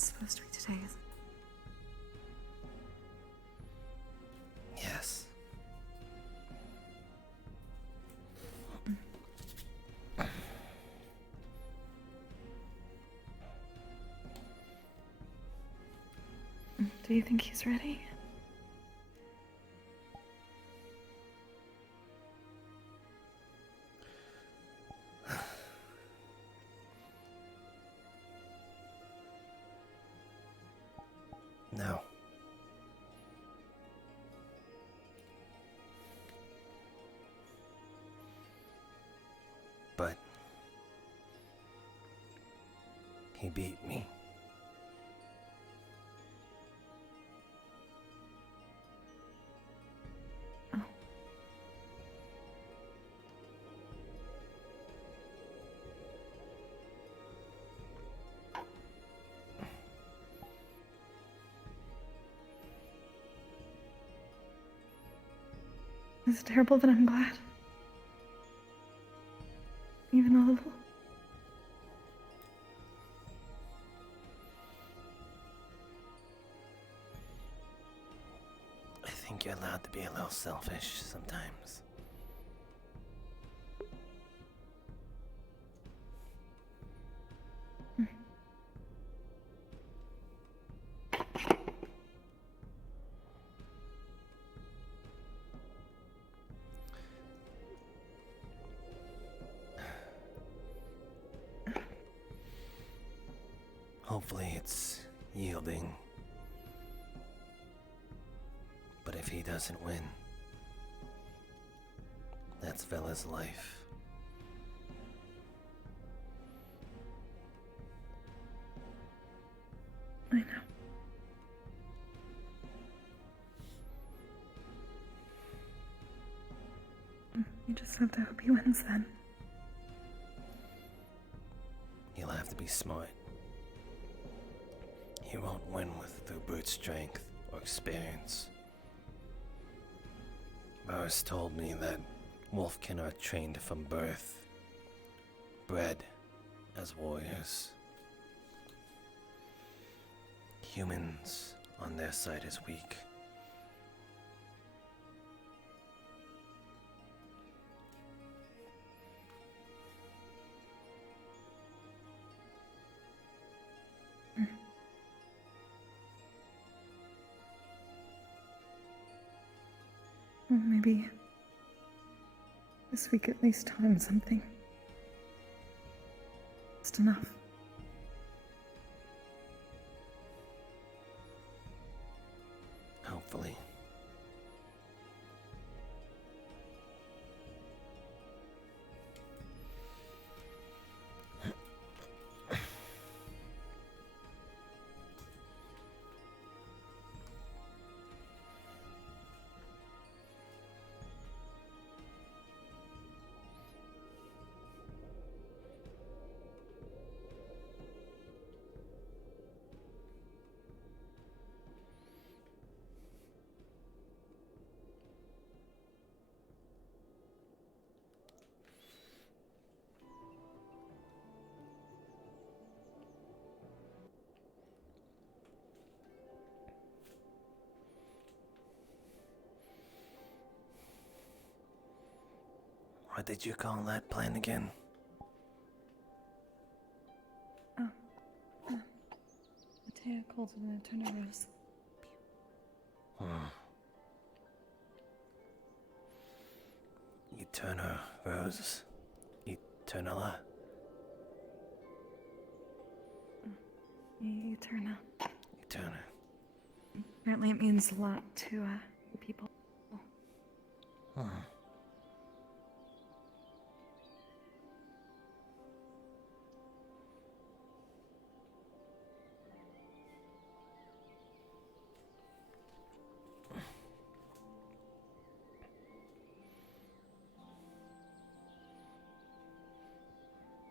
It's supposed to be today, isn't it? Yes. Do you think he's ready? No. But he beat me. Oh. It's terrible, but I'm glad. Even a little. I think you're allowed to be a little selfish sometimes. Hopefully it's yielding. But if he doesn't win, that's Vella's life. I know. You just have to hope he wins then. He'll have to be smart. He won't win through brute strength or experience. Varus told me that Wolfkin are trained from birth, bred as warriors. Humans on their side is weak. Well, maybe this week at least taught him something. Just enough. Hopefully. What did you call that plan again? Matea called it an eternal rose. Eternal rose. Eternala. Eterna. Eterna. Apparently it means a lot to people.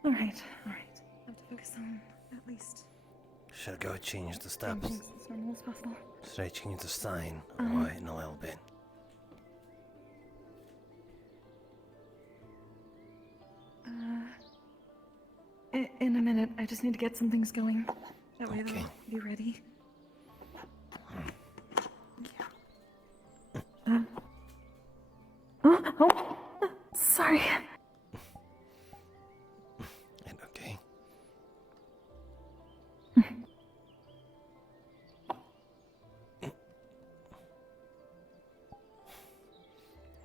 All right. I have to focus on at least Should I go change the doing steps? things as normal as possible. Should I change the sign or in a little bit? In a minute. I just need to get some things going. That way Okay. they'll be ready. Yeah. Oh, sorry. And okay.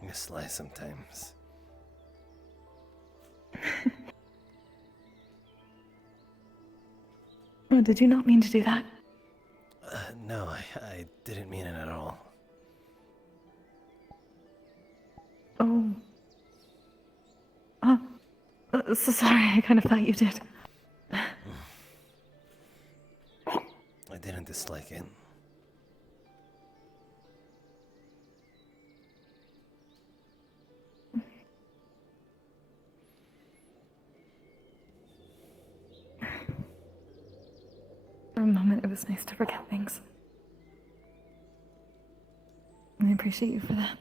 You sly sometimes. Oh, did you not mean to do that? No, I didn't mean it at all. Oh. So sorry, I kind of thought you did. I didn't dislike it. For a moment, it was nice to forget things. I appreciate you for that.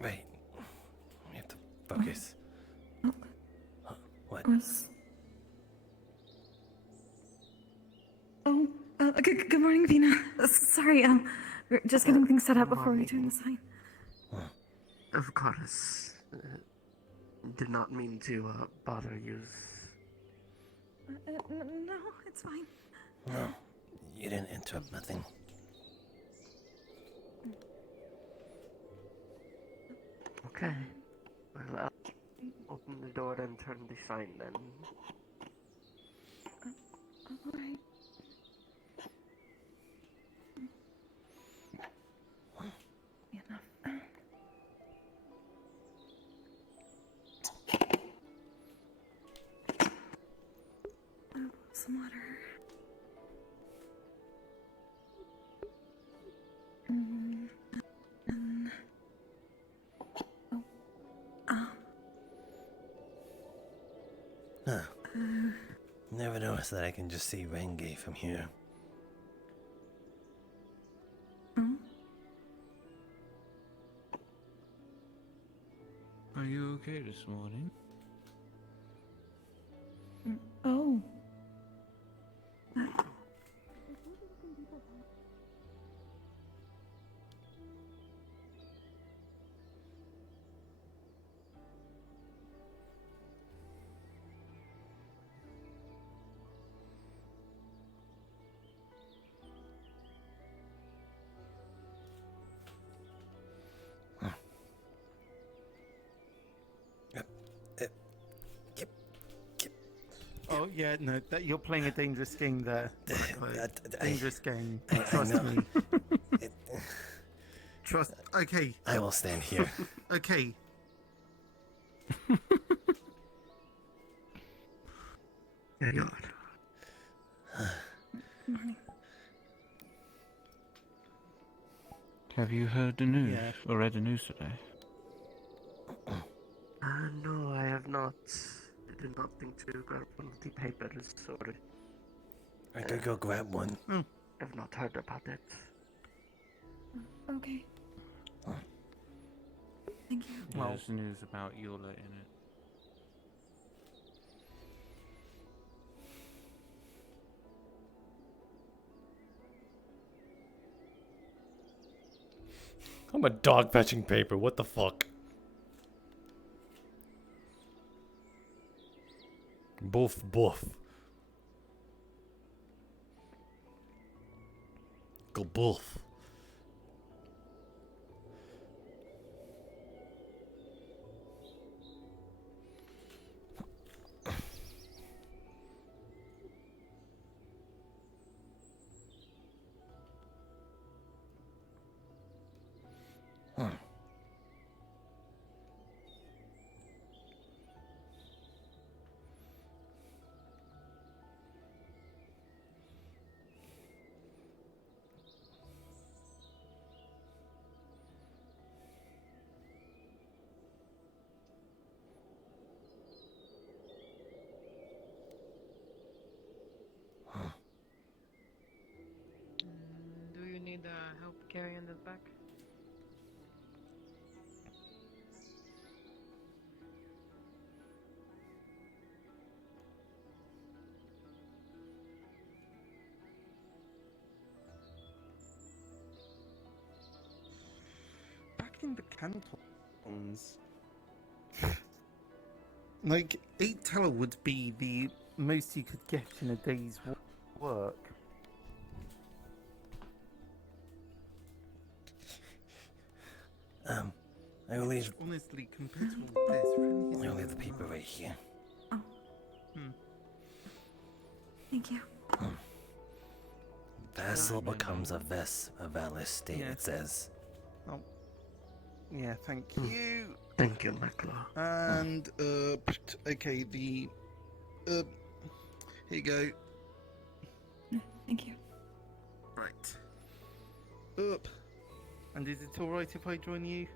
Right. We have to focus. What? Oh, good morning, Vina. Sorry, we're just getting things set up before we turn the sign. Of course. Did not mean to bother you. No, it's fine. No, you didn't interrupt nothing. Okay. Well, I'll open the door and turn the sign then. Alright. Enough. Some water. And... Huh. Never noticed that I can just see Renge from here. Are you okay this morning? Oh. Oh yeah, no, that you're playing a dangerous game there. Dangerous game. I Trust know. me. Trust. Okay. I will stand here. Okay. Carry on. Morning. Have you heard the news Yeah. or read the news today? No, I have not. I did not think to grab one of the papers, sorry. I could go grab one. I've not heard about it. Okay. Thank you. Well- There's news about Yola in it. I'm a dog fetching paper. What the fuck? Boof, boof. Go boof. Do you need help carrying that back? think the cantons. Like 8 teller would be the most you could get in a day's work. I will leave. Honestly, compared to all this, really I will isn't leave the paper much. right here. Oh. Thank you. Vassal becomes a vassal state. Yeah. It says. Yeah, thank you. Thank you, Maklo. And okay, the here you go. Thank you. Right. Up. And is it all right if I join you?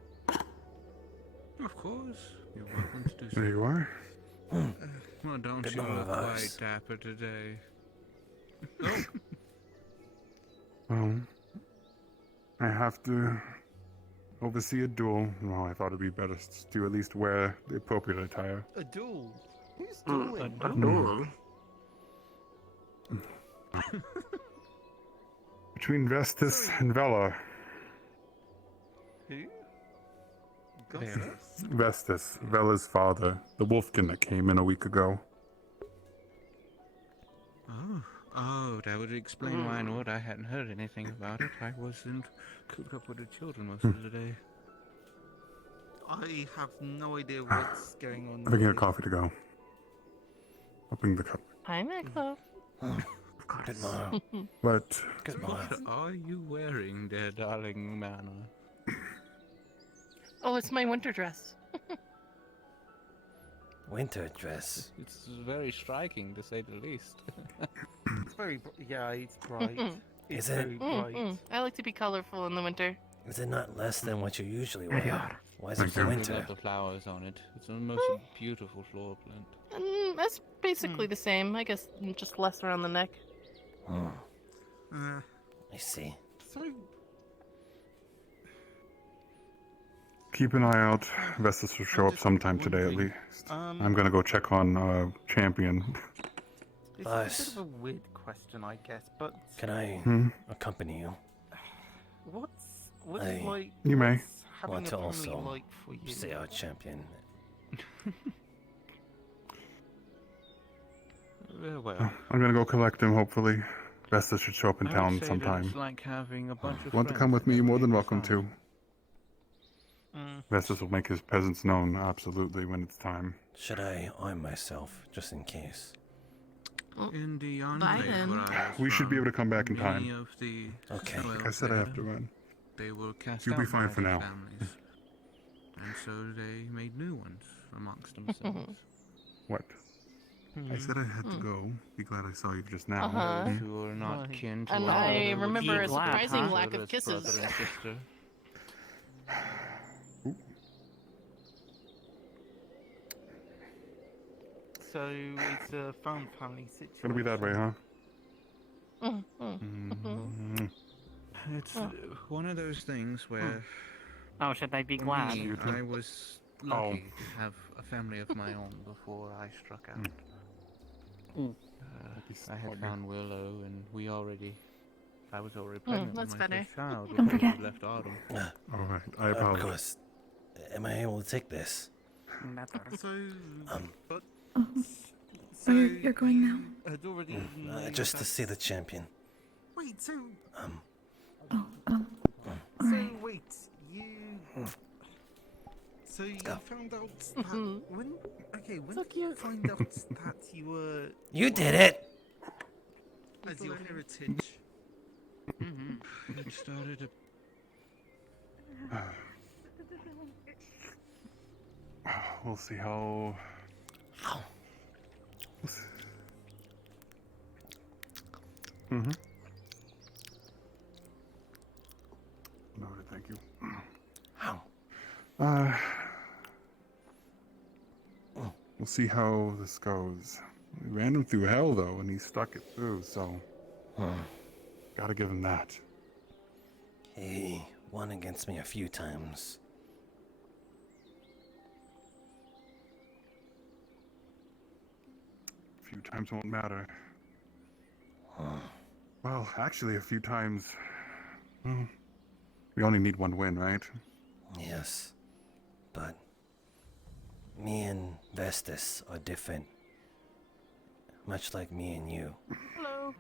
Of course. You're welcome to do so. There you are. Well, don't Good you morning, look Vice. quite dapper today? Well, I have to oversee a duel. Well, I thought it'd be better to at least wear the appropriate attire. A duel? Who's dueling? A duel? Between Vestus and Vela. Who? Vera? Vestus, Vela's father, the wolfkin that came in a week ago. Oh, that would explain why I know it. I hadn't heard anything about it. I wasn't cooped up with the children most of the day. I have no idea what's going on. I'm bringing a coffee to go. I'll bring the cup. Hi, Maklo. Good morrow. But Good morrow. What are you wearing, dear darling Mana? Oh, it's my winter dress. Winter dress. It's very striking, to say the least. It's very, yeah, it's bright. It's Is it? very bright. I like to be colorful in the winter. Is it not less than what you usually wear? Why is it Thank for you. I winter? love the flowers on it. It's the most beautiful floral plant. That's basically the same. I guess just less around the neck. Hmm, Uh, I see. so, keep an eye out. Vestus will show up just sometime today at wondering, least. I'm gonna go check on Champion. it's Nice. a bit of a weird question, I guess, but Can I Hmm? accompany you? what's it I like? You may. what's having want a to family also like for you? See our champion. Well, I'm gonna go collect him, hopefully. Vestus should show up in I would town say that sometime. It's like having a bunch of Want to friends come with that me? You're never more than leave welcome your to. Mm. Vestus will make his presence known, absolutely, when it's time. Should I arm myself just in case? side. In the enclave Biden. where I was We should be able to come back in many time. of the Okay. Like I dwellers said, I have to there, run. They were cast You'll be out fine by for their now. families. And so they made new ones amongst themselves. What? I said I had to go. Be glad I saw you just now. Uh-huh. Those who are not Right. kin to And one I another would remember be a surprising each lack of other's kisses. brother and sister. So it's a found family situation. Gonna be that way, huh? Mm-hmm. It's one of those things where Oh, should I be for glad? me, I was lucky to have a family of my own before I struck out. I had found Willow, and I was already pregnant that's with my better. first child Don't before we forget. left Autumn. Alright, I Of apologize. course. Am I able to take this? So, but Oh, so you're going now? you had already Just to see the champion. Wait, so Oh, alright. wait, you. So you Go. found out that when? Okay, when So did you cute. find out that you were You did it! as your heritage? It started We'll see how. Mm-hmm. Noted, thank you. How? We'll see how this goes. We ran him through hell, though, and he stuck it through, so. Gotta give him that. He won against me a few times. A few times won't matter. Well, actually, a few times. We only need one win, right? Yes, but me and Vestus are different. Much like me and you. Hello.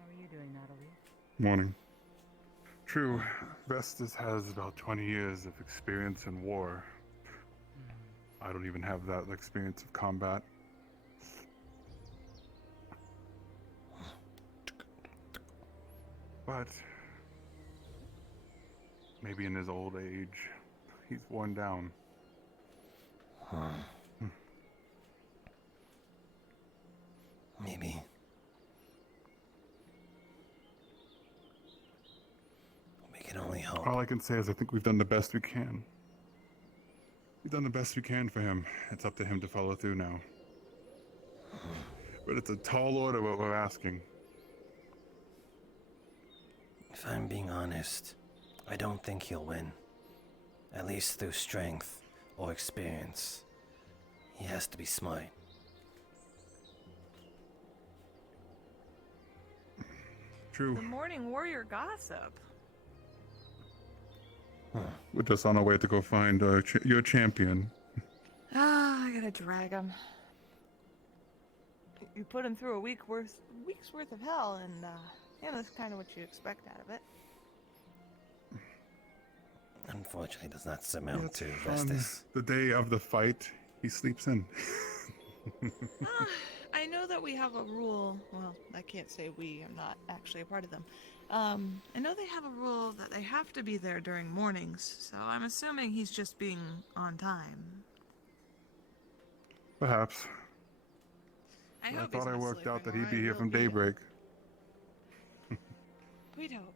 Morning. True, Vestus has about 20 years of experience in war. I don't even have that experience of combat. But maybe in his old age, he's worn down. Maybe. We can only hope. All I can say is I think we've done the best we can. We've done the best we can for him. It's up to him to follow through now. But it's a tall order what we're asking. If I'm being honest, I don't think he'll win. At least through strength or experience. He has to be smart. True. The morning warrior gossip. We're just on our way to go find your champion. Ah, I gotta drag him. You put him through a week's worth of hell, and yeah, that's kind of what you expect out of it. Unfortunately, does not surmount It's to fun. Vestus. The day of the fight, he sleeps in. I know that we have a rule. Well, I can't say we. I'm not actually a part of them. I know they have a rule that they have to be there during mornings, so I'm assuming he's just being on time. Perhaps. I I hope thought he's I not worked out that sleeping, he'd be or here I from will daybreak. We'd hope.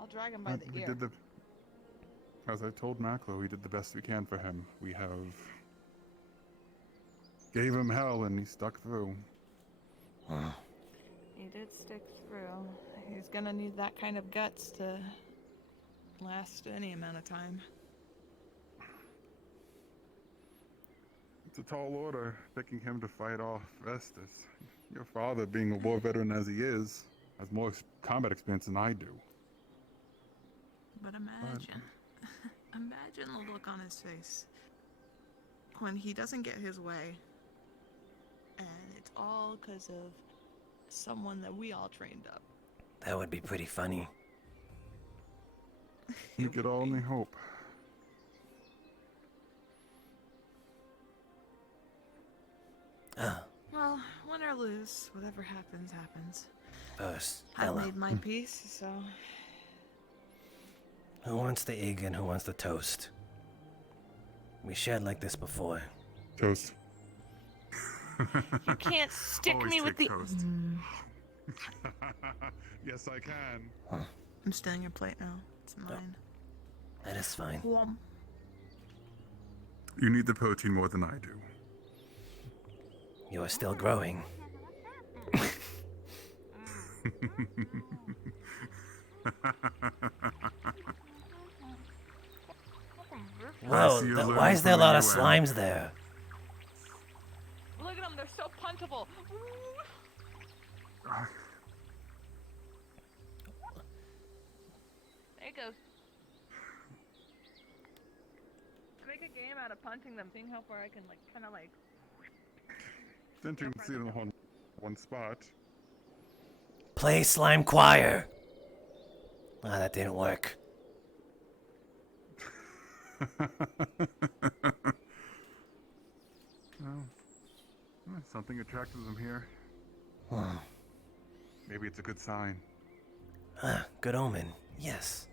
I'll drag him by the We ear. did the. As I told Maklo, we did the best we can for him. We have gave him hell, and he stuck through. He did stick through. He's gonna need that kind of guts to last any amount of time. It's a tall order, picking him to fight off Vestus. Your father, being a war veteran as he is, has more combat experience than I do. But imagine, imagine the look on his face when he doesn't get his way, and it's all because of someone that we all trained up. That would be pretty funny. We could only hope. Ah, Well, win or lose, whatever happens, happens. first, I've Ella. made my peace, so Who wants the egg and who wants the toast? We shared like this before. Toast. you can't stick Always me with the. take toast. Yes, I can. I'm stealing your plate now. It's mine. That is fine. Whom. You need the protein more than I do. You are still growing. Whoa, see you're why learning is there a lot of from where you slimes there? Look at them, they're so puntable. There you go. Make a game out of punting them, seeing how far I can, like, kind of like. Then you can see it in one spot. Play slime choir. Ah, that didn't work. Well, something attracted them here. Maybe it's a good sign. Ah, good omen. Yes.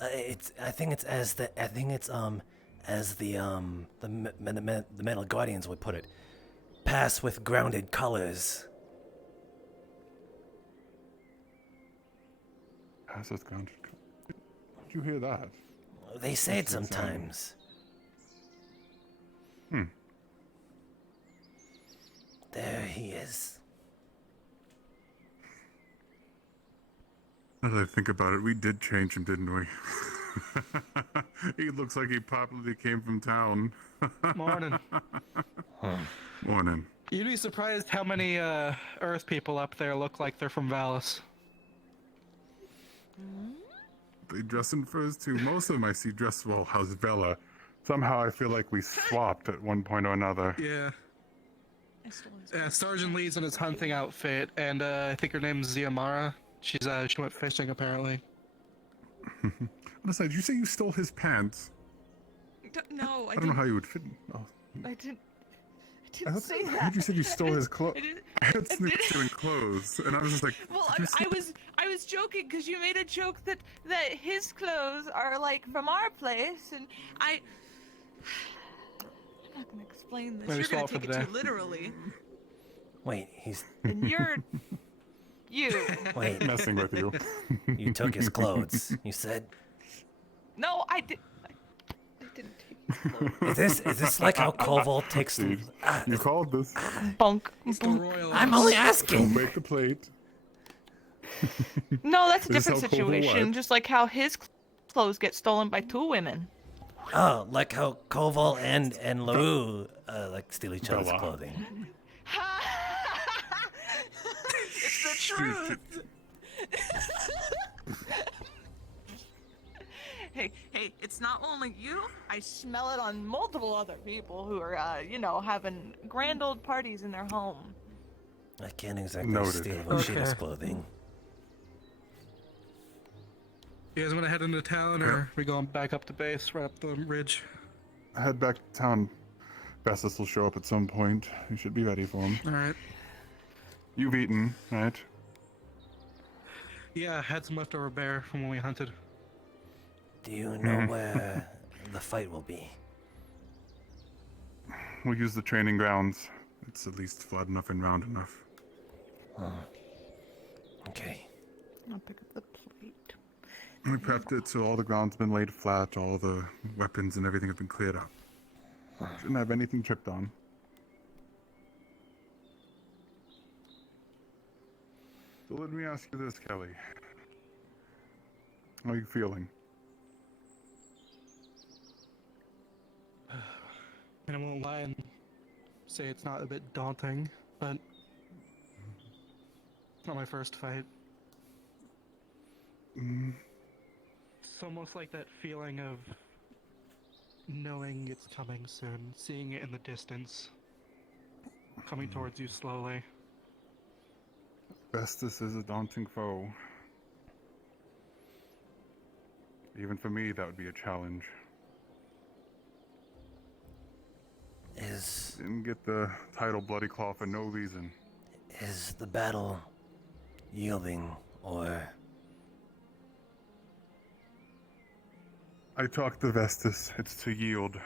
I think it's as the metal guardians would put it. Pass with grounded colors. Pass us grounded. Did you hear that? They say it That's exciting. sometimes. There he is. Now that I think about it, we did change him, didn't we? He looks like he probably came from town. Morning. Morning. You'd be surprised how many Earth people up there look like they're from Valis. They dress in furs too. Most of them I see dress well. How's Bella? Somehow I feel like we swapped at one point or another. Yeah. I stole his Sergeant Lee's in his hunting outfit, and I think her name's Ziamara. She went fishing apparently. Listen, did you say you stole his pants? No, I don't know how you would fit. Oh. I didn't say I that. heard you said you stole his clothes. I didn't. I heard Snick stealing clothes, and I was just like, Well, did you say- I was joking because you made a joke that his clothes are like from our place, and I'm not gonna explain this. Maybe You're gonna swallow for take the it day. too literally, Wait, he's. and you. Wait, messing with you. you took his clothes. You said. No, I didn't take his clothes. Is this like how Koval takes the. Dude, you called this. Bunk. It's the royal. I'm only Don't asking. make the plate. No, that's a This is different how Koval situation. works. Just like how his clothes get stolen by two women. Oh, like how Koval and LaRue like steal each other's Bella. clothing. It's the truth. Hey, it's not only you. I smell it on multiple other people who are, having grand old parties in their home. I can't exactly Noted. steal Roshida's Okay. clothing. You guys want to head into town, or are we going back up to base, right up the ridge? Head back to town. Bessus will show up at some point. You should be ready for him. All right. You've eaten, right? Yeah, I had some leftover bear from when we hunted. Do you know where the fight will be? We'll use the training grounds. It's at least flat enough and round enough. Okay. I'll pick up the plate. We prepped it so all the ground's been laid flat, all the weapons and everything have been cleared up. Shouldn't have anything tripped on. So let me ask you this, Kelly. How are you feeling? And I won't lie and say it's not a bit daunting, but it's not my first fight. It's almost like that feeling of knowing it's coming soon, seeing it in the distance, coming towards you slowly. Bestus is a daunting foe. Even for me, that would be a challenge. Didn't get the title Bloody Claw for no reason. Is the battle yielding, or I talked to Vestus. It's to yield.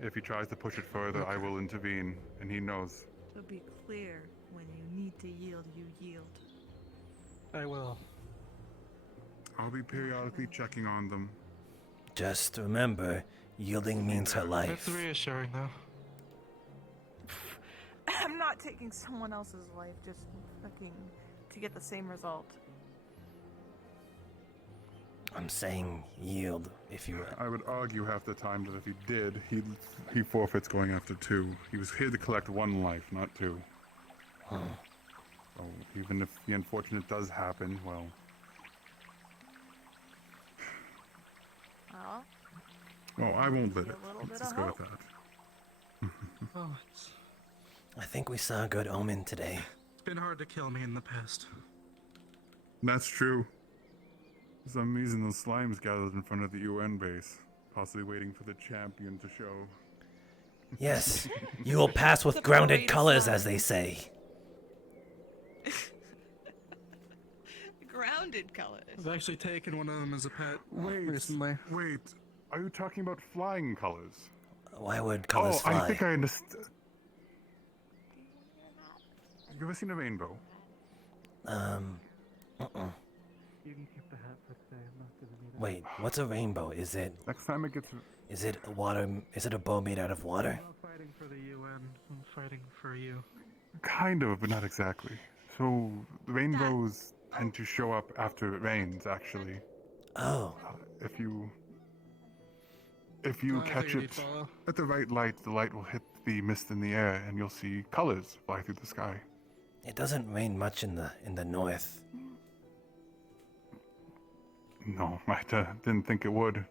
If he tries to push it further, I will intervene, and he knows. To be clear, when you need to yield, you yield. I will. I'll be periodically checking on them. just remember, yielding means her That's life? reassuring, though. I'm not taking someone else's life just fucking to get the same result. I'm saying yield if you. I would argue half the time that if he did, he forfeits going after two. He was here to collect one life, not two. So even if the unfortunate does happen, well, Well, I won't let maybe it. a little Let's bit just of go with hope. that. Oh, it's I think we saw a good omen today. been hard to kill me in the past. That's true. For some reason, those slimes gathered in front of the UN base, possibly waiting for the champion to show. Yes, you will pass with The grounded parade of colors, slime. as they say. Grounded colors. I've actually taken one of them as a pet Wait, recently. wait. Are you talking about flying colors? Why would colors fly? I think I understand. You ever seen a rainbow? You can keep the hat for today. I'm not gonna need it. Wait, what's a rainbow? Is it Next time it gets. a water? Is it a bow made out of water? I'm not fighting for the UN. I'm fighting for you. Kind of, but not exactly. So, rainbows tend to show up after it rains, actually. Oh, If you. If you I catch figured it he'd follow. at the right light, the light will hit the mist in the air, and you'll see colors fly through the sky. It doesn't rain much in the north. No, I didn't think it would.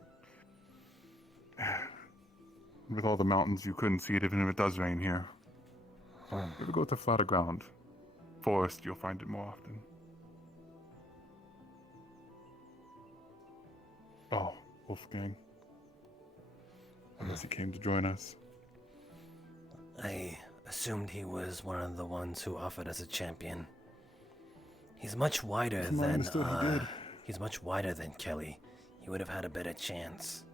With all the mountains, you couldn't see it even if it does rain here. If you ever go to flatter ground, forest, you'll find it more often. Oh, Wolfgang. I guess he came to join us. I assumed he was one of the ones who offered us a champion. He's much wider From what I than understood, he did. he's much wider than Kelly. He would have had a better chance.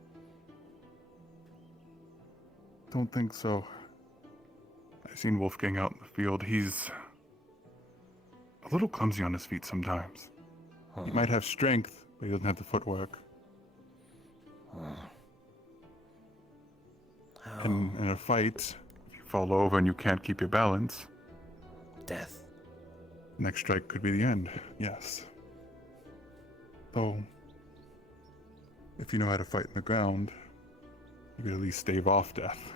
Don't think so. I've seen Wolfgang out in the field. He's a little clumsy on his feet sometimes. He might have strength, but he doesn't have the footwork. And in a fight, if you fall over and you can't keep your balance, Death. next strike could be the end, yes. Though, if you know how to fight in the ground, you could at least stave off death.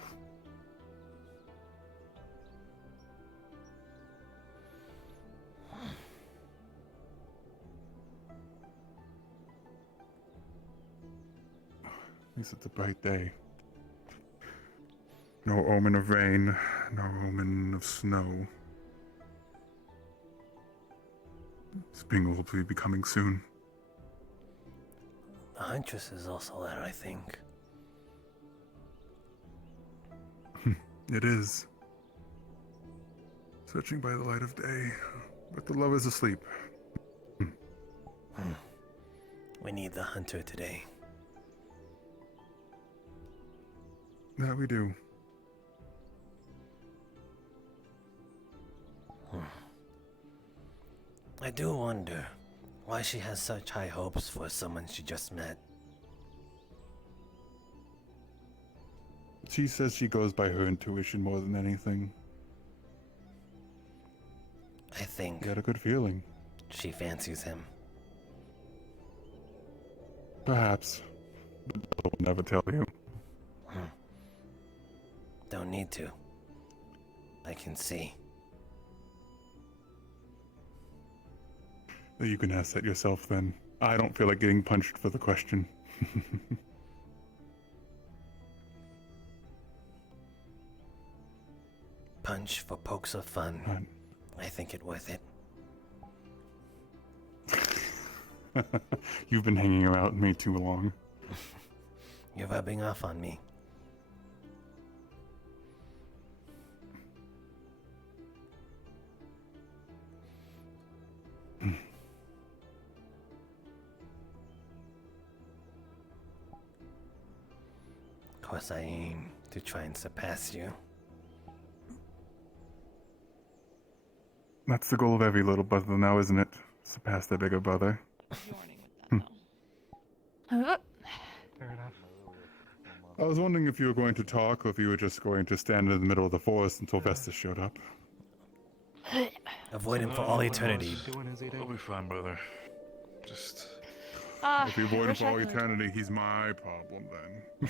At least it's a bright day. No omen of rain, no omen of snow. Spring will hopefully be coming soon. The Huntress is also there, I think. It is. Searching by the light of day, but the love is asleep. We need the hunter today. That we do. I do wonder why she has such high hopes for someone she just met. She says she goes by her intuition more than anything. I think She had a good feeling. she fancies him. Perhaps. But I will never tell you. Don't need to. I can see. You can ask that yourself then. I don't feel like getting punched for the question. Punch for pokes of fun. Fun. I think it worth it. You've been hanging around me too long. You're rubbing off on me. Of course, I aim to try and surpass you. That's the goal of every little brother now, isn't it? Surpass their bigger brother. Warning with that, Fair enough. I was wondering if you were going to talk or if you were just going to stand in the middle of the forest until Vestas showed up. Avoid him for all eternity. Doing his I'll be fine, brother. Just If you avoid him wish for I all could. eternity, he's my problem then.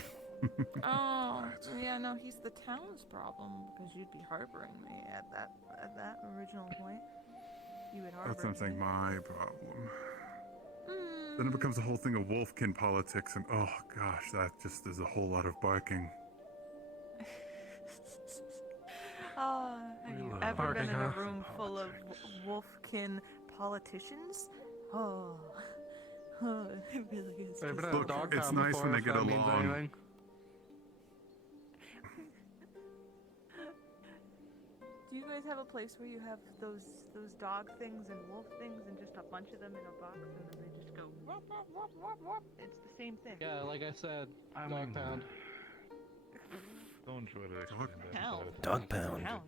Oh, yeah, no, he's the town's problem because you'd be harboring me at that original point. You would harbor That's what I'm saying, me. my problem. Then it becomes a whole thing of wolfkin politics, and oh gosh, that just is a whole lot of barking. Have you Real ever barking, been in a huh? room full of wolfkin politicians? Oh, it really is. They've been just at a Look, dog it's pound nice before, when they if get that means along. anything. Do you guys have a place where you have those dog things and wolf things and just a bunch of them in a box and then they just go wop, wop, wop, wop, wop? It's the same thing. Yeah, like I said, dog pound. don't try to explain that. Pound. Dog pound. Pound.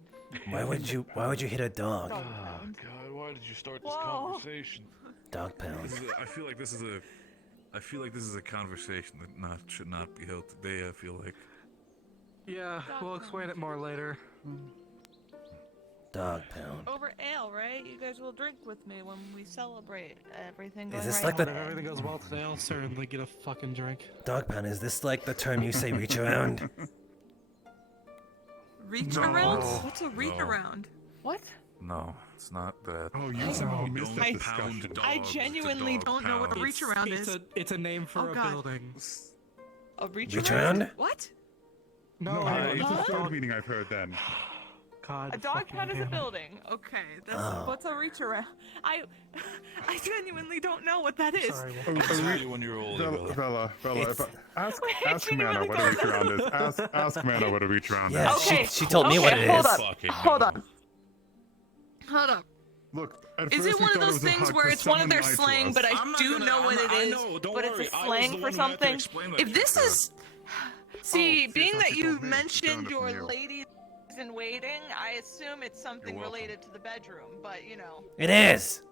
Why would you hit a dog? Dog Oh pound. God, why did you start this Whoa. conversation? Dog pound. I feel like this is a conversation that should not be held today. I feel like Yeah, Dog we'll explain pound. it more later. Dog pound. Over ale, right? You guys will drink with me when we celebrate everything Is going this right. like If everything goes well today, I'll certainly get a fucking drink. Dog pound, is this like the term you say reach around? Reach No. around? What's a reach No. around? What? No, it's not that. Oh, you somehow missed that Don't pound discussion. I dogs to genuinely dog don't know what a pound. reach around it's is. it's a name for Oh, a God. building. A reach, Reach around? around? What? No, It's Huh? the third meeting I've heard then. God. A dog fucking pound is a damn it. building. Okay, that's Oh. what's a reach around? I genuinely don't know what that is. Sorry. Oh, I'll tell you when you're older, Bella, Bella. ask Wait, Mana what a reach around is. Ask Mana what a reach around Yeah, is. Okay, she told me what it hold is. up. Fucking Hold no. on. Hold up. Look, at Is first it we one of thought it those was a things hug where 'cause it's one of someone their lied to slang, us. but I I'm not do gonna- know what I'm it not- I is, know, don't but it's worry. a I was slang the for one who had to something? explain that If shit this to her. is... See, see, being that's that what you you told me. She mentioned found it your from you. ladies in waiting, I assume it's something welcome. related to the bedroom, but you know. It is.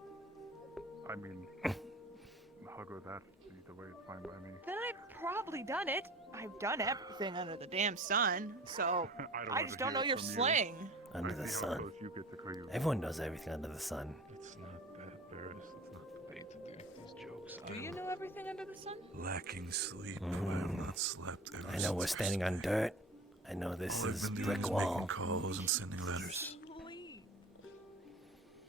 I mean, hug or that, either way, it's fine by me. Then I've probably done it. I've done everything under the damn sun, so I just don't know your slang. Under the sun. Everyone knows everything under the sun. It's not that, Barris. It's not the way to do these jokes. Do you know everything under the sun? Lacking sleep. I have not slept ever I know we're since standing on dirt. I know this All I've is been doing brick is wall. making calls and sending letters. Please.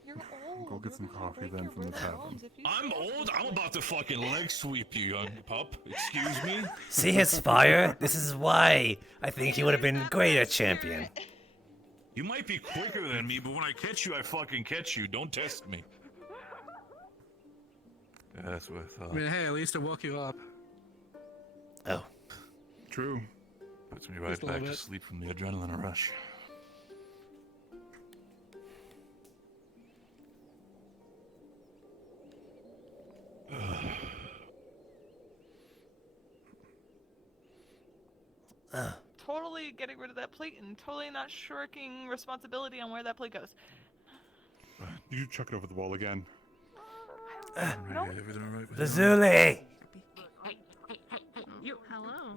You're old. Go get some You're gonna coffee break then your from the tavern. ribbones if you I'm say old. I'm something. about to fucking leg sweep you, young pup. Excuse me. See his fire? This is why I think he would have been greater champion. You might be quicker than me, but when I catch you, I fucking catch you. Don't test me. Yeah, that's what I I thought. mean, hey, at least it woke you up. Oh, True. Puts me right Just a little back to bit. sleep from the adrenaline rush. Totally getting rid of that plate and totally not shirking responsibility on where that plate goes. Did you chuck it over the wall again? No. Everything all right with the you? Zuli. Hey, you. Hello.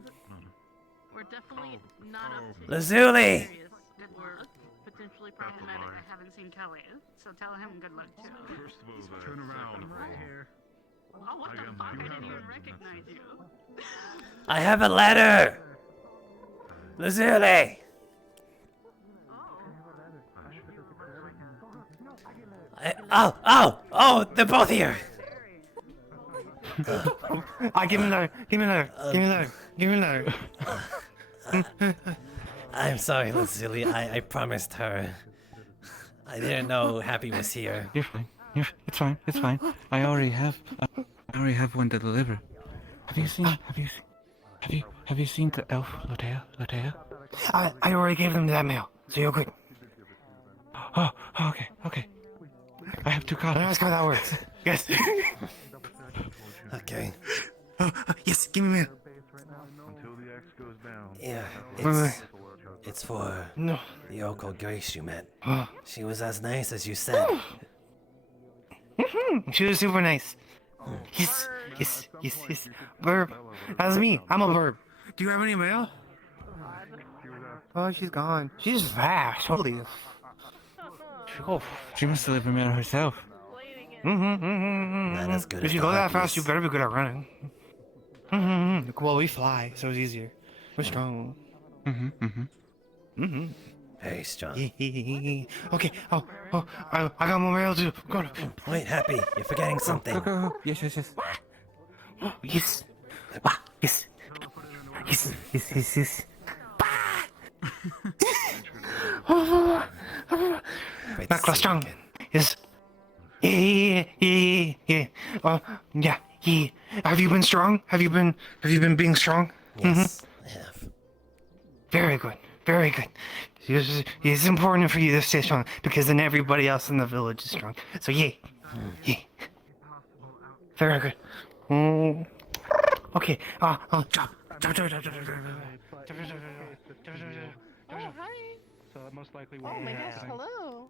We're definitely not up to Lazuli. areas that were potentially problematic. I haven't seen Kelly, so tell him good luck too. First of all, Turn around. Right here. Oh, what the fuck? I didn't even recognize you. I have a letter. Lazuli. Oh, they're both here. Give me another. Give me another. Give me another. Give me another. I'm sorry, Lazuli. I promised her. I didn't know Happy was here. You're fine. It's fine. It's fine. I already have one to deliver. Have you seen the elf, Latea? I already gave them that mail, so you're good. Oh, okay. I have 2 copies. That's how that works. Yes. Okay. Yes, give me mail. Until the X goes down. Yeah, it's for No. the Oko Grace you met. Oh. She was as nice as you said. She was super nice. Yes. Burb. That's me. I'm a burb. Do you have any mail? Oh, she's gone. She's fast. Holy. Oh, she must deliver mail herself. Not as good If as you the go that fast, Harpies. you better be good at running. Well, we fly, so it's easier. We're strong. Very strong. Okay. I got more mail too. Go. Wait, Happy, you're forgetting something. Go. Yes. Yes. Yes. Great to Maklo see you strong. again. Yes. Yeah. Yeah. Have you been strong? Have you been being strong? Yes, I have. Very good. It's important for you to stay strong because then everybody else in the village is strong. So yay. Very good. Okay. Drop. Oh, hi. So that most likely Oh won't my be gosh, happening. hello.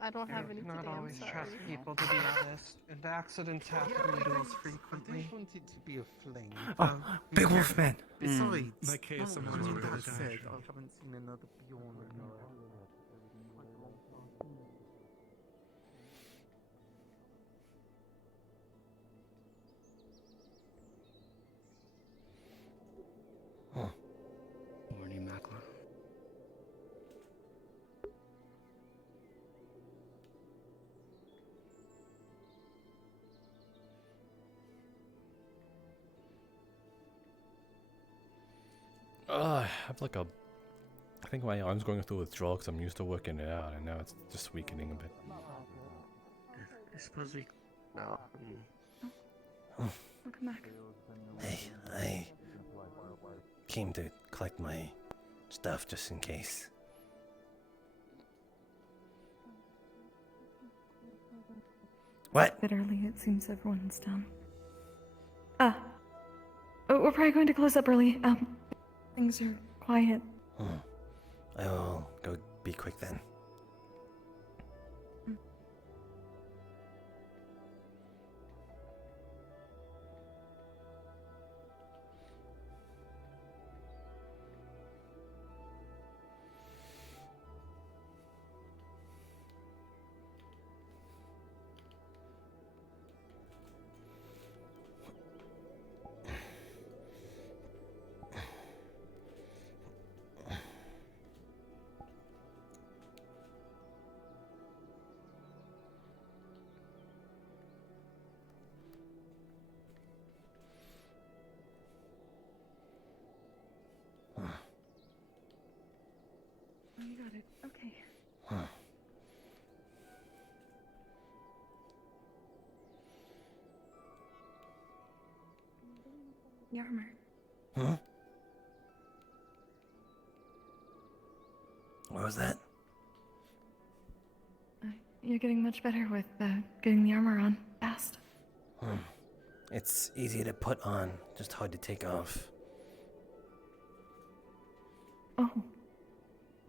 I don't have any Not today, I'm always sorry. trust people, to be honest. And accidents happen in duels frequently. I want it to be a fling. Big wolf man. Besides, In that case, someone with will that apologize. said, I haven't seen another Bjorn in I have like a. I think my arm's going through withdrawal because I'm used to working it out, and now it's just weakening a bit. I suppose we. No. Welcome back. Hey, I came to collect my stuff just in case. What? A bit early, it seems everyone's done. We're probably going to close up early. Things are quiet. I will go be quick then. Oh, you got it. Okay. The armor. Huh? What was that? You're getting much better with getting the armor on fast. It's easy to put on, just hard to take off. Oh.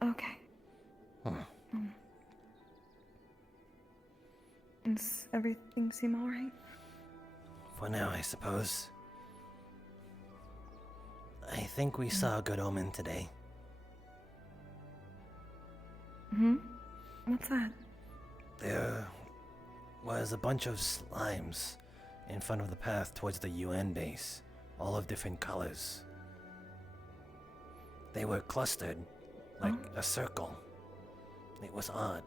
Okay. Does everything seem alright? For now, I suppose. I think we saw a good omen today. What's that? There was a bunch of slimes in front of the path towards the UN base, all of different colors. They were clustered like a circle. It was odd.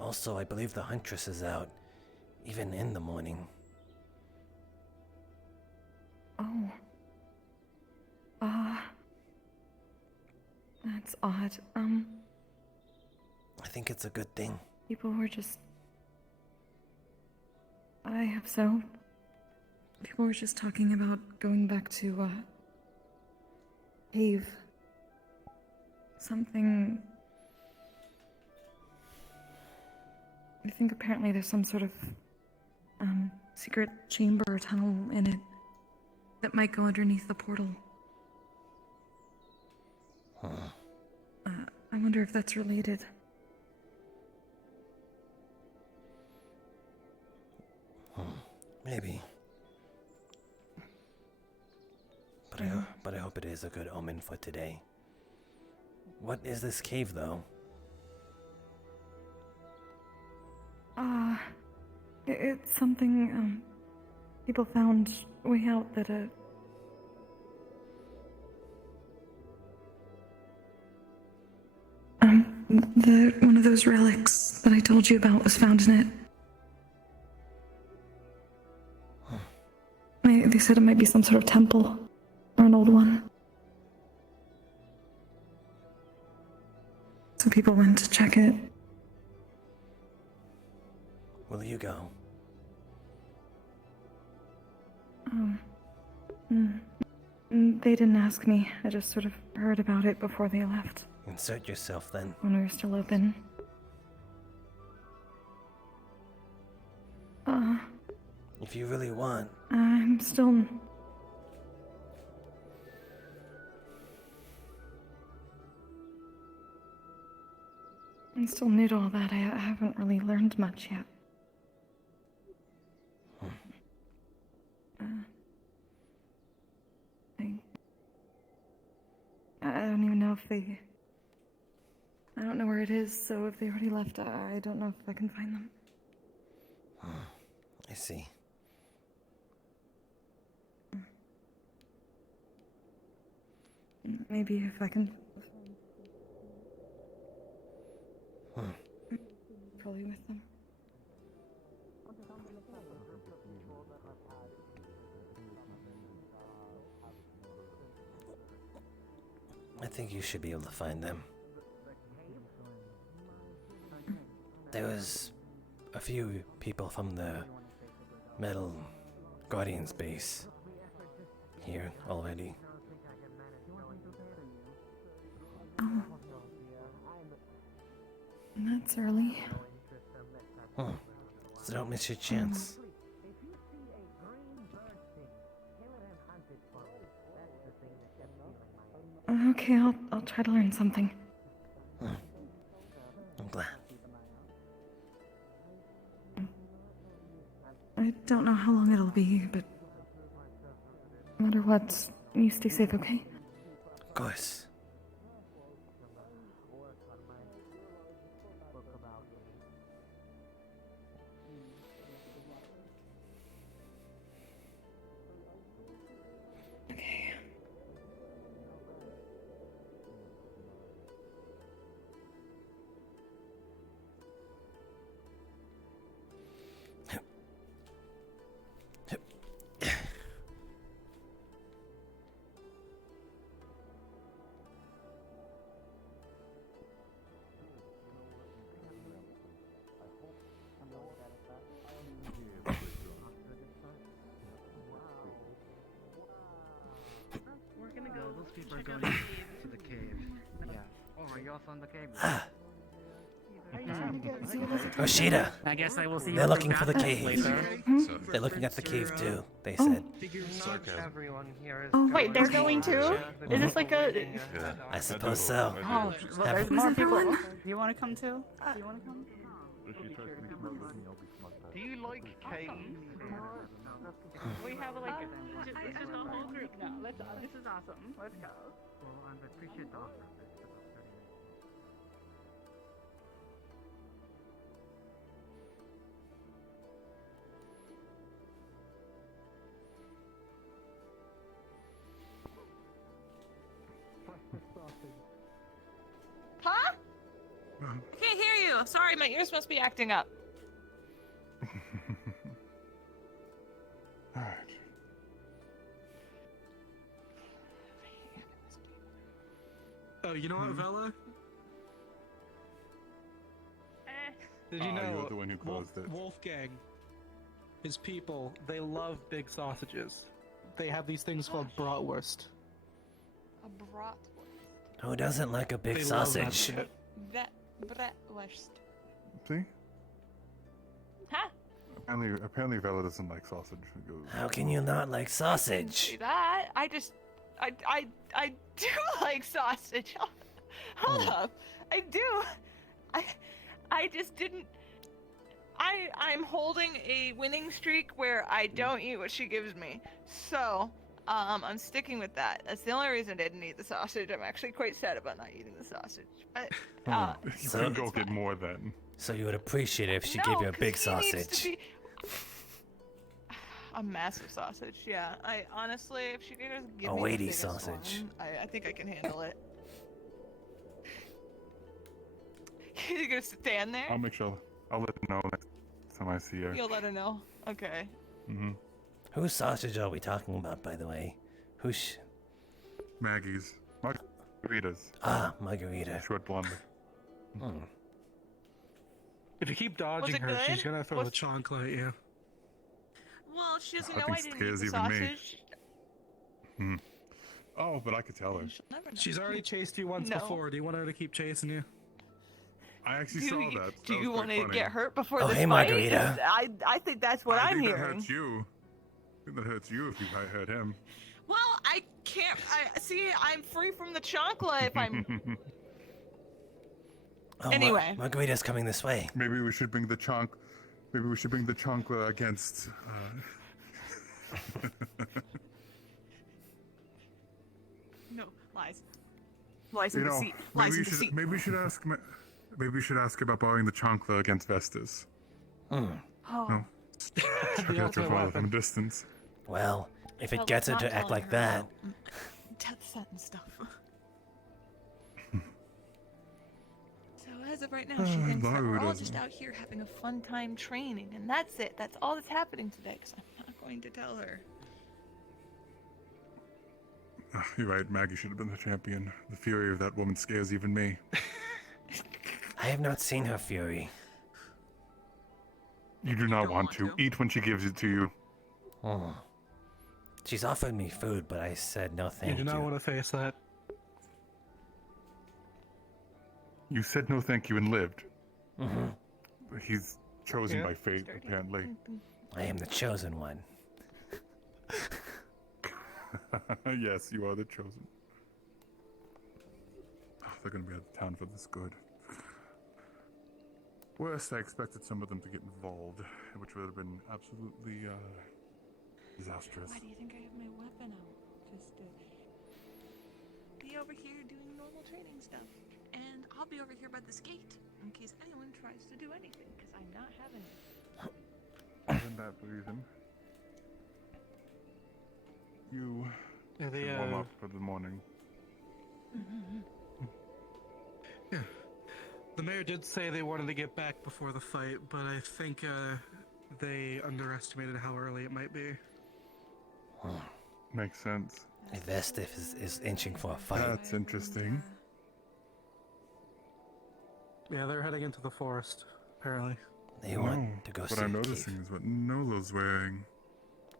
Also, I believe the huntress is out, even in the morning. Oh. That's odd. I think it's a good thing. People were just... I hope so. People were just talking about going back to, cave. Something... I think apparently there's some sort of, secret chamber or tunnel in it that might go underneath the portal. I wonder if that's related. Maybe. But I hope it is a good omen for today. What is this cave, though? It's something, people found way out that, one of those relics that I told you about was found in it. They said it might be some sort of temple, or an old one. So people went to check it. Will you go? They didn't ask me. I just sort of heard about it before they left. Insert yourself then. When we were still open. If you really want. I'm still... I'm still new to all that. I haven't really learned much yet. I don't even know if they... I don't know where it is, so if they already left, I don't know if I can find them. I see. Maybe if I can... Probably with them. I think you should be able to find them. There was a few people from the Metal Guardians base here already. Oh. That's early. Oh, so don't miss your chance. Okay, I'll try to learn something. I'm glad. I don't know how long it'll be, but no matter what, you stay safe, okay? Of course. Okay. We're gonna go. Those people are check going out to the cave. Yeah. Oh, are you also on the cave? Are you trying to get Zula's attention? Rashida! I guess I will see They're you looking for the back cave. later. They're looking at the cave too, they Oh. said. Not everyone here is Oh, Wait, they're going too? Is this like a? I suppose so. Oh, Have- there's more people. Do you want to come too? Do you want to come? Do you like caves? We have like. Just the whole group now. This is awesome. Let's go. Well, I appreciate the offer. Huh? Can't hear you. Sorry, my ears must be acting up. Alright. Oh, you know what, Vela? Did you Ah, know you're the one who closed it. Wolfgang, his people, they love big sausages. They have these things called bratwurst. A bratwurst. Who doesn't like a big They love that sausage? shit. That bratwurst. See? Huh? Apparently Vela doesn't like sausage. It goes, How can you not like sausage? See that? I do like sausage. Hold up. I do. I just didn't. I'm holding a winning streak where I don't eat what she gives me. So, I'm sticking with that. That's the only reason I didn't eat the sausage. I'm actually quite sad about not eating the sausage. But, you So- can go get more then. So you would appreciate it if she no, gave you a 'cause big he needs to sausage. be- A massive sausage, yeah. I honestly, if she could just give A me the weighty biggest sausage. one, I think I can handle it. You're gonna stand there? I'll make sure. I'll let her know next time I see her. You'll let her know. Okay. Mm-hmm. Whose sausage are we talking about, by the way? Who's... Maggie's. Margaritas. Ah, margarita. Short blonde. Hmm. If you keep dodging it her, she's good? gonna throw the chancla at you. Well, she doesn't I know think I didn't eat scares the even me. sausage. Hmm. Oh, but I could tell her. She'll never know. She's already chased you once No. before. Do you want her to keep chasing you? I actually Do saw you, that. do That you was want quite to funny. get hurt before Oh, this hey, fight? Margarita. I think that's what I I'm think hearing. that hurts you. I think that hurts you if you hurt him. Well, I can't. I'm free from the chancla if I'm. Oh, Anyway. margarita's coming this way. Maybe we should bring the chunk. Maybe we should bring the chancla against. No lies. Lies You and know, deceit. maybe Lies we and should. deceit. Maybe we should ask. Maybe we should ask about borrowing the chancla against Vestas. Hmm. Oh. No. Try to ultimate from a weapon. distance. Well, if Well, it gets her let's to not act tell like her that... about Death sentence stuff. So as of right now, she thinks that we're all just out here having a fun time training, and that's it. That's all that's happening today. Because I'm not going to tell her. You're right, Maggie should have been the champion. The fury of that woman scares even me. I have not seen her fury. You do not want to. Eat when she gives it to you. Oh. She's offered me food, but I said no thank You you. do not want to face that. You said no thank you and lived. Mm-hmm. He's chosen by fate, apparently. I am the chosen one. Yes, you are the chosen. Oh, they're gonna be out of town for this good. Worst, I expected some of them to get involved, which would have been absolutely disastrous. Why do you think I have my weapon out? Just to be over here doing normal training stuff. And I'll be over here by this gate in case anyone tries to do anything, because I'm not having it. Isn't that reason? You should warm up for the morning. Yeah. The mayor did say they wanted to get back before the fight, but I think they underestimated how early it might be. Makes sense. Vestif is inching for a fight. That's interesting. Yeah, they're heading into the forest, apparently. They want to go see What I'm the noticing cave. is what Nolo's wearing.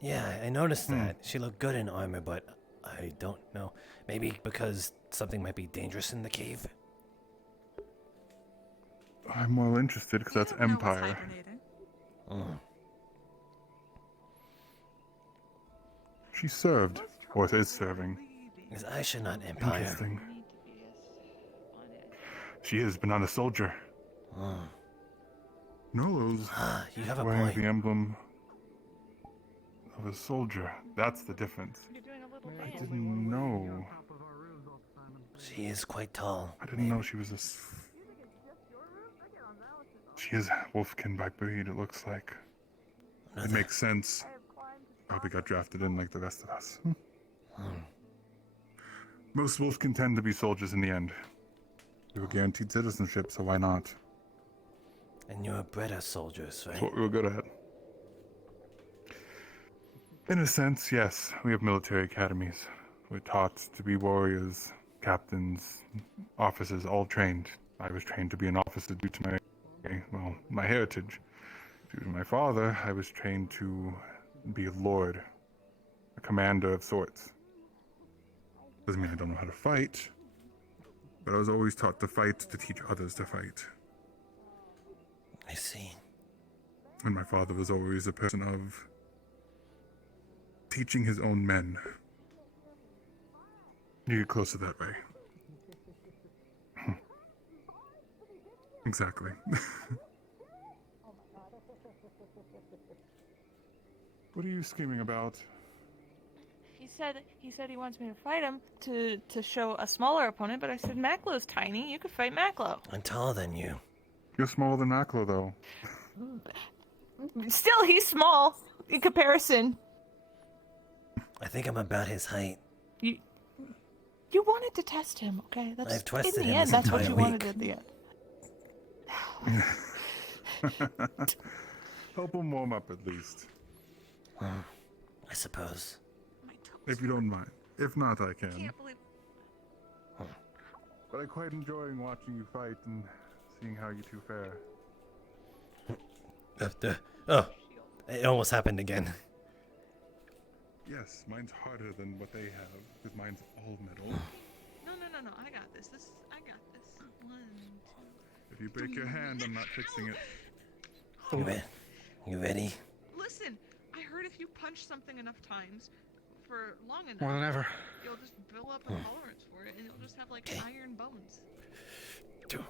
Yeah, I noticed that. She looked good in armor, but I don't know. Maybe because something might be dangerous in the cave? I'm well interested because that's Empire. She served, or is serving. Is Aisha not Empire? Interesting. She is, but not a soldier. Nolo's you have a wearing point. the emblem of a soldier. That's the difference. I didn't know. She is quite tall. I didn't know she was a... She is Wolfkin by breed, it looks like. It makes sense. Probably got drafted in like the rest of us. Most Wolfkin tend to be soldiers in the end. We were guaranteed citizenship, so why not? And you were bred as soldiers, right? That's what we were good at. In a sense, yes. We have military academies. We're taught to be warriors, captains, officers, all trained. I was trained to be an officer due to my heritage. Due to my father, I was trained to be a lord, a commander of sorts. Doesn't mean I don't know how to fight, but I was always taught to fight to teach others to fight. I see. And my father was always a person of teaching his own men. You get closer that way. Exactly. What are you screaming about? He said he wants me to fight him to show a smaller opponent, but I said Maklo's tiny. You could fight Maklo. I'm taller than you. You're smaller than Maklo, though. Still, he's small in comparison. I think I'm about his height. You wanted to test him, okay? That's I've twisted in the him end. this That's what entire you wanted week. at the end. Help him warm up at least. I suppose. If you don't mind. If not, I can. Can't believe. But I quite enjoying watching you fight and seeing how you two fare. Oh, it almost happened again. Yes, mine's harder than what they have, because mine's all metal. No. I got this. I got this. 1, 2. If you break your hand, I'm not fixing it. You ready? Listen, I heard if you punch something enough times for long enough, More than ever. you'll just build up a tolerance for it, and you'll just have like iron bones. Two.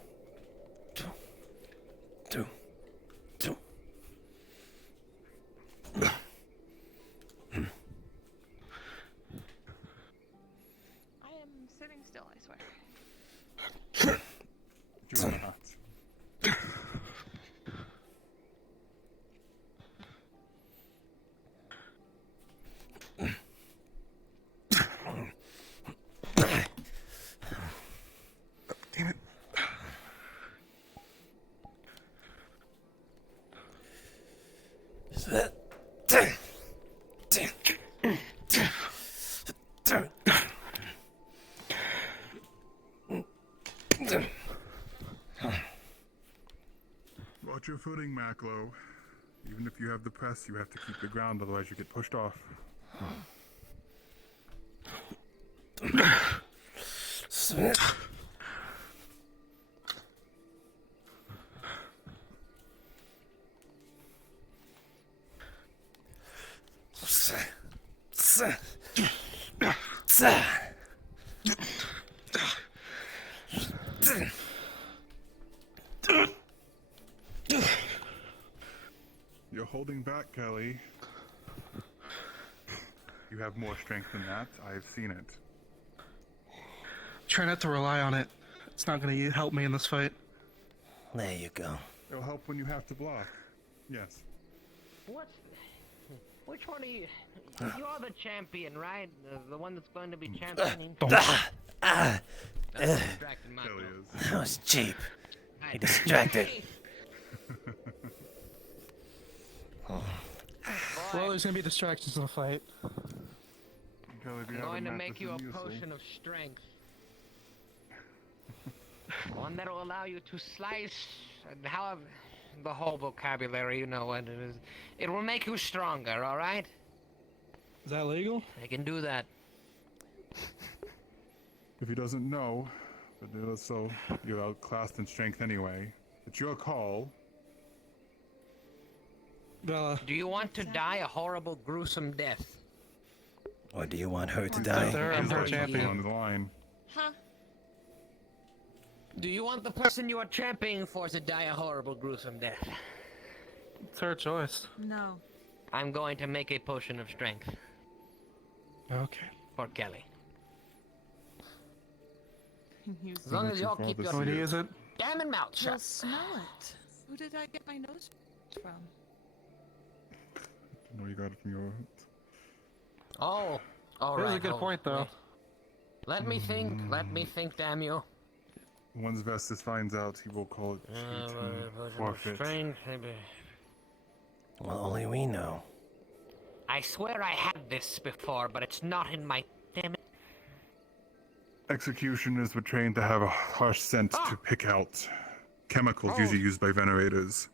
I am sitting still, I swear. You are not. Damn it. Watch your footing, Maklo. Even if you have the press, you have to keep the ground, otherwise you get pushed off. You're holding back, Kelly. You have more strength than that. I've seen it. Try not to rely on it. It's not going to help me in this fight. There you go. It'll help when you have to block. Yes. Which one are you? You're the champion, right? The one that's going to be championing. That was cheap. He distracted. Well, there's going to be distractions in the fight. Kelly, I'm going to make you a potion of strength. One that will allow you to slice, and however, the whole vocabulary, you know what it is. It will make you stronger, alright? Is that legal? I can do that. If he doesn't know, but so you're outclassed in strength anyway. It's your call. Do you want to die a horrible, gruesome death? Or do you want her to die? On the line. Huh? Do you want the person you are championing for to die a horrible, gruesome death? It's her choice. No. I'm going to make a potion of strength. Okay. For Kelly. As long as y'all keep your damn mouth You'll shut. smell it. Who did I get my nose from? No, you got it from your. Oh, all right. That was a good point, though. Let me think. Let me think. Damn you. Once Vestus finds out, he will call it cheat and forfeit. Well, only we know. I swear I had this before, but it's not in my damn it. Executioners were trained to have a harsh scent to pick out chemicals usually used by venerators.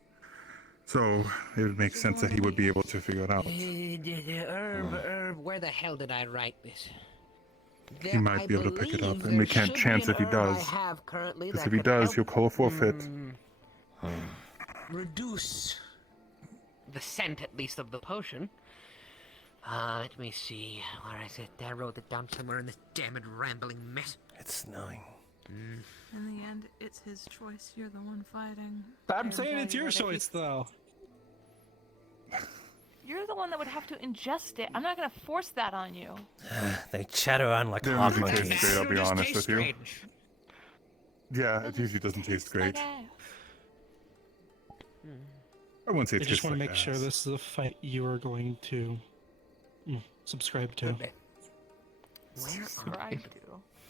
So it would make sense that he would be able to figure it out. Herb, where the hell did I write this? He might be able to pick it up, and we can't chance if he does. Because if he does, he'll call a forfeit. Reduce the scent, at least, of the potion. Let me see where is it. I wrote it down somewhere in this damned rambling mess. It's snowing. In the end, it's his choice. You're the one fighting. I'm saying it's your choice, though. You're the one that would have to ingest it. I'm not gonna force that on you. They chatter on like hot monkeys. Great, I'll be honest with you. Yeah, it usually doesn't taste great. I wouldn't say it I tastes just want to like make sure ass. this is a fight you are going to subscribe to. Subscribe to.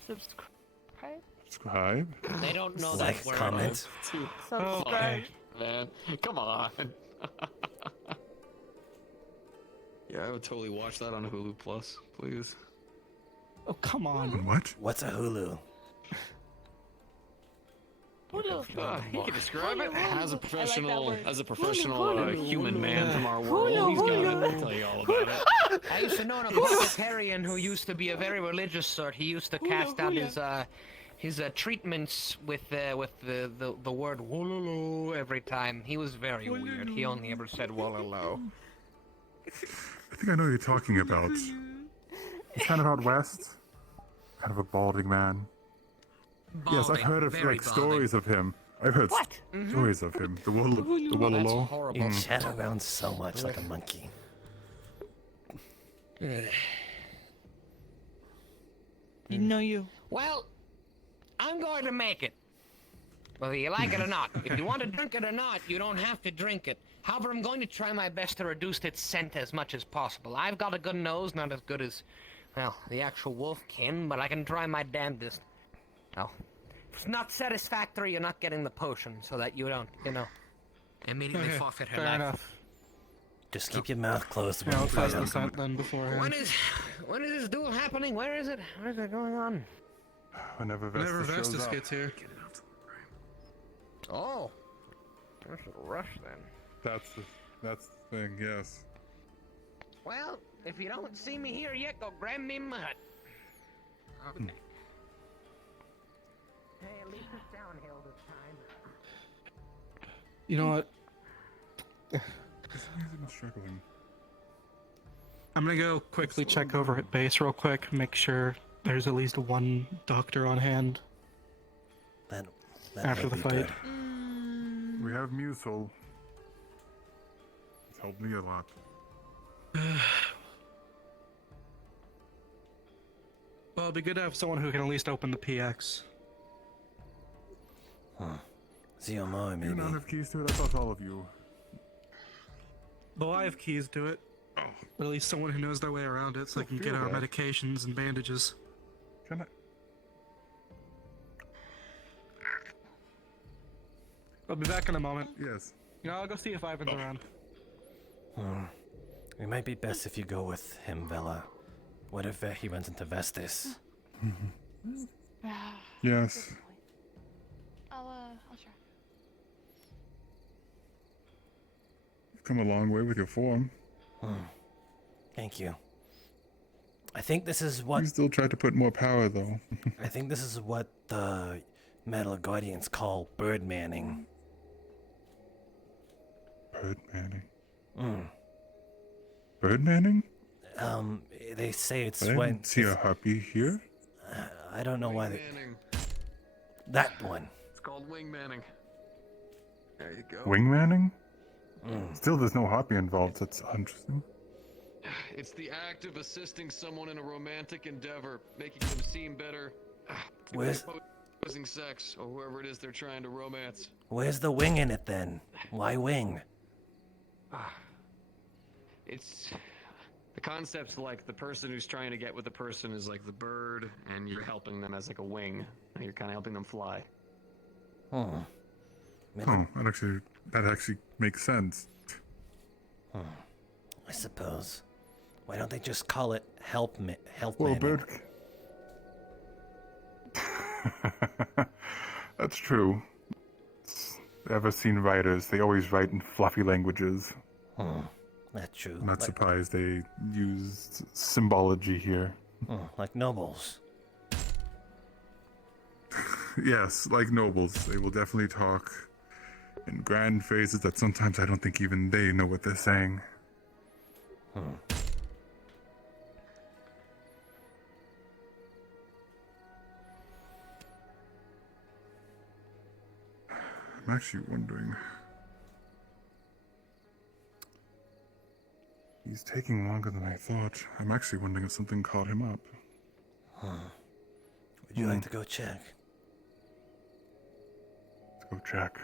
Subscribe. Subscribe? They don't know Like, that word. comment. Subscribe. Man, come on. Yeah, I would totally watch that on Hulu Plus, please. Oh, come on. What? What's a Hulu? He can describe it as a professional, word. human man from our world. He's gonna tell you all about it. I used to know an apothecarian who used to be a very religious sort. He used to cast out his treatments with the word wololo every time. He was very weird. He only ever said wololo. I think I know who you're talking about. He's kind of out west. Kind of a balding man. Yes, I've heard of like stories of him. I've heard stories of him. The Wololo. You chat around so much like a monkey. You know you. Well, I'm going to make it. Whether you like it or not. If you want to drink it or not, you don't have to drink it. However, I'm going to try my best to reduce its scent as much as possible. I've got a good nose, not as good as, well, the actual wolfkin, but I can try my damnedest. Well, if it's not satisfactory, you're not getting the potion, so that you don't, immediately forfeit her Fair life. enough. Just keep your mouth closed when Yeah, you I'll fight test this him. out then beforehand. When is this duel happening? Where is it? Where is it going on? Whenever Vestus shows up. gets here. Oh, there's a rush then. That's the thing. Yes. Well, if you don't see me here yet, go grab me in my hut. Hey, at least it's downhill this time. You know what? I'm struggling. I'm gonna go quickly check over at base real quick, make sure there's at least one doctor on hand. That After would the be fight. good. We have Musel. It's helped me a lot. Well, it'd be good to have someone who can at least open the PX. Ziomar, You maybe. don't have keys to it? I thought all of you. Well, I have keys to it. Oh. But at least someone who knows their way around it so they can get feel our bad. medications and bandages. Can I? I'll be back in a moment. Yes. You know, I'll go see if Ivan's around. It might be best if you go with him, Vela. What if he runs into Vestis? Yes. I'll try. You've come a long way with your form. Thank you. I think this is what... You still tried to put more power, though. I think this is what the Metal Guardians call bird manning. Bird manning. Mm. Bird manning? They say it's I when... didn't see a harpy here. I don't know why they... Manning. That one. It's called wing manning. There you go. Wing manning? Mm. Still, there's no harpy involved. That's interesting. It's the act of assisting someone in a romantic endeavor, making them seem better. Where's... Opposing sex, or whoever it is they're trying to romance. Where's the wing in it, then? Why wing? It's... The concept's like the person who's trying to get with the person is like the bird, and you're helping them as like a wing. And you're kind of helping them fly. Oh, that actually makes sense. I suppose. Why don't they just call it help Well, manning? bird. That's true. Ever seen writers? They always write in fluffy languages. That's true. I'm not surprised they used symbology here. Like nobles. Yes, like nobles. They will definitely talk in grand phrases that sometimes I don't think even they know what they're saying. I'm actually wondering. He's taking longer than I thought. I'm actually wondering if something caught him up. Would you like to go check? Let's go check.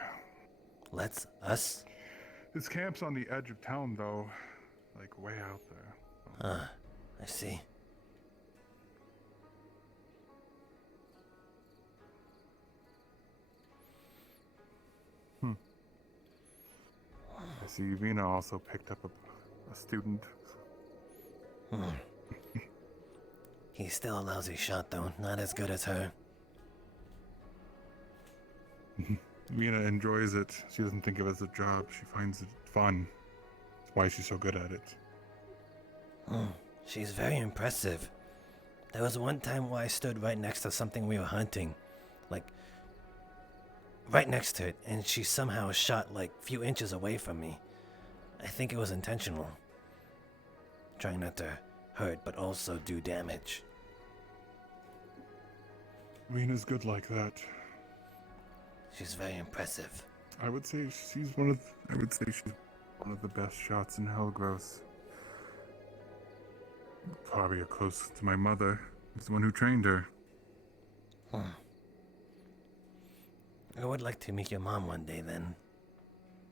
Us? His camp's on the edge of town, though. Like, way out there. I see. I see Vina also picked up a student. He's still a lousy shot, though. Not as good as her. Vina enjoys it. She doesn't think of it as a job. She finds it fun. That's why she's so good at it. She's very impressive. There was one time where I stood right next to something we were hunting. Like, right next to it, and she somehow shot like a few inches away from me. I think it was intentional. Trying not to hurt, but also do damage. Vina's good like that. She's very impressive. I would say she's one of the best shots in Hellgross. Probably close to my mother, who's the one who trained her. I would like to meet your mom one day, then.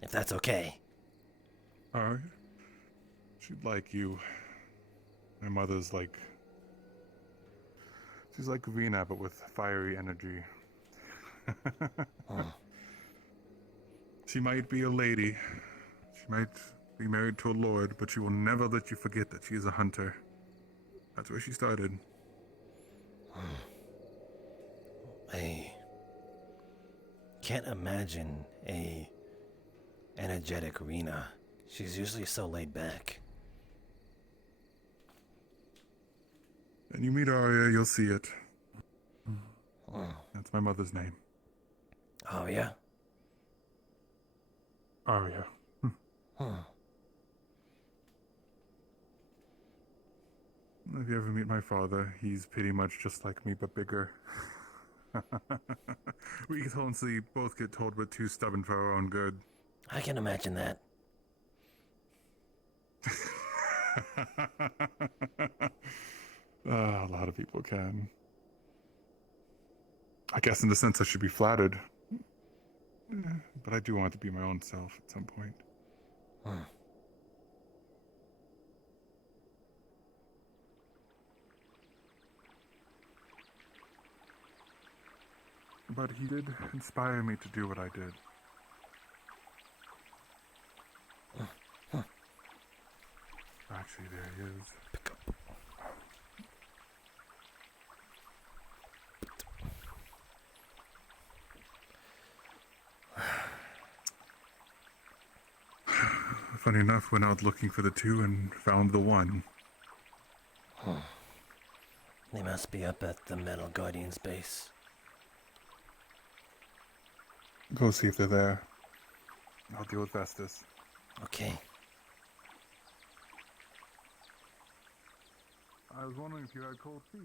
If that's okay. Alright. She'd like you. My mother's like... She's like Vina, but with fiery energy. She might be a lady. She might be married to a lord, but she will never let you forget that she is a hunter. That's where she started. can't imagine a energetic Rena. She's usually so laid back. When you meet Arya, you'll see it. Oh, That's my mother's name. yeah? Arya. Huh. If you ever meet my father, he's pretty much just like me, but bigger. We honestly both get told we're too stubborn for our own good. I can imagine that. A lot of people can. I guess in the sense I should be flattered. But I do want to be my own self at some point. But he did inspire me to do what I did. Actually, there he is. Pick up. Funny enough, went out looking for the two and found the one. They must be up at the Metal Guardian's base. Go see if they're there. I'll deal with Vestus. Okay. I was wondering if you had cold feet.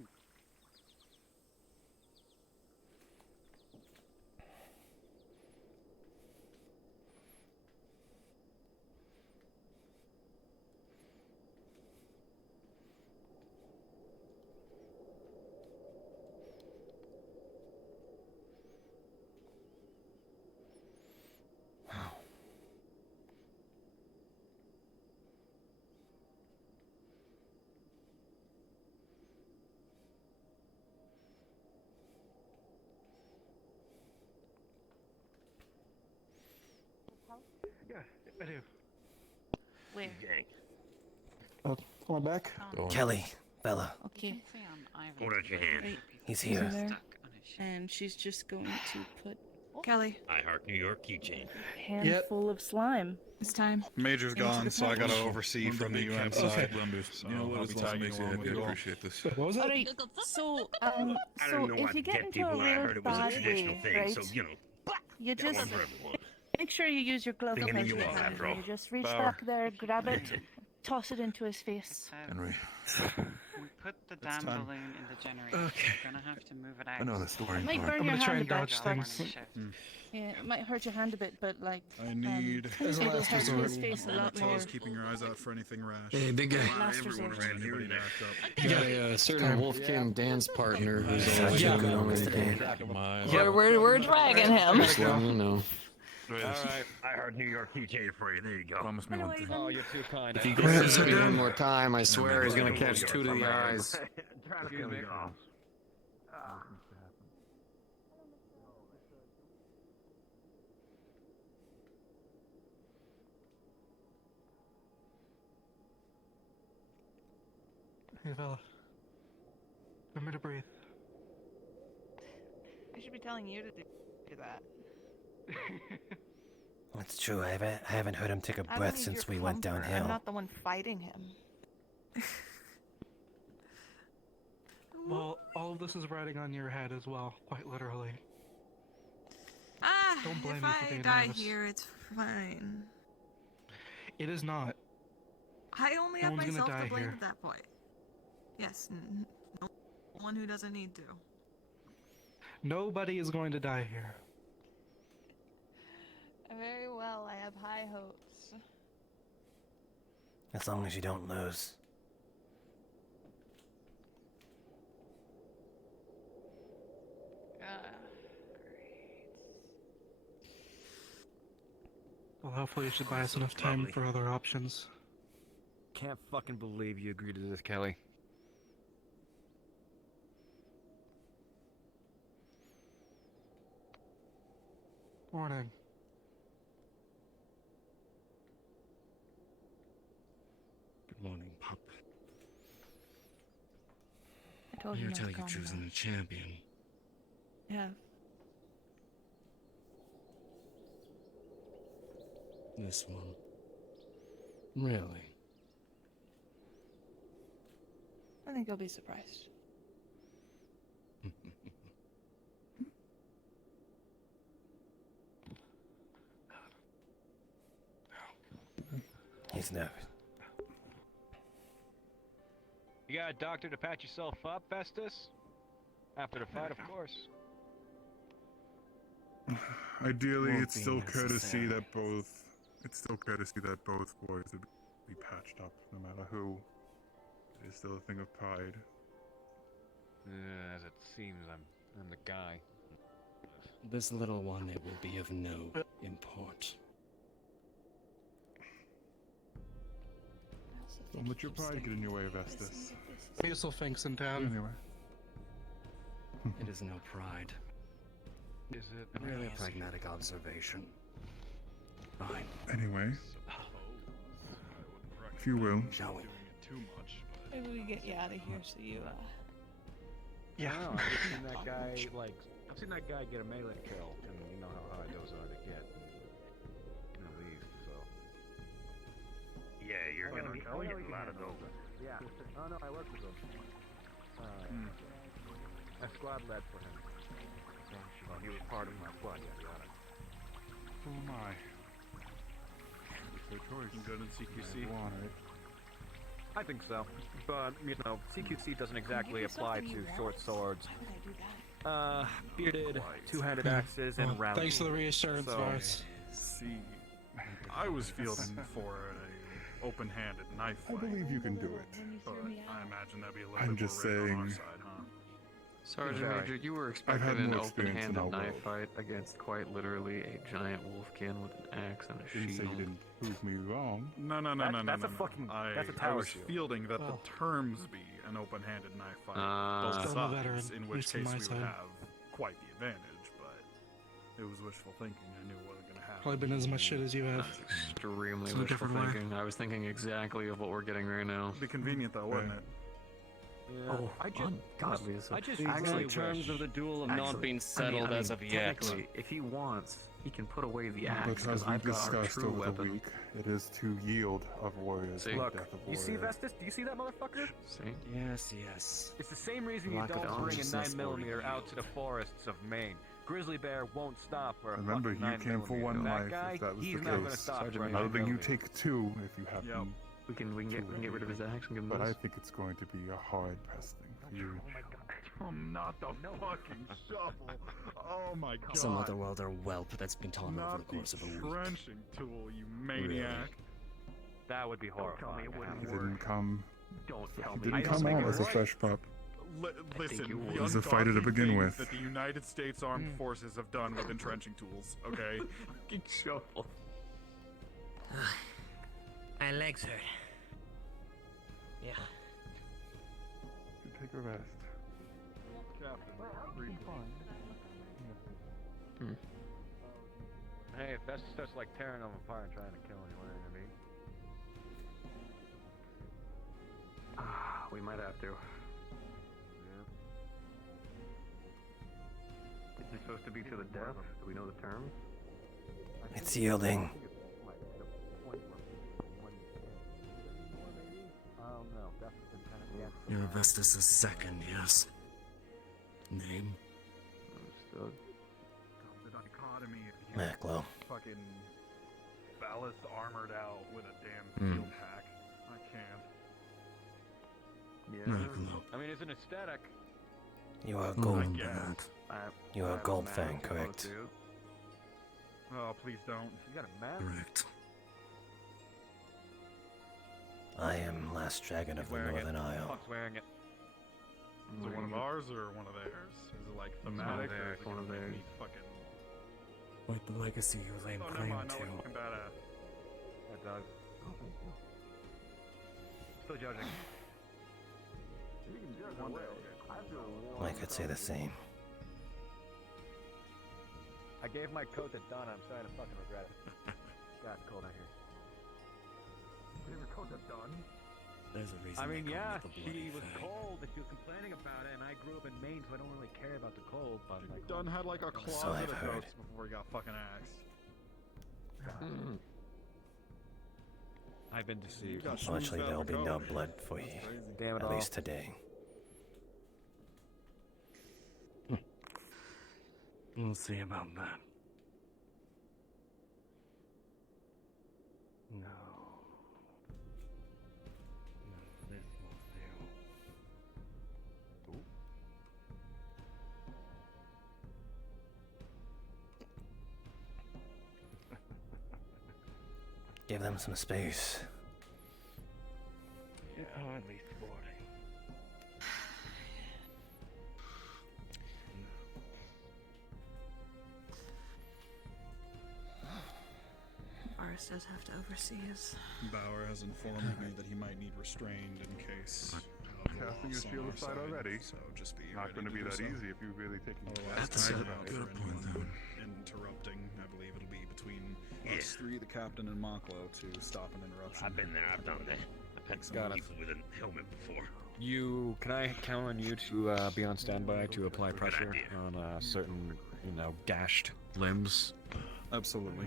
Yeah, I do. Where? Oh, come on back. Kelly, Bella, Okay. Hold out your hand. Right. he's Is he here. there? And she's just going to put Kelly. I heart New York keychain. a handful of slime. It's time. Major's Into gone, the so I gotta package. oversee from the UN Okay. side. So, You know what? I'll As be long as it tagging makes you along with happy, you I all. appreciate this. What was it? Alright, so, I don't so know if what you get get into people, a but I real heard it was a bad traditional way, thing, right, so, you know, you got one just for everyone. make sure you use your glove Thinking up of as you you all, can. after all. You just reach Bauer. back there, grab it, toss it into his face. Henry. We put the It's damn time. balloon in the generator. Okay. We're gonna have to move it out. I know the story. It might part. burn I'm your gonna try hand and a bit, dodge but things. yeah, it might hurt your hand a bit, but like I need As a it'll last hurt resort. his face a lot more. keeping your eyes out for anything rash. Hey, big guy. Last Everyone resort. around here Anybody is there. backed up. You got a certain Wolfkin dance partner who's always Yeah. letting me know Yeah. anything. We're dragging him. Just letting me know. Alright, I heart New York keychain for you. There you go. Promise me one thing. Oh, you're too kind. If he grabs me one more time, I swear he's gonna catch two to the eyes. Excuse me. Hey, Bella. Remember to breathe. I should be telling you to do that. It's true. I haven't heard him take a I don't breath need since your we went comfort. downhill. I'm not the one fighting him. Well, all of this is riding on your head as well, quite literally. Ah, Don't blame if me for I being die nervous. here, it's fine. It is not. I only No have one's gonna myself die to blame here. at that point. Yes, no one who doesn't need to. Nobody is going to die here. Very well, I have high hopes. As long as you don't lose. Well, hopefully it should buy us enough time for other options. Can't fucking believe you agreed to this, Kelly. Morning. Good morning, pup. I told you You're not to telling call you're me choosing that. the champion. Yeah. This one. Really? I think you'll be surprised. He's nervous. You got a doctor to patch yourself up, Festus? After the fight, of course. Ideally, Won't it's be still courtesy necessary. that both. It's still courtesy that both boys would be patched up, no matter who. It is still a thing of pride. As it seems, I'm the guy. This little one, it will be of no import. Don't let your pride get in your way, Vestus. Useful things in town. Anyway. It is no pride. Is it Merely a pragmatic observation. Fine. Anyway. If you will. Shall we? Maybe we get you out of here so you, Yeah. I know, I've seen that guy, I've seen that guy get a melee kill, and you know how hard those are to get. You know, leave, so. Yeah, you're gonna be getting a lot of those. Yeah. Oh no, I worked with him. I squad led for him. Well, he was part of my squad, yada. Who am I? It's their choice. You good in CQC? I want it. I think so, but you know, CQC doesn't exactly apply to short swords. Bearded, two-handed axes, and round. Thanks for the reassurance, So, Vars. see, I was fielding for an open-handed knife I fight. believe you can do it. But I imagine that'd be a little I'm bit just more rigged on our saying. side, huh? Sergeant Sorry. Major, you were I've had expecting an more experience in open-handed our knife world. fight against quite literally a giant wolfkin with an axe and a Didn't say you shield. didn't prove me wrong. No. That's a no. fucking- that's a I tower was shield. fielding that Oh. the terms be an open-handed knife fight. Both Still I'm a sides, veteran, in at which least on case my we would side. have quite the advantage, but it was wishful thinking. I knew it wasn't going to happen. Probably been as much shit as you have. Extremely In a wishful different way. thinking. I was thinking exactly of what we're getting right now. It'd be convenient though, wouldn't it? Oh, ungodly. I just The actually exact terms of the duel have not been I settled mean, as of yet. technically, if he wants, he can put away the But axe as because we I've got our discussed true over the weapon. week, it is to yield of warriors See? and Look, death of you see warriors. Vestus? Do you see that motherfucker? See? Yes, yes. It's the same reason you Lack of don't bring a consciousness 9mm or out to the forests of Maine. Grizzly bear won't stop for a Remember, fucking you came for 9mm. one That life guy, if that was he's the not gonna case. stop for a I'll let you 9mm. take two if you happen. We can get rid of his axe and give him But I this. think it's going to be a hard pressed thing for you. Not the fucking shovel. Oh my god. Some otherworlder whelp that's been taught over Not the course of a week. trenching tool, you maniac. That would be horrifying. He didn't come. Don't tell He me. didn't I come don't out think as a you're fresh pup. Listen, you the would. He was a fighter to ungodly begin things with. that the United States Armed Forces have done with entrenching tools, okay? Fucking shovel. My legs hurt. Yeah. Take a rest. Hey, if Vestus starts like tearing them apart and trying to kill anyone, I mean. We might have to. Is it supposed to be to the death? Do we know the terms? It's yielding. You're Vestus' second, yes. Name? Understood. The dichotomy of Maklo. fucking Phallus armored out with a damn field hack. I can't. Yeah. Maklo. I mean, it's an aesthetic. You are Hmm. gold. guess. You are Goldfang, correct? Oh, please don't. You got a mask? Correct. I am last dragon of the Northern Isle. Fuck's wearing it. Is it one of ours or one of theirs? Is it like thematic? or is it one of gonna theirs. be Fucking... Like the legacy you lay Oh, never claim mind. to. Not fucking badass. That dog. Still judging. I could say the same. I gave my coat to Donna. I'm starting to fucking regret it. God, it's cold out here. Gave your coat to Dunn? There's a reason. I mean, they call yeah, it the Bloody she was Fang. cold and she was complaining about it, and I grew up in Maine, so I don't really care about the cold. But like, Dunn had like a So closet I've of heard. goats before he got fucking axed. I've been deceived. Unfortunately, there will be no blood for you. Damn it At all. least today. We'll see about that. No. This won't do. Ooh. Give them some space. Yeah, hardly sporting. Boris does have to oversee his. Bauer has informed me that he might need restrained in case. Casting your shield aside already. So just be Not going to be that easy if you really take me. That's a good point, then. Interrupting, I believe it'll be between us three, the captain and Maklo, to stop an interruption. I've been there, I've done that. I've had some people with a helmet before. Can I count on you to be on standby to apply pressure on certain, gashed limbs? Absolutely.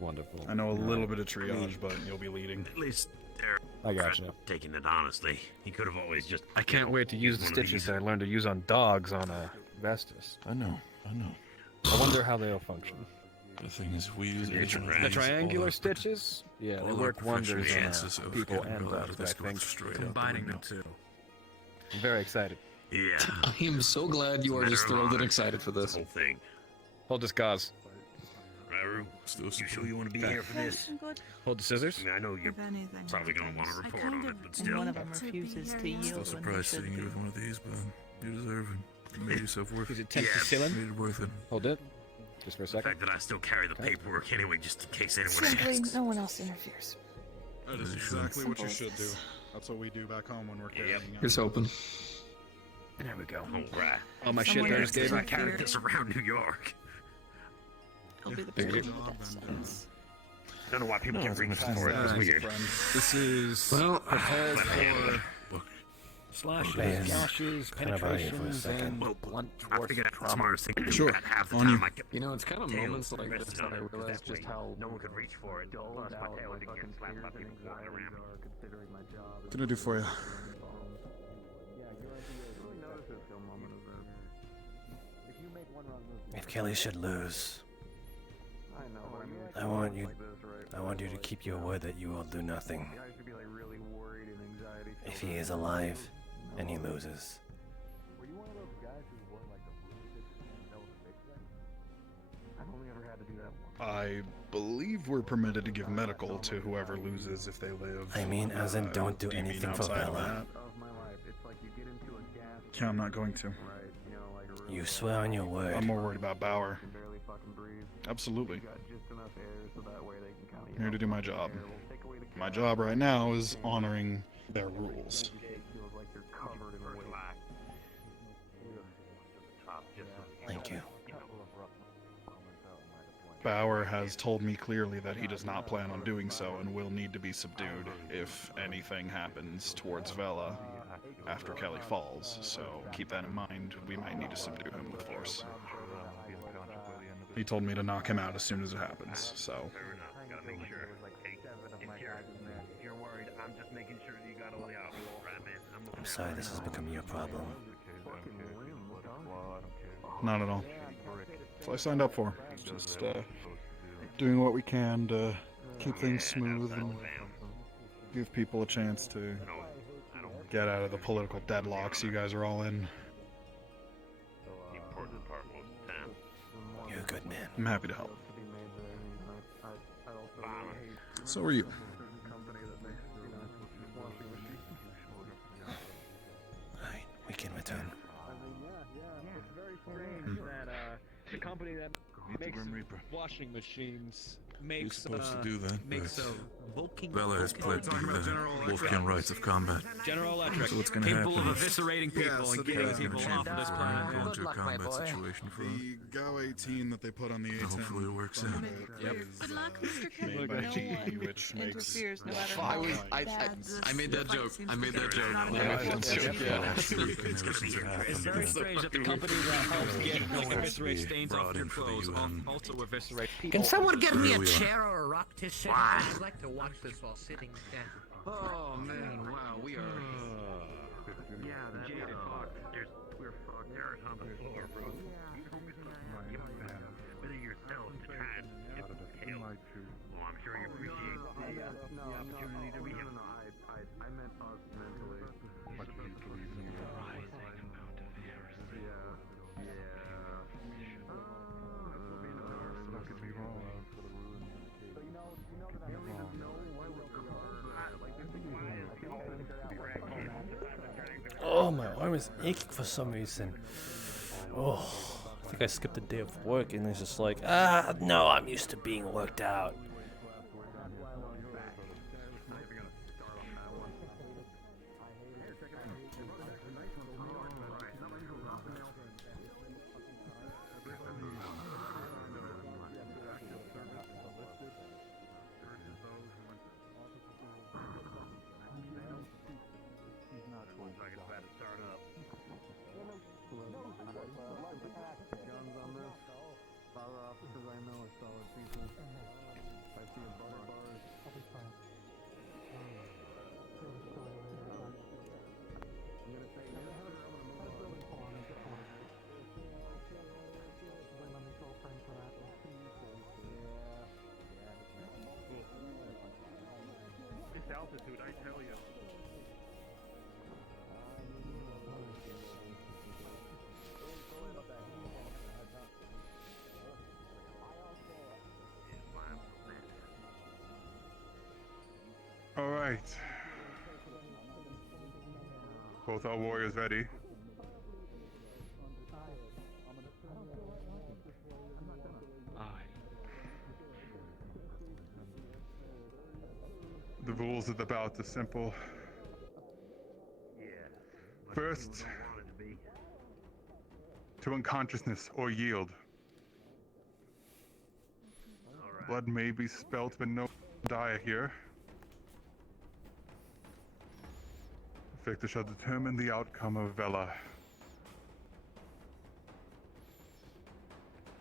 Wonderful. I know a little bit of triage, but you'll be leading. At least they're I gotcha. taking it honestly. He could have always just. I can't wait to use the stitches that I learned to use on dogs on a Vestus. I know. I wonder how they'll function. The thing is, we use The triangular stitches? Yeah, they work wonders on people and dogs, I think. Combining the two. I'm very excited. Yeah. I am so glad you are just thrilled and excited for this. Whole thing. Hold this gauze. Raru, you sure you want to be here for this? Hold the scissors. I mean, I know you're probably going to want to report on it, but still. One of them refuses to yield. Still surprised seeing you with one of these, but you deserve it. You made yourself worth it. Is it penicillin? Made it worth it. Hold it. Just for a The second. fact that I still carry the paperwork anyway, just in case anyone Simply, asks. no one else interferes. That is exactly what you should do. That's what we do back home when we're carrying out. Here's hoping. There we go. All right. Oh, my shit there's David. I carried this around New York. He'll be the Thank you. person with the distance. I don't know why people get reached for it. It's weird. This is Prepared for Look, slashes, Man, gashes, kind of out of here for a penetrations, second. and well, blunt I force figured that's the trauma. smartest thing to do. Sure, Half the on time you. I get It's kind of tails moments like this rested that on I it, 'cause realize that just way how no one could reach for it. Plus, my tail didn't get slapped by people walking around. What can I do for you? If Kelly should lose, I want you to keep your word that you will do nothing. If he is alive and he loses. I believe we're permitted to give medical to whoever loses if they live. I mean, as in don't do you mean anything for outside of Bella. that? Yeah, I'm not going to. You swear on your word. I'm more worried about Bauer. Absolutely. I'm here to do my job. My job right now is honoring their rules. Thank you. Bauer has told me clearly that he does not plan on doing so and will need to be subdued if anything happens towards Vela after Kelly falls, so keep that in mind. We might need to subdue him with force. He told me to knock him out as soon as it happens, so... Gotta make sure. If you're worried, I'm just making sure you got all the options, right, man? I'm sorry this has become your problem. Not at all. That's what I signed up for. Just doing what we can to keep things smooth and give people a chance to get out of the political deadlocks you guys are all in. The important part was the time. You're a good man. I'm happy to help. So are you. Alright, we can return. The company that makes washing machines makes supposed to do that, makes but Vulcan. Bella has pled the Wolfgang rights of combat. General Electric, So what's going to capable happen? of eviscerating people and getting people off of this planet. Go into a combat situation for them. The GAU 18 that they put on the A10. Hopefully it works out. Yep. Good luck, Mr. Made by No GE, one which makes interferes, no matter I how was, bad I made that joke. I made that joke. It's very strange that the company that helps get eviscerate stains off your clothes also eviscerates people. Can someone get me a Early chair or a rock to sit on? I'd like to watch this while sitting down. Oh man, wow, we are. Yeah, that's we're fucked. There's on the floor, bro. Whether yourself to try and dip the scale. Well, I'm sure you appreciate the opportunity that we have. No, I meant us mentally. But you can see the rising amount of virus. Yeah. Don't get me wrong. Oh, my arm is aching for some reason. Oh, I think I skipped a day of work and it's just like, no, I'm used to being worked out. This altitude, I tell you. All right. Both our warriors ready. The rules of the bout are simple. First, to unconsciousness or yield. Blood may be spelt, but no die here. Victor shall determine the outcome of Vela.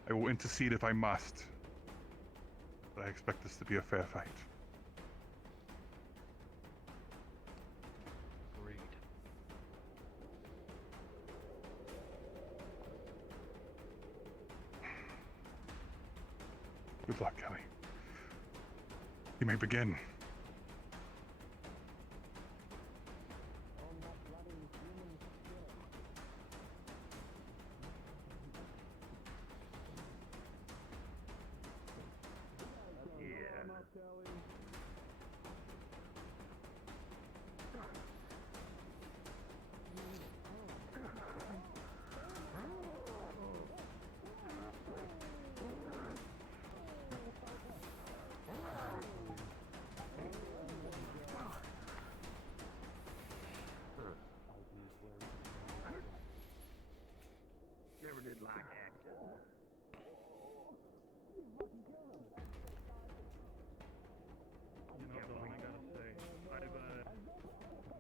I will intercede if I must, but I expect this to be a fair fight. Good luck, Kelly. You may begin. Never did like action. You know, Don, I gotta say, I've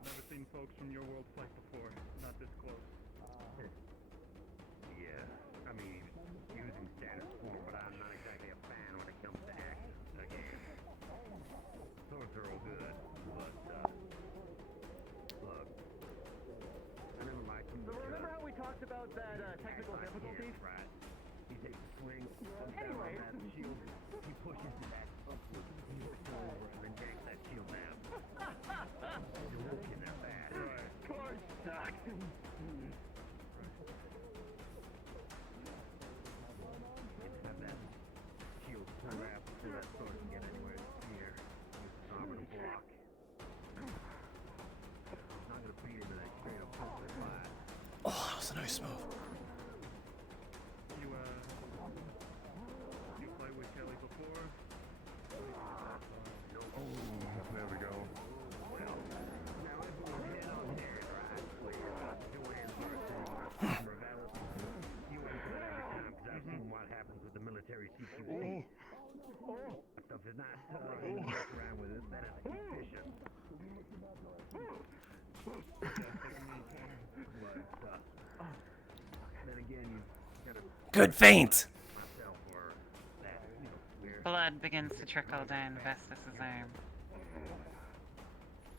never seen folks from your world fight before. Not this close. Yeah, I mean, using status form, but I'm not exactly a fan when it comes to action. Again, swords are all good, but look, I never liked them. So remember how we talked about that technical difficulties? Yeah, right. He takes a swing, comes down on that shield, he pushes it back upward, he hooks it over, and then yanks that shield down. You're looking at that. Of course, Doc. Have that shield turn around so that sword can get anywhere near. Use the armor to block. I'm not gonna beat him in a straight up fist fight. Oh, that was a nice move. You played with Kelly before? Oh, there we go. I've seen what happens with the military CQC. Stuff is not you mess around with it, then it's efficient. Then again, you gotta Good feint. myself or that, weird Blood begins to trickle down Vestus's arm.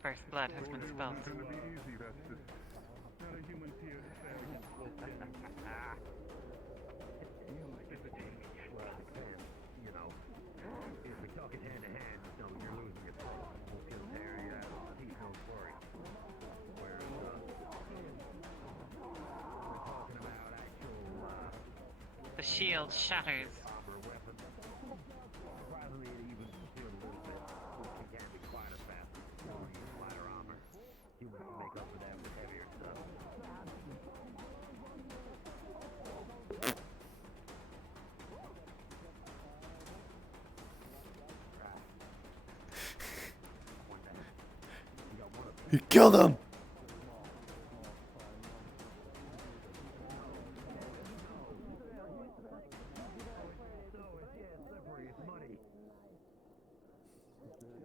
First blood has been spilled. It's gonna be easy, Vestus. Not a human tear to spare against Wolfgang. You know, if we talk it hand to hand, so you're losing your throat. He'll tear you out. He's no worry. Whereas, we're talking about actual, The shield shatters. armor weapon. Surprisingly, it even secured a little bit. Which can be quite a fast. Only lighter armor. Humans can make up for that with heavier stuff. You killed him!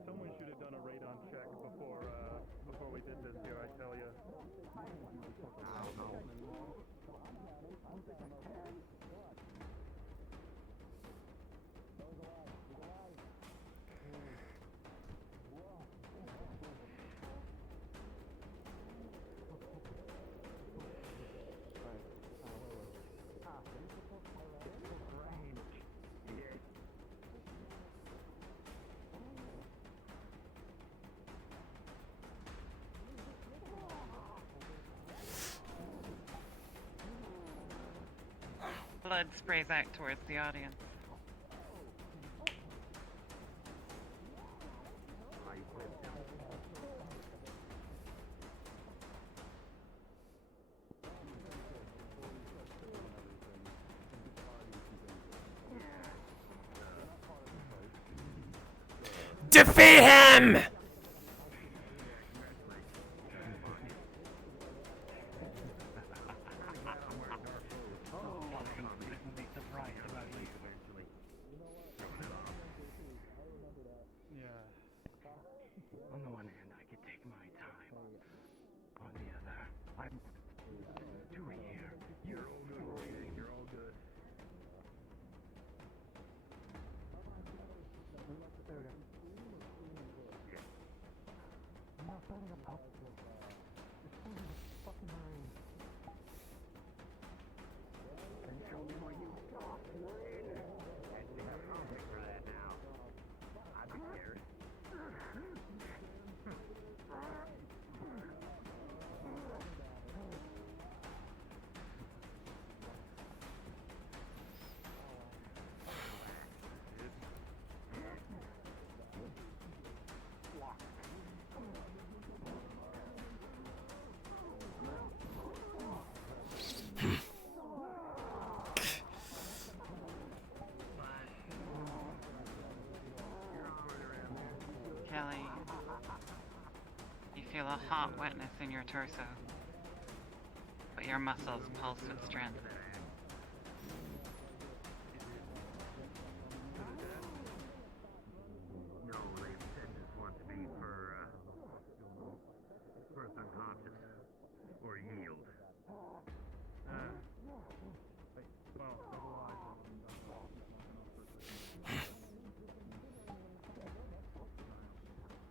Someone should have done a radon check before we did this here, I tell you. I don't know. Blood sprays out towards the audience. Defeat him! On the one hand, I could take my time. On the other, I'm doing here. You're all good, Roy. You're all good. I'm not setting up help. It's for the fucking Marine. Can you show me what you got, Marine? You have context for that now. I'd be scared. Kelly, you feel a hot wetness in your torso, but your muscles pulse with strength. No, they said this one to be for, first unconscious. Or yield.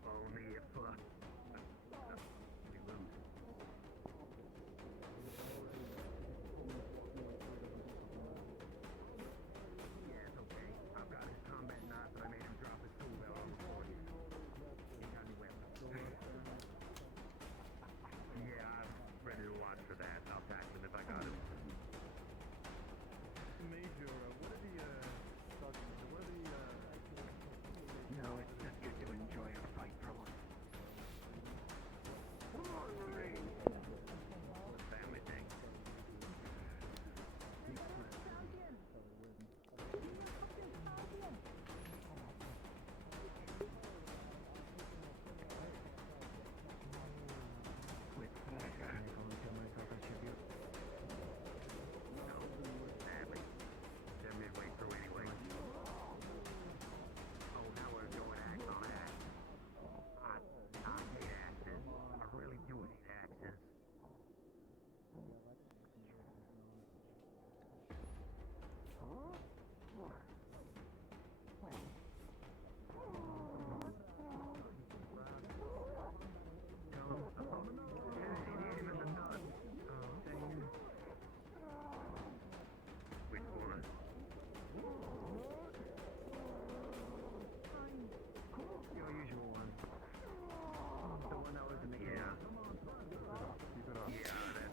Only if, we lose.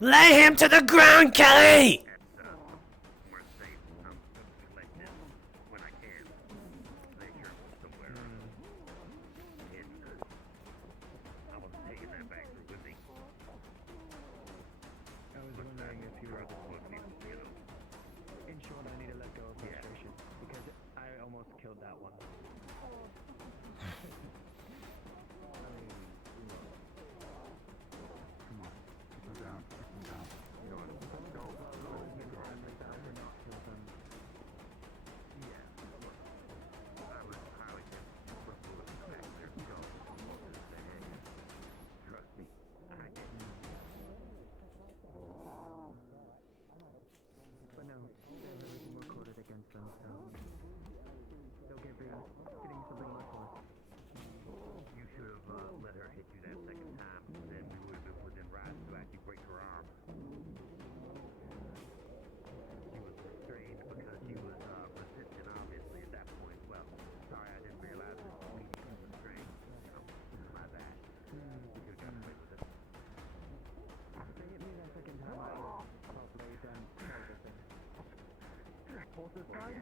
Lay him to the ground, Kelly! I was wondering if you were in short, I need to let go of frustration because I almost killed that one. But no, they're really more coded against them, so they'll get getting something more close. You should have let her hit you that second time, then we would have been within rights to actually break her arm. She was restrained because she was resistant, obviously, at that point. Well, sorry, I didn't realize it was immediately restrained. My bad. We should have got away with it. They hit me that second time, I was probably done everything. Hold this side?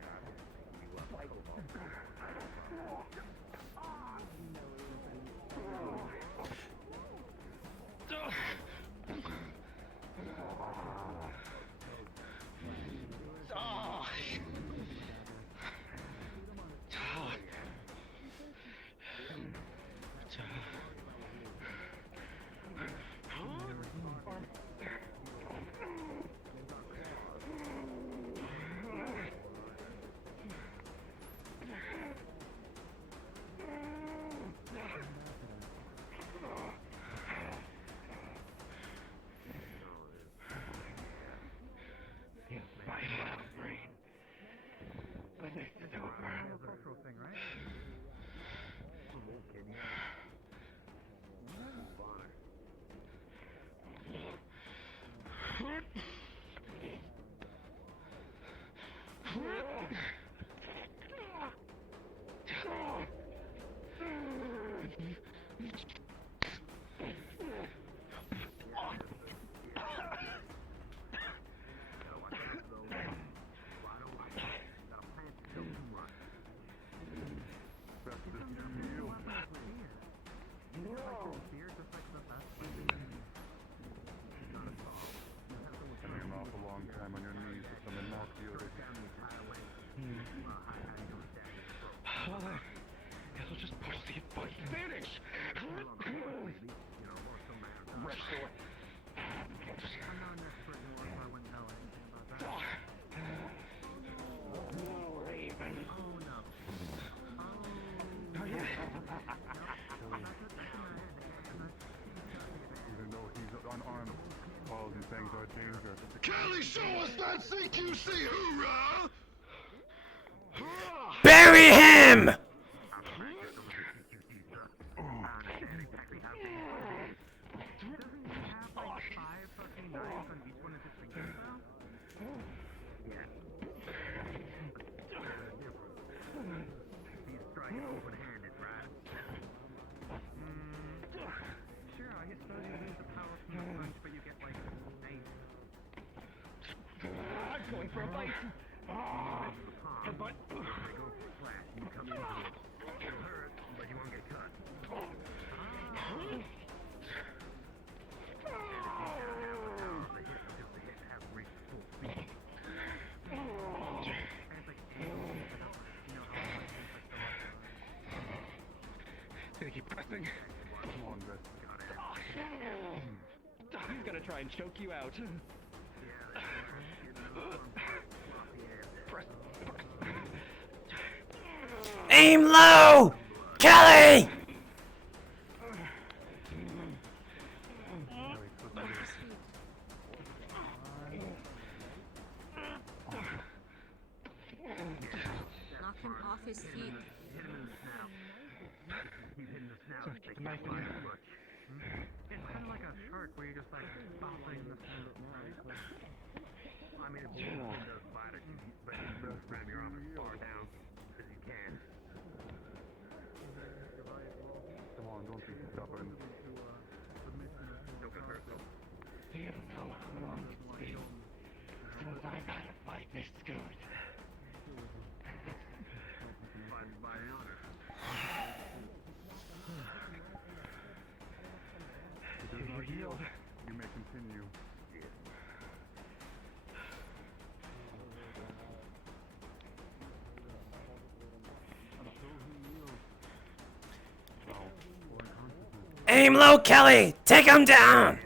Guess we'll just push the fight finish. Even though he's unarmed, all these things are dangerous. Kelly, show us that CQC hoorah! Bury him! Going for a bite. Headbutt. Gonna keep pressing. Come on, Beth. He's gonna try and choke you out. Aim low! Kelly! Knock him off his feet. Keep the knife in there. It's kind of like a shark where you're just like bopping the sand at now. I mean, if you does bite it, but you just grab your arm as far down as you can. Come on, don't be stubborn. Don't get hurt, though. you know how long it's been since I had a fight this good. By honor. If there's no yield, you may continue. Aim low, Kelly! Take him down!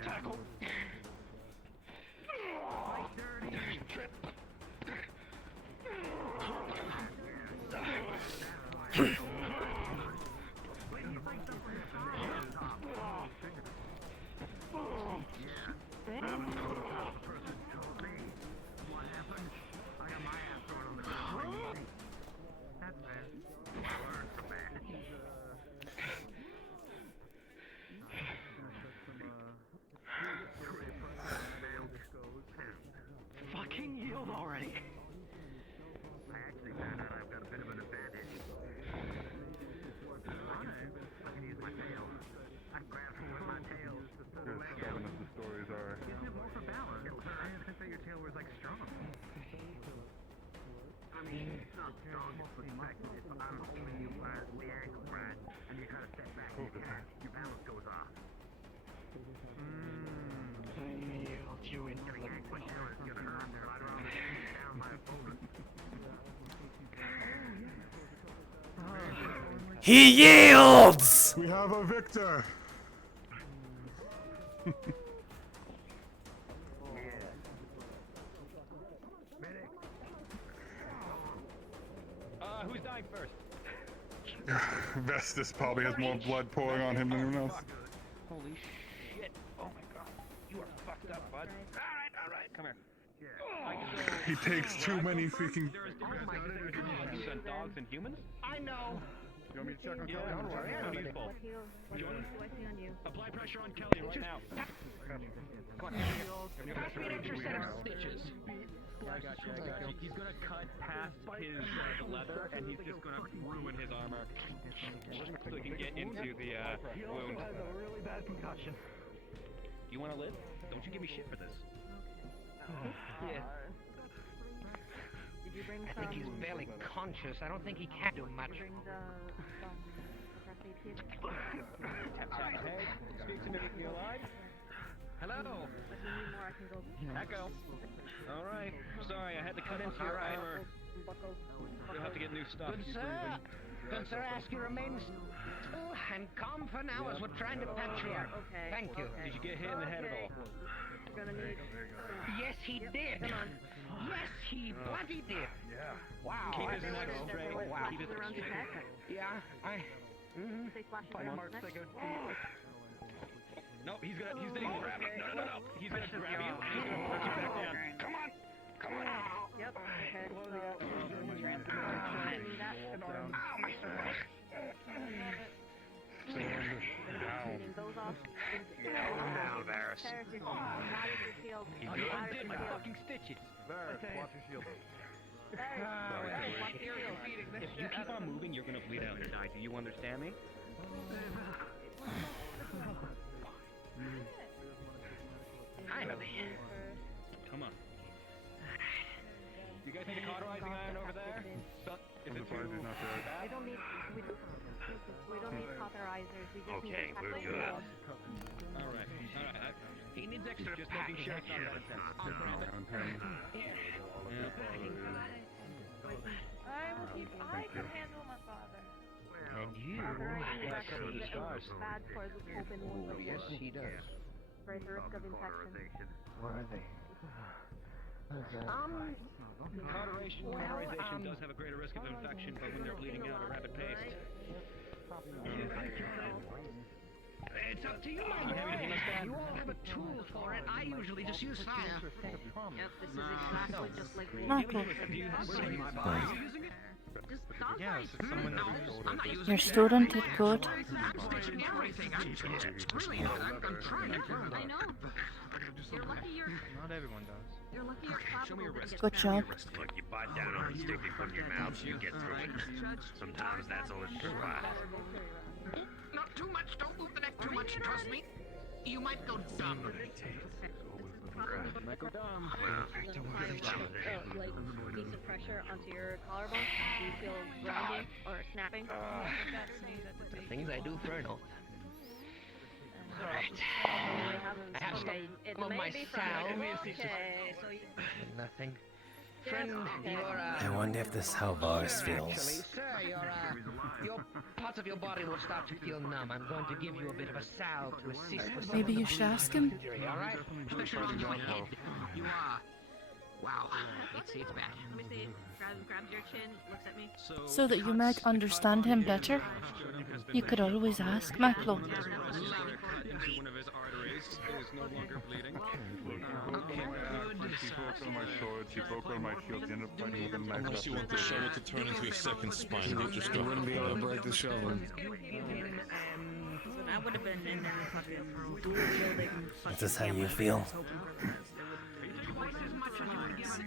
Fucking yield already. I actually found out I've got a bit of an advantage. I can use my tail. I grab him with my tail. Good, stubborn as the stories are. You have more for balance. I didn't think that your tail was like strong. I mean, it's not strong in perspective. If I'm holding you by the ankle, right, and you try to step back and you can't, your balance goes off. I yield you into the My tail is gonna hurt, so I'd rather be down by a bullet. He yields! We have a victor! Who's dying first? Vestus probably has more blood pouring on him than anyone else. Holy shit. Oh my god. You are fucked up, bud. Alright. Come here. He takes too many freaking... Use on dogs and humans? I know. You want me to check on Yeah, Kelly? don't worry. What Who do you pull? do I see on you? Apply pressure on Kelly right now. Come on. Pass me an extra set of stitches. I got you. He's gonna cut past his leather, and he's just gonna ruin his armor. So he can get into the wound. Has a really bad concussion. You wanna live? Don't you give me shit for this. Yeah. Did you bring I think he's barely conscious. I don't think he can do much. Bring some first aid kit. Hey, speak to me. You alive? Hello. If you need more, I can go. Echo. All right. Sorry, I had to cut into your armor. You'll have to get new stuff. Good sir. Good sir, ask you remain still and calm for now as we're trying to patch you up. Okay. Thank you. Did you get hit in the head at all? You're gonna need. Yes, he did. Come on. Yes, he bloody did. Yeah. Wow. Keep his Stay neck with it, straight. stay with it. Wow. Keep it Around your straight. neck. Yeah, Stay flashing around your neck. No, he's gonna grab you. No. He's gonna grab you. He's gonna put you back down. Come on. Yep. Okay. Ow, my stomach. Taking those off. Now, Varys. You undid my fucking stitches. Varys, watch your shield. If you keep on moving, you're gonna bleed out and die. Do you understand me? finally. Come on. You guys need a cauterizing iron over there? Is it too bad? We don't need cauterizers. We just Okay, need we're good. All right. He needs extra Just making sure it's not that intense. I will keep. I can handle my father. You actually bad for the open wounds. Oh, yes, he does. For the risk of infection. Where are they? Cauterization does have a greater risk of infection, but when they're bleeding out at a rapid pace. It's up to you, my boy. You all have a tool for it. I usually just use fire. Yep, this is exactly just like the Maklo. Just stop Yeah, like, so someone I'm not using Your student did good. I'm stitching everything. I'm really hard. I'm trying to prove I know. You're lucky you're Not everyone does. you're lucky you're clappable. Good job. Look, you bite down on the stick they put in your mouth so you get through it. Sometimes that's all it survives. Not too much. Don't move the neck too much. Trust me. You might go dumb. Maklo dumb. Like piece of pressure onto your collarbone. Do you feel grinding or snapping? The things I do, Fernal. Alright. I have It some of may my be from salve. Okay, so you... Nothing. Friend, your I wonder if this is how Varus feels. Actually, sir, your parts of your body will start to feel numb. I'm going to give you a bit of a salve to assist with some Maybe of the you should bleeding ask him. injury, all right? Especially on your head. You are. Wow. It's bad. Let me see. Grabs your chin, looks at me. So that you might understand him better. You could always ask Maklo. Into one of his arteries is no longer bleeding. He broke on my sword, he broke on my shield, he ended up fighting with a knife. Unless you want the shovel to turn into a second spine, you just You drop wouldn't be able to break the shovel. I would have been in there fucking dual wielding. Is this how you feel?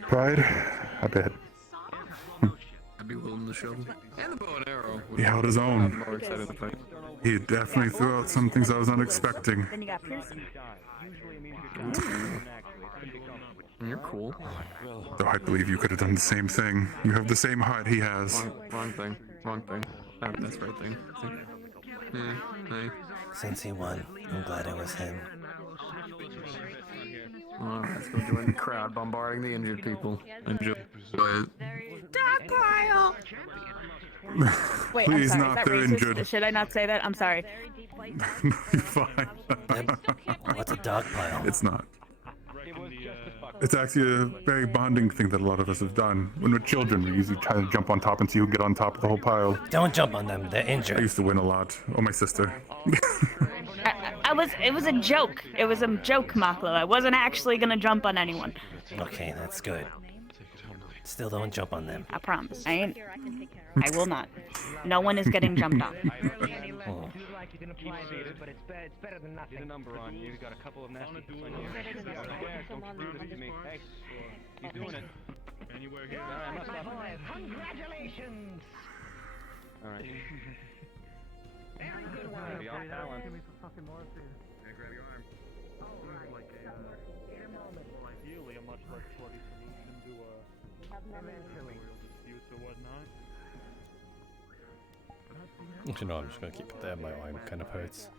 Pride? I bet. I'd be willing to shovel. And the bow and arrow. He held his own. I'm more excited to fight. He definitely threw out some things I was not expecting. Then you got pierced. You're cool. Though I believe you could have done the same thing. You have the same heart he has. Wrong thing. Wrong thing. That's the right thing. Hey. Since he won, I'm glad it was him. Let's go join the crowd bombarding the injured people. Enjoy it. Dog pile! Wait, Please I'm sorry. not, Is that they're racist? injured. Should I not say that? I'm sorry. You're fine. What's a dog pile? It's not. It's actually a very bonding thing that a lot of us have done. When we're children, we usually try to jump on top and see who can get on top of the whole pile. Don't jump on them, they're I injured. used to win a lot. Oh, my sister. It was a joke. It was a joke, Maklo. I wasn't actually gonna jump on anyone. Okay, that's good. Still don't jump on them. I promise. I will not. No one is getting jumped on. Oh. But it's better than nothing. Need a number on you. You got a couple of nasty hits on you. Yeah, don't do this to me. Hey, he's doing it. Anywhere here. I'm not stopping. Congratulations! All right. Very good one. Be off balance. Give me some fucking morphine. Yeah, grab your arm. Seems like well, ideally a much less bloody solution to eventually disputes or whatnot. You know, I'm just gonna keep it there. My arm kind of hurts.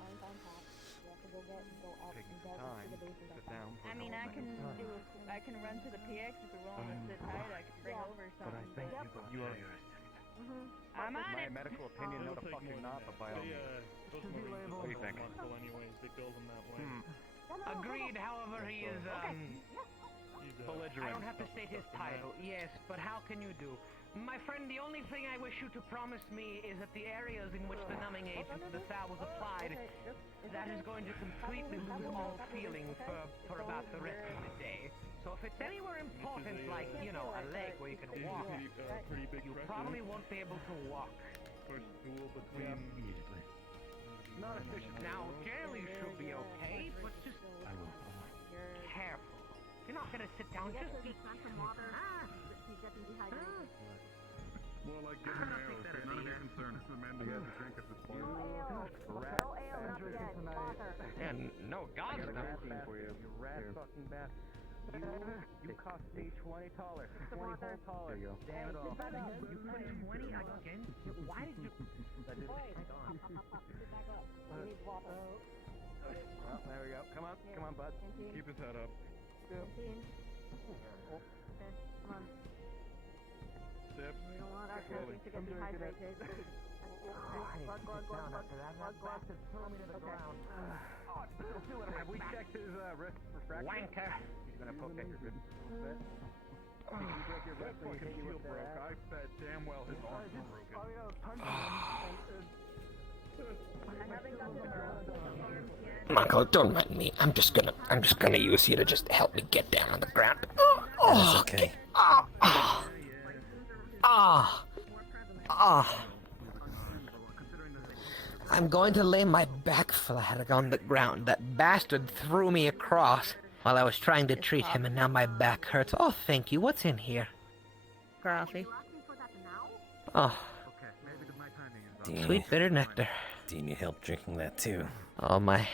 I mean, I can run to the PX if we're willing to sit tight. I could bring over something. You are. I'm on My it. medical opinion, no, the fucking not, but by all means. What do you think? Anyways, they build them that way. Agreed, however, he is, Belligerent. I don't have to state his title, yes, but how can you do? My friend, the only thing I wish you to promise me is that the areas in which the numbing agent of the salve was applied, that is going to completely lose all feeling for about the rest of the day. So if it's anywhere important, like, you know, a leg where you can walk, you probably won't be able to walk. First duel between. Not efficient. Now, generally you should be okay, but just careful. You're not gonna sit down, just be... More like getting arrows. Okay, none of your concern. The man who has a drink at this point. Yeah, no, God's no. For you. You rat fucking bastard. You cost me 20 taller. 20 whole taller. Damn it all. You put 20 again? Why did you... Well, there we go. Come on, bud. Keep his head up. Step. Slowly. Have we checked his wrist for fracture? Wanker. He's gonna poke at your wrist a bit. Did you break your wrist when he hit you with broke. that? I bet damn well his arms were broken. Maklo, don't mind me. I'm just gonna use you to just help me get down on the ground. That's okay. I'm going to lay my back flat on the ground. That bastard threw me across while I was trying to treat him, and now my back hurts. Oh, thank you. What's in here? Coffee. Oh, Dean, sweet bitter nectar. Do you need help drinking that too? Oh my.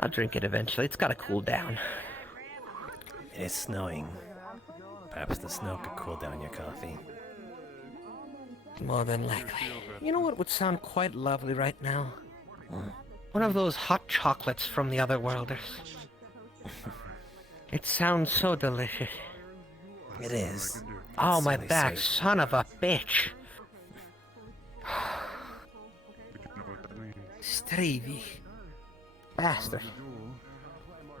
I'll drink it eventually. It's gotta cool down. It is snowing. Perhaps the snow could cool down your coffee. More than likely. You know what would sound quite lovely right now? One of those hot chocolates from the Otherworlders. It sounds so delicious. It is. Oh, my Silly back, sweet. son of a bitch. Stevie. Bastard.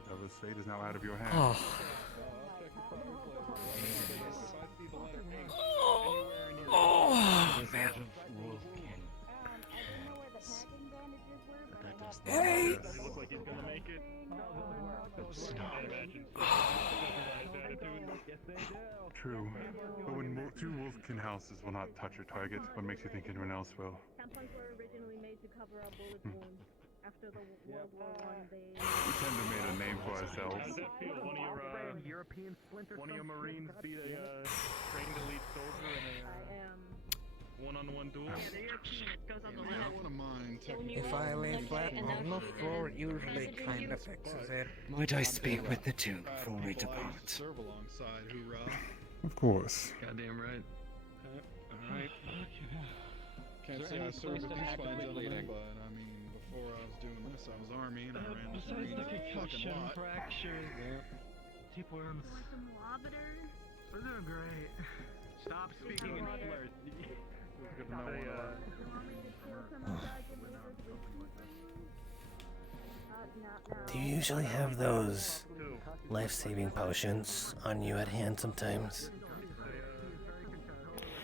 Bella's fate is now out of your hands. Oh. Oh, man. Hey! True. But when two wolfkin houses will not touch your target, what makes you think anyone else will? Tampons were originally made to cover our bullet wounds. After the World War I, they... We tend to make a name for ourselves. How does that feel? One of your Marines beat a trained elite soldier in a one-on-one duel? If I lay flat on the floor, it usually kind of fixes it. Might I speak with the two before we depart? Serve alongside, hoorah. Of course. Goddamn right. Alright. Can't say I served with these fine gentlemen, but I mean, before I was doing this, I was Army and I ran this Marine a fucking lot. Fracture. Tapeworms. We're doing great. Stop speaking in slurs. Good to know Do you usually have those life-saving potions on you at hand sometimes?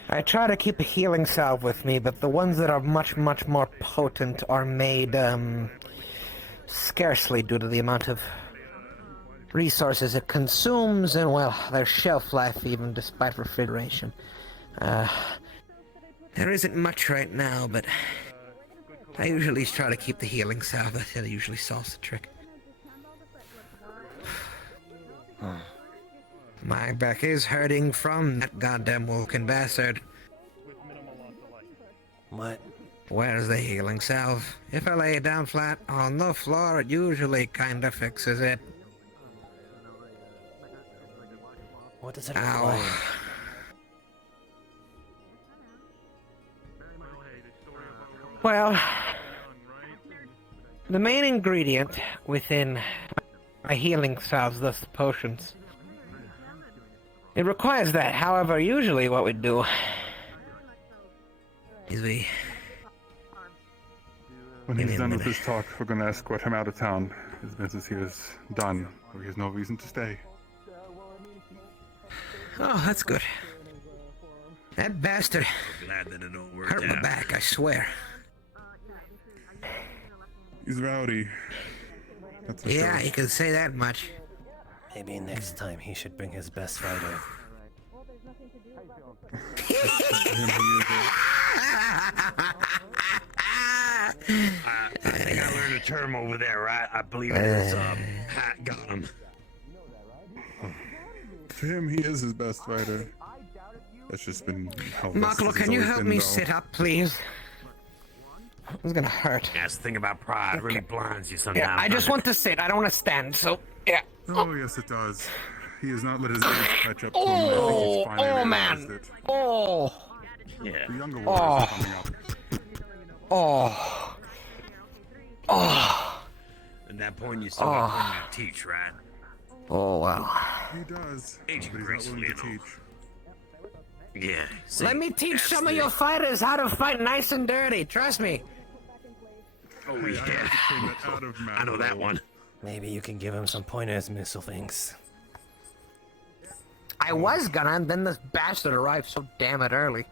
I try to keep a healing salve with me, but the ones that are much, much more potent are made, scarcely due to the amount of resources it consumes, and, well, their shelf life, even despite refrigeration. There isn't much right now, but I usually try to keep the healing salve. That usually solves the trick. My back is hurting from that goddamn Vulcan bastard. What? Where's the healing salve? If I lay it down flat on the floor, it usually kinda fixes it. What does it Ow. require? Well, the main ingredient within my healing salves, thus the potions, it requires that. However, usually what we do is we... When he's done with his talk, we're gonna escort him out of town. His business here is done, or he has no reason to stay. Oh, that's good. That bastard Glad that it all worked hurt my out. back, I swear. He's rowdy. That's for Yeah, sure. you can say that much. Maybe next time he should bring his best fighter. I think I learned a term over there, right? I believe it is, hat got him. To him, he is his best fighter. That's just been how Maklo, can you help me sit up, please? It's gonna hurt. That's the thing about pride, really blinds you sometimes. Yeah, I just want to sit. I don't want to stand, so, yeah. Oh, yes, it does. He has not let his age catch up to him. I think he's finally realized man. it. Oh. Yeah. The younger warriors are coming up. Oh. Oh. At that point, you still got plenty to teach, right? Oh, wow. He does, Aging but he's not gracefully willing to enough. teach. Yeah. See, Let me teach that's some of the- your fighters how to fight nice and dirty. Trust me. Oh, Hey, yeah. I have to take that out of I know that Maklo. one. Maybe you can give him some pointers, Missile Things. I was gonna, and then this bastard arrived so damn it early.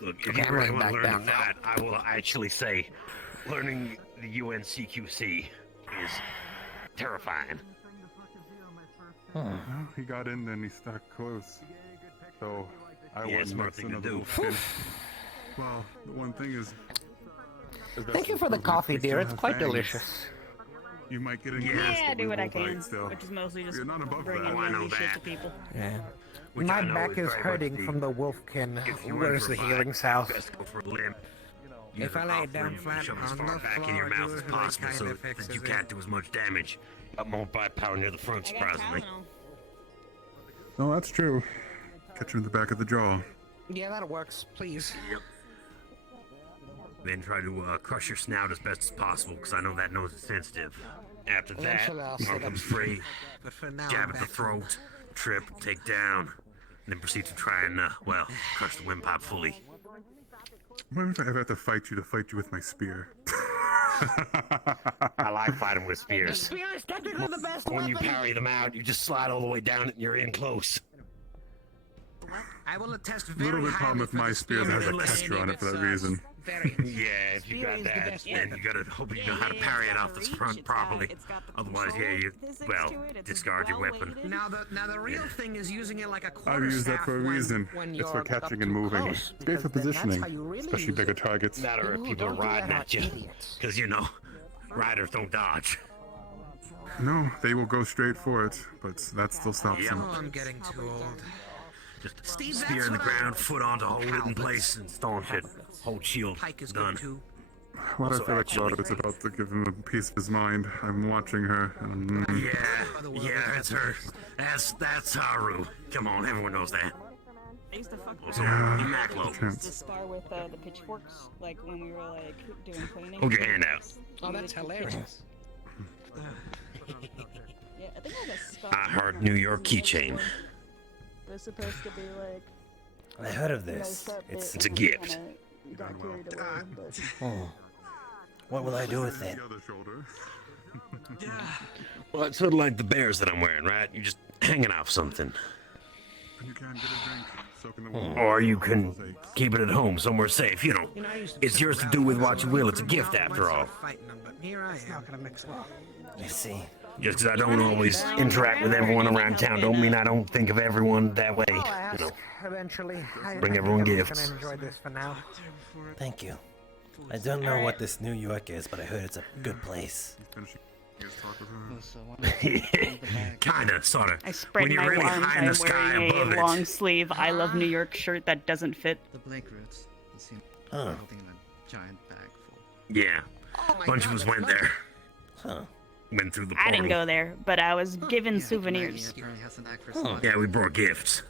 Look, if Okay, you I'm really laying want to back learn down that, I will actually say learning the UNCQC is terrifying. Well, he got in, then he stuck close. So, I Yeah, wouldn't smart mix thing to another do. wolfkin. Well, the one thing is... Thank you for the coffee, dear. It's quite delicious. You might get in Yeah, gas, I but do we what I won't bite can, still. which is mostly just You're not above bringing that. random shit to people. Yeah. Which My I know back is very much hurting the- from the wolfkin. if you Where's run the for a healing fight, salve? best go for a limb. use If I an lay it offering down to flat shove as on far the back in floor, your mouth as usually possible so kinda that fixes you it. can't do as much damage. Got more bite power near the front, surprisingly. No, that's true. Catch him in the back of the jaw. Yeah, that works, please. Yep. Then try to crush your snout as best as possible, because I know that nose is sensitive. After that, Eventually I'll sit arm up comes free, But for now, jab I'm at the back. throat, trip, take down, then proceed to try and, well, crush the windpipe fully. What if I ever have to fight you with my spear? I like fighting with The spears. spear is technically the best When you weapon. parry them out, you just slide all the way down and you're in close. I will attest A very little bit highly problem with for my the spear that has a unless catcher on it for that it's, reason. Very. Yeah, if you Spear got is the that, best then you gotta hope you know how to parry it off the front properly. Otherwise, yeah, you, well, discard your weapon. Now the real thing is using it like a I've quarter used that staff for a when- reason. when It's for you're up catching too and moving. close, It's great for because then that's positioning, how you really especially use bigger it. targets. Matter if Ooh, people are don't do that riding on at you. idiots. Because, you know, riders don't dodge. No, they will go straight for it, but that still stops Yep. them. Oh, I'm getting too old. Just Steve, spear that's in the what I- ground, foot on to hold it in place, and staunch it. Hold shield. Pike is Done. good too. What I Also, feel like actually- about it's about to give him a piece of his mind. I'm watching her, and Yeah, that's her. That's Haru. Come on, everyone knows that. Also, Yeah, Maklo. intense. The spar with the pitchforks, like when we were like doing cleaning. Hold your hand out. Oh, that's hilarious. Yeah, I think I got a scar. I heard New York keychain. It was supposed to be like. I heard of this. It's a gift. Got carried away, but. Oh. What will I do with it? The other shoulder. Well, it's sort of like the bears that I'm wearing, right? You're just hanging off something. You can get a drink, soak in the water. Or you can keep it at home, somewhere safe, you know. It's yours to do with what you will. It's a gift, after all. Fighting them, but here I am. It's not gonna mix well. I see. Just because I don't always interact with everyone around town, don't mean I don't think of everyone that way. Oh, I You know. ask eventually. Bring I everyone think I'm gifts. gonna enjoy this for now. Thank you. I don't know what this New York is, but I heard it's a good place. Kinda, sorta. I spread When you're my really arms. high in the I'm sky wearing above a it. long sleeve I Love New York shirt that doesn't fit. The Blake roots. You see, Huh. holding in a giant bag full. Yeah. Oh my Bunch God, of us that's went lovely. there. Huh. Went through the I portal. didn't go there, but I was given souvenirs. Apparently has an knack for Huh. spotting. Yeah, we brought gifts.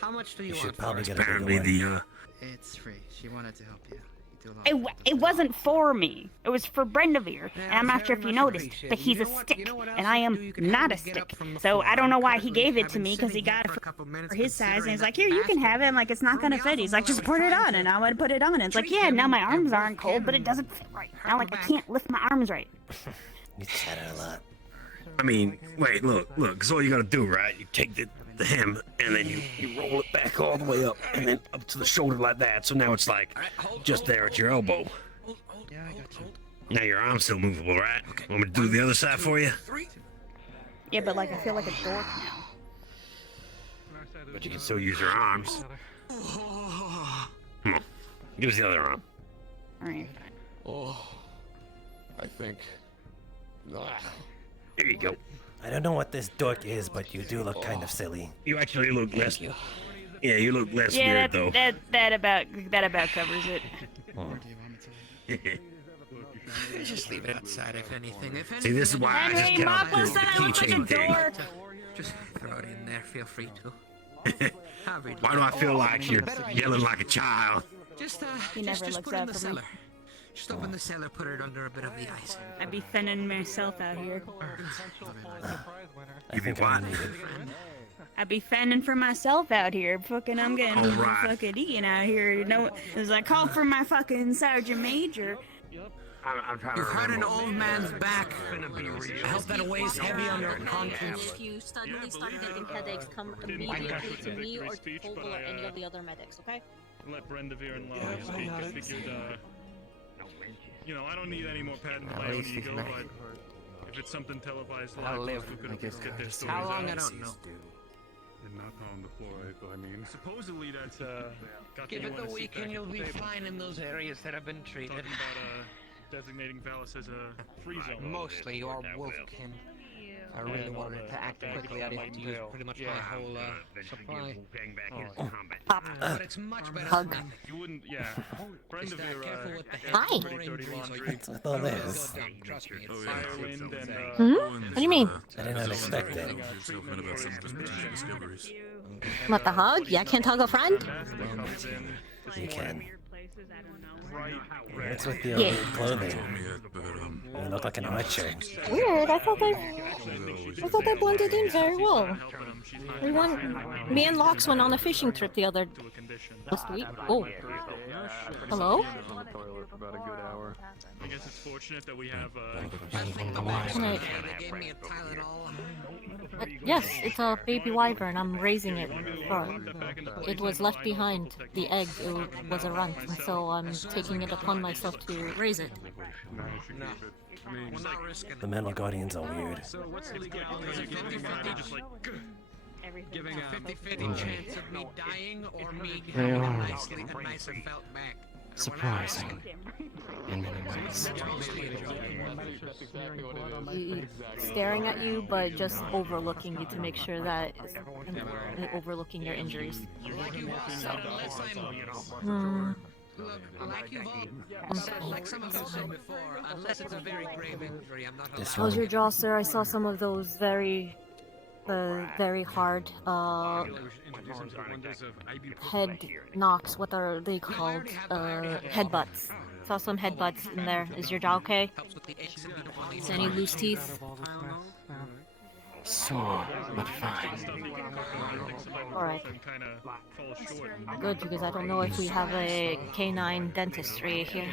How much do you, You should want probably for it? get a big Apparently one. It's free. She wanted to help you. You do a lot It, of it wasn't for me. It was for Brendavere, and I'm not sure if you noticed, but he's a stick, and I am not a stick. So I don't know why he gave it to me, because he got it for his size, and he's like, here, you can have it. I'm like, it's not gonna fit. He's like, just put it on, and I would put it on. And it's like, yeah, now my arms aren't cold, but it doesn't fit right. Now, like, I can't lift my arms right. You chatter a lot. I mean, wait, look, because all you gotta do, right? You take the hem, and then you roll it back all the way up, and then up to the shoulder like that. So now it's like just there at your elbow. Yeah, I got you. Now your arm's still movable, right? Want me to do the other side for you? Yeah, but, like, I feel like a dork now. But you can still use your arms. Come on, give us the other arm. Alright. Oh, I think. There you go. I don't know what this dork is, but you do look kind of silly. You actually look less. Yeah, you look less Yeah, weird though. that about covers it. Or do you want me to? Just leave it outside, if anything. If See, this is why I just Henry, get off Maklo the said I look like a keychain thing. dork. Just throw it in there. Feel free to. Why do I feel like you're yelling like a child? Just He never just looks put it in out the for me. cellar. Just open the cellar, put it under a bit of the ice. I'd be thinning myself out here. I think I need it. I'd be fending for myself out here. Fucking, I'm getting Alright. fucking eaten out here. You know, as I call for my fucking sergeant major. I'm trying You to hurt an remember. old man's back. Gonna be real. I hope that weighs heavy on your conscience. If you suddenly start getting headaches, come immediately to me or to Total or any of the other medics, okay? Let Brendavere and Lala speak. I figured, you know, I don't need any more padding to my own ego, but if it's something televised live, I'll those live. who could at least get their stories How long, out. I don't know. And not on the floor, I mean. Supposedly that's, got Give me it wanna the sit week back and at you'll the be table. fine in those areas that have been treated. Talking about, designating Valis as a free zone. Mostly your wolfkin. I really wanted to act quickly. I didn't use pretty much my whole supply. But it's much better than nothing. You wouldn't, yeah. Friend of your, careful with the Hi. That's what all this. Trust me, it's Firewind and, What do you mean? I did not expect that. About some potential discoveries. What, the hug? Yeah, can't hug a friend? You can. What's with the Yeah. clothing? You look like an archer. Weird. I thought they blended in very well. Me and Lox went on a fishing trip last week. Oh. Hello? About a good hour. I guess it's fortunate that we have, Yes, it's a baby wyvern. I'm raising it. It was left behind. The egg was a runt, and so I'm taking it upon myself to raise it. The mental guardians are weird. So what's the legality? Giving a 50-50 chance of me dying or me having a nicer felt back. Surprising. In many ways. Staring at you, but just overlooking you to make sure that overlooking your injuries. So. Look, like you've all like some of you said before, unless it's a very grave injury, I'm not allowed. How's your jaw, sir? I saw some of those very hard head knocks. What are they called? Headbutts. Saw some headbutts in there. Is your jaw okay? Is any loose teeth? Sore, but fine. Alright. Good, because I don't know if we have a canine dentistry here.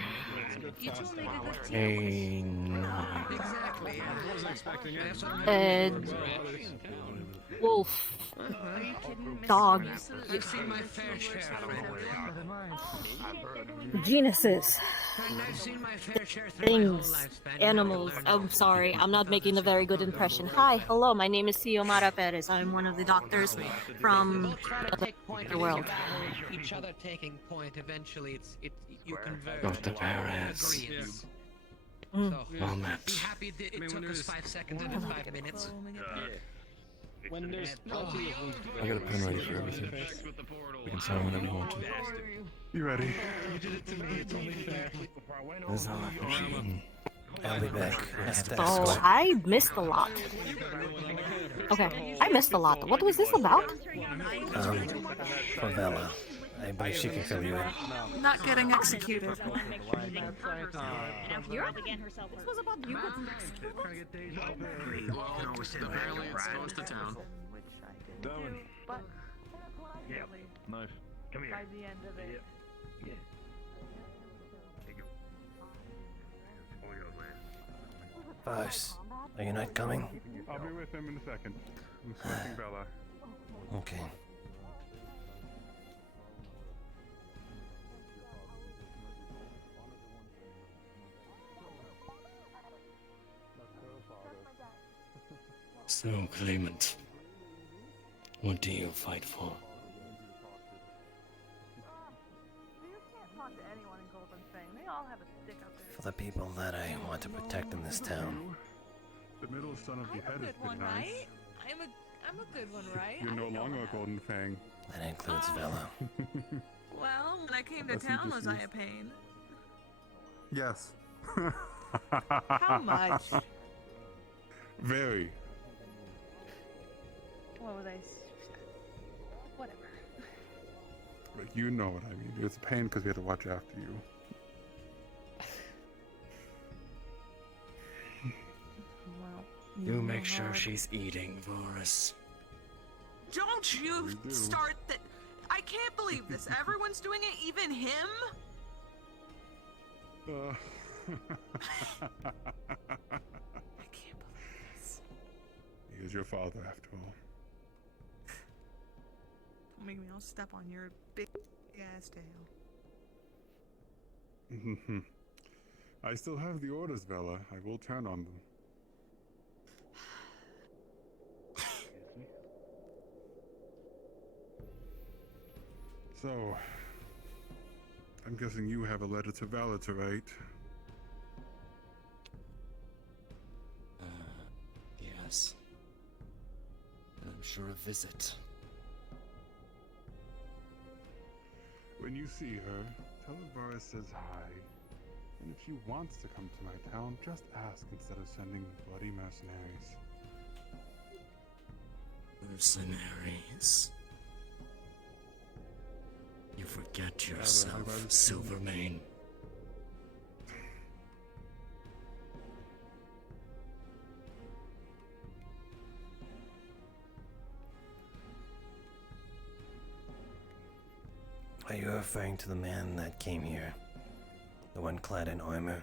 Wolf. Dog. Genuses. Things. Animals. I'm sorry, I'm not making a very good impression. Hi, hello, my name is Xiomara Perez. I'm one of the doctors from the world. Each other taking point, eventually you converge. Dr. Perez. So, Well be met. happy that it took us 5 seconds and 5 minutes. When there's plenty of I got a pen ready for everything. We can sign whenever you want to. You ready? You did it to me, it's only fair. This is all I've machine. I'll be back. I have to Oh, escort. I missed a lot. Okay, I missed a lot. What was this about? For Vela. I believe she can fill you in. Not getting executed. You're up again herself. This was about you getting executed. Apparently it's close to town. Darwin. But Yep. Knife. Come here. by the end of it, Yeah. Boss, are you not coming? I'll be with him in a second. I'm selecting Bella. Okay. So, claimant, what do you fight for? For the people that I want to protect in this town. The middle son of the head has been nice. Right? I'm a good one, right? You're no longer a golden fang. That includes Vela. Well, when I came to That's town, was I a interesting. pain? Yes. How much? Very. what was I? Whatever. But you know what I mean. It's a pain because we have to watch after you. Well, You make sure she's eating, Varus. Don't you We do. start that. I can't believe this. Everyone's doing it, even him? I can't believe this. He is your father, after all. Don't make me all step on your big ass tail. I still have the orders, Vela. I will turn on them. So, I'm guessing you have a letter to Vala to write. Yes. her a visit. When you see her, tell her Varus says hi. And if she wants to come to my town, just ask instead of sending bloody mercenaries. Mercenaries. You forget yourself, Silvermane. Are you referring to the man that came here? The one clad in armor?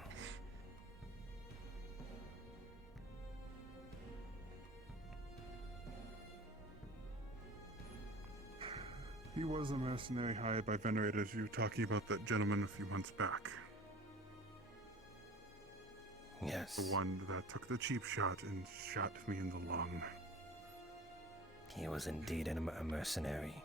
He was a mercenary hired by Venerators. You were talking about that gentleman a few months back. Yes. The one that took the cheap shot and shot me in the lung. He was indeed a mercenary.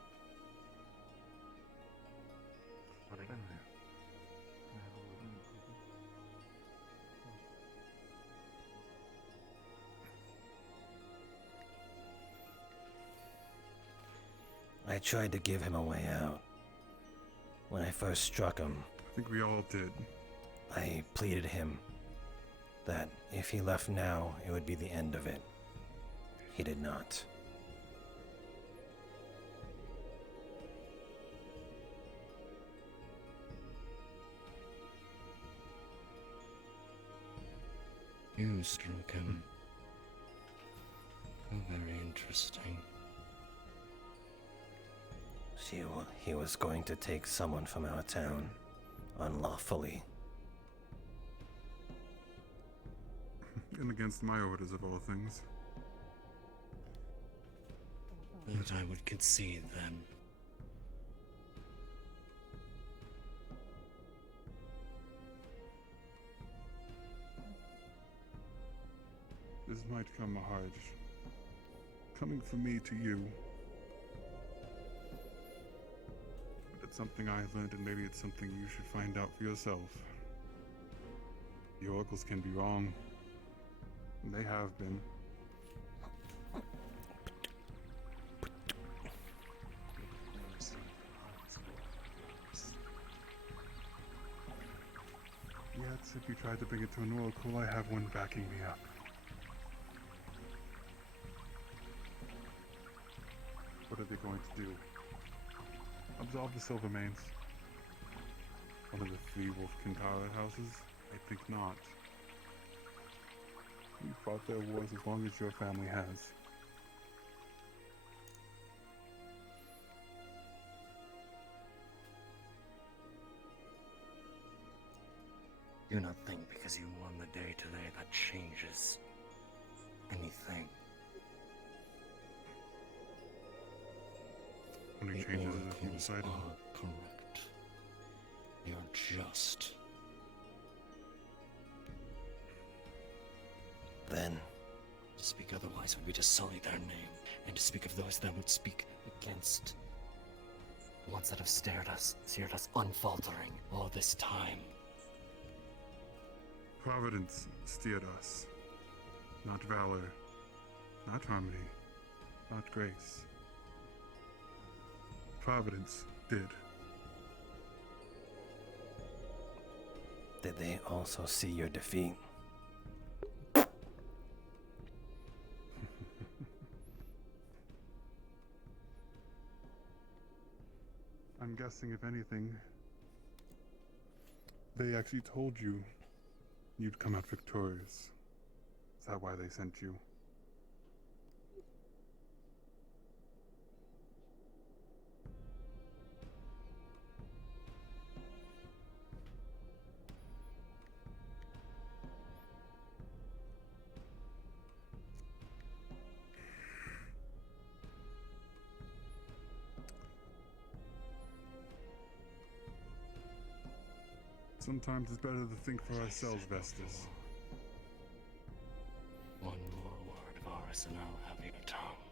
I tried to give him a way out. When I first struck him, I think we all did. I pleaded him that if he left now, it would be the end of it. He did not. You struck him. How very interesting. He was going to take someone from our town, unlawfully. And against my orders of all things. That I would concede then. This might come hard. Coming from me to you. But it's something I learned, and maybe it's something you should find out for yourself. The oracles can be wrong. And they have been. Yet, if you tried to bring it to an oracle, I have one backing me up. What are they going to do? Absolve the Silvermanes? One of the 3 Wolf Kintara houses? I think not. You fought their wars as long as your family has. Do not think because you won the day today that changes anything. Only The changes if you oracles decide. are correct. They are just. Then To speak otherwise would be to sully their name, and to speak of those that would speak against the ones that have steered us unfaltering all this time. Providence steered us. Not valor. Not harmony. Not grace. Providence did. did they also see your defeat? I'm guessing, if anything, they actually told you you'd come out victorious. Is that why they sent you? Sometimes it's better to think for ourselves, Vestus. One more word, Varus, and I'll have your tongue.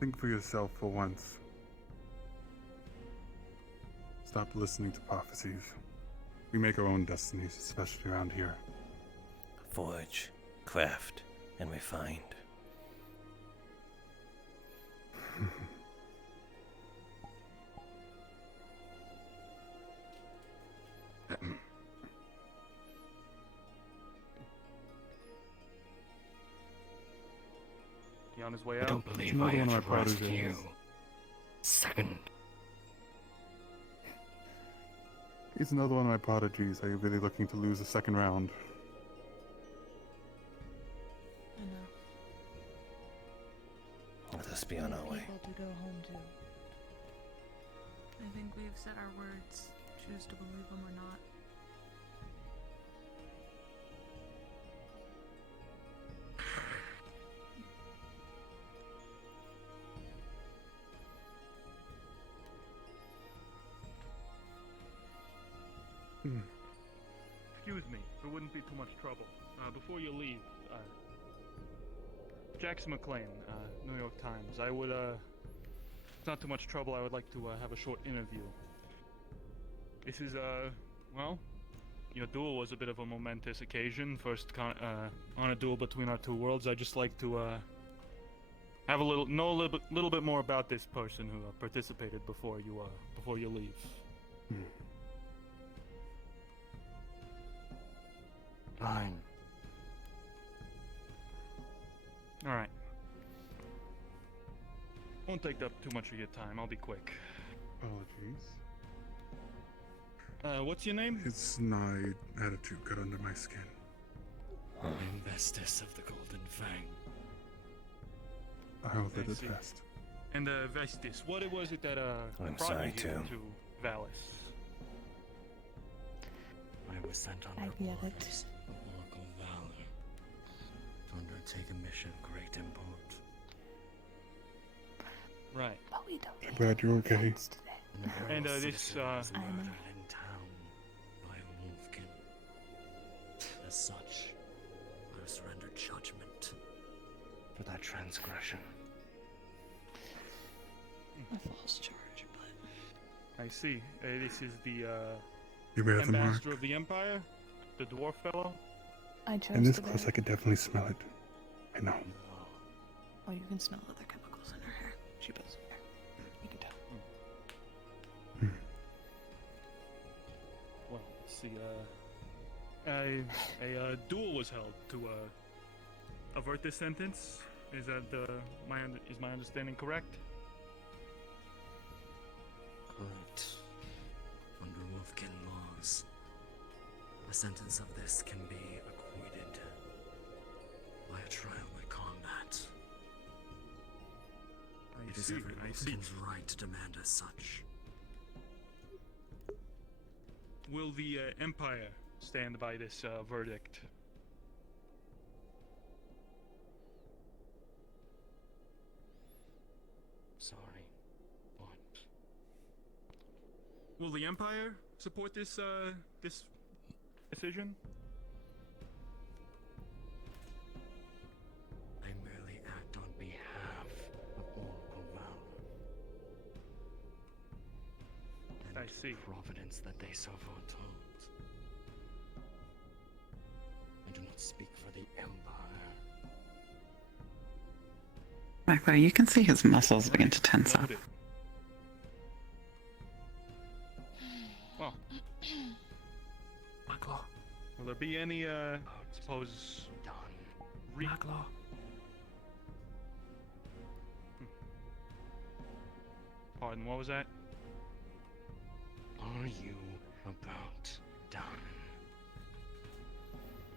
Think for yourself for once. Stop listening to prophecies. We make our own destinies, especially around here. Forge, craft, and refined. He on his way I out? don't believe Another I one of have my to rescue prodigies. you. Second. He's another one of my prodigies. Are you really looking to lose the second round? I know. Let us be on our way. People to go home to. I think we've said our words. Choose to believe them or not. Excuse me, if it wouldn't be too much trouble. Before you leave, Jackson McLean, New York Times. I would, it's not too much trouble. I would like to have a short interview. This is, well, your duel was a bit of a momentous occasion. First, on a duel between our two worlds. I'd just like to, have know a little bit more about this person who participated before you leave. Fine. All right. Won't take up too much of your time. I'll be quick. Apologies. What's your name? His snide attitude got under my skin. I'm Vestis of the Golden Fang. I hope that I is see. best. And Vestis, what was it that I'm brought sorry, you here too. to Valis? I was sent on I get it. orders of Oracle Valor to undertake a mission of great import. Right. But we don't. I'm glad you're okay. And Imperial this citizen was I know. murdered in town by Wolfkin. As such, I was rendered judgment for that transgression. A false charge, but I see. This is the You bear the mark. ambassador of the Empire, the dwarf fellow. I chose In this to bear close, I it. could definitely smell it. I know. Oh, you can smell other chemicals in her hair. She does. You can tell. Well, let's see. A duel was held to avert this sentence. Is that my understanding correct? Correct. Under Wolfkin laws, a sentence of this can be acquitted by a trial by combat. It is every Wolfkin's right to demand as such. Will the Empire stand by this verdict? Sorry. What? Will the Empire support this this decision? I merely act on behalf of Oracle Valor. And I see. Providence that they so foretold. I do not speak for the Empire. Maklo, you can see his muscles begin to tense up. Noted. Well, Maklo. will there be any suppose Maklo. Pardon, what was that? Are you about done?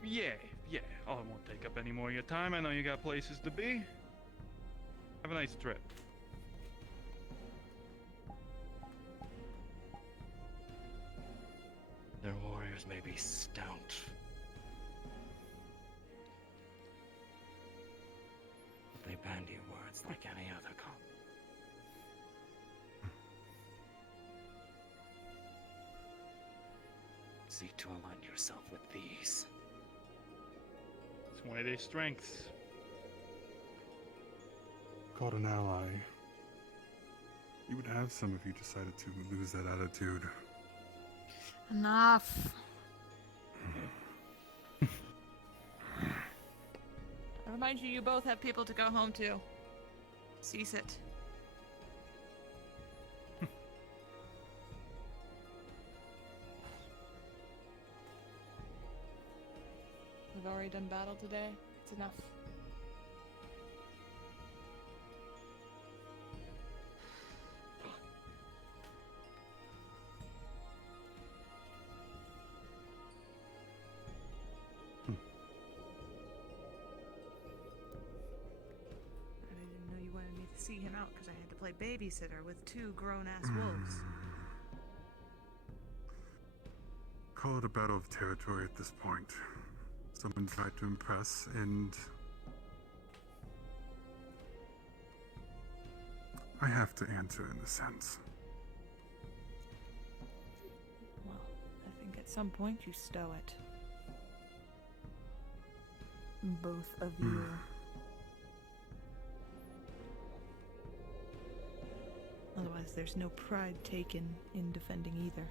Yeah. Oh, I won't take up any more of your time. I know you got places to be. Have a nice trip. Their warriors may be stout, but they bandy words like any other cop. Seek to align yourself with these. It's one of their strengths. Called an ally. You would have some if you decided to lose that attitude. Enough. I remind you, you both have people to go home to. Cease it. We've already done battle today. It's enough. I didn't know you wanted me to see him out because I had to play babysitter with two grown-ass wolves. Call it a battle of territory at this point. Someone tried to impress, and I have to answer in a sense. Well, I think at some point you stow it. Both of you. Otherwise, there's no pride taken in defending either.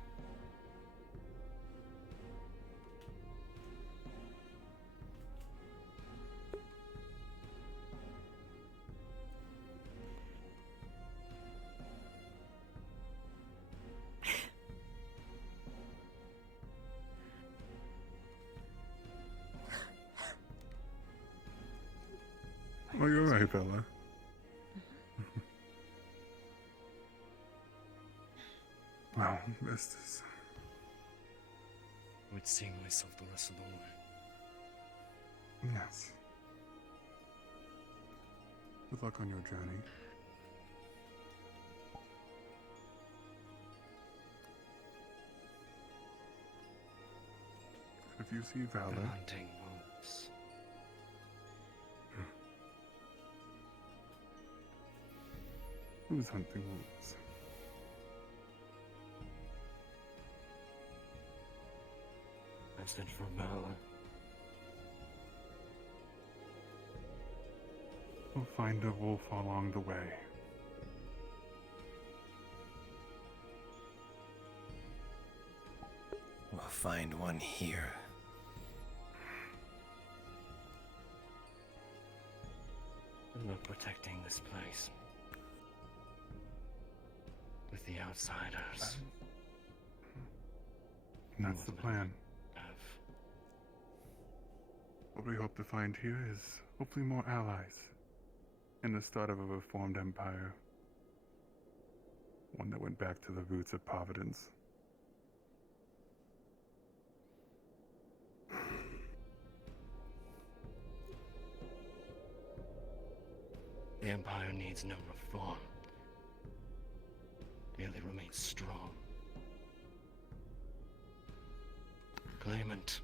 Oh, you're right, Bella. Well, this is... I would sing myself the rest of the way. Yes. Good luck on your journey. If you see Valor... Hunting wolves. Who's hunting wolves? Message from Valor. We'll find a wolf along the way. We'll find one here. I'm not protecting this place. With the outsiders. And that's the plan. What we hope to find here is hopefully more allies. And the start of a reformed empire. One that went back to the roots of Providence. The Empire needs no reform. Merely remains strong. Claimant.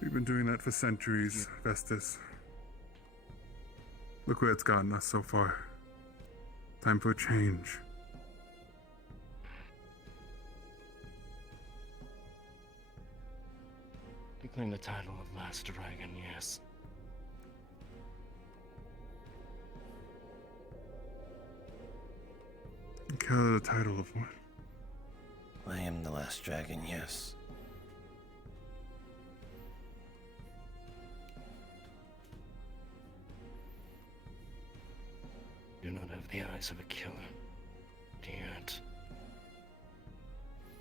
We've been doing that for centuries, Vestus. Look where it's gotten us so far. Time for a change. You claim the title of Last Dragon, yes. Carry the title of what? I am the last dragon, yes. You do not have the eyes of a killer, do you yet?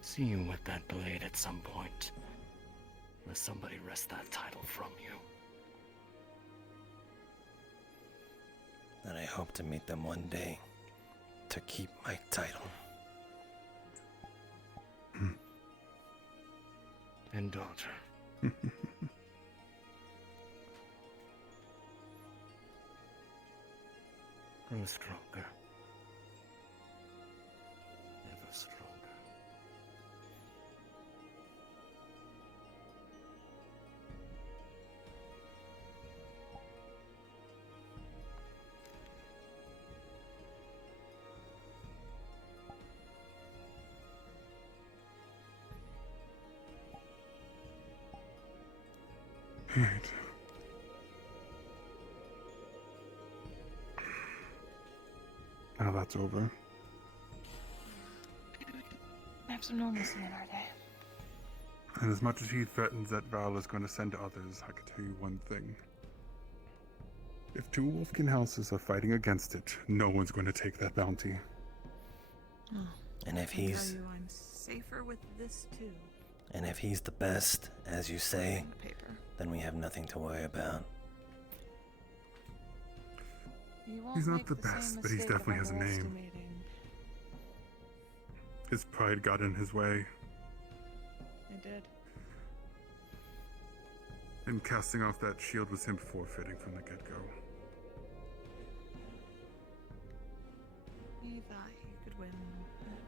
See you with that blade at some point. Unless somebody wrests that title from you. And I hope to meet them one day to keep my title. And daughter. Grow stronger. Ever stronger. Right. now that's over. Have some normalcy in our day. And as much as he threatens that Val is going to send others, I can tell you one thing. If two Wolfkin houses are fighting against it, no one's going to take that bounty. Oh, And if I can he's tell you I'm safer with this too. and if he's the best, as you say, Paper. then we have nothing to worry about. You won't He's not make the same best, but he mistake of definitely has a name. underestimating. His pride got in his way, I did. and casting off that shield was him forfeiting from the get-go. He thought he could win.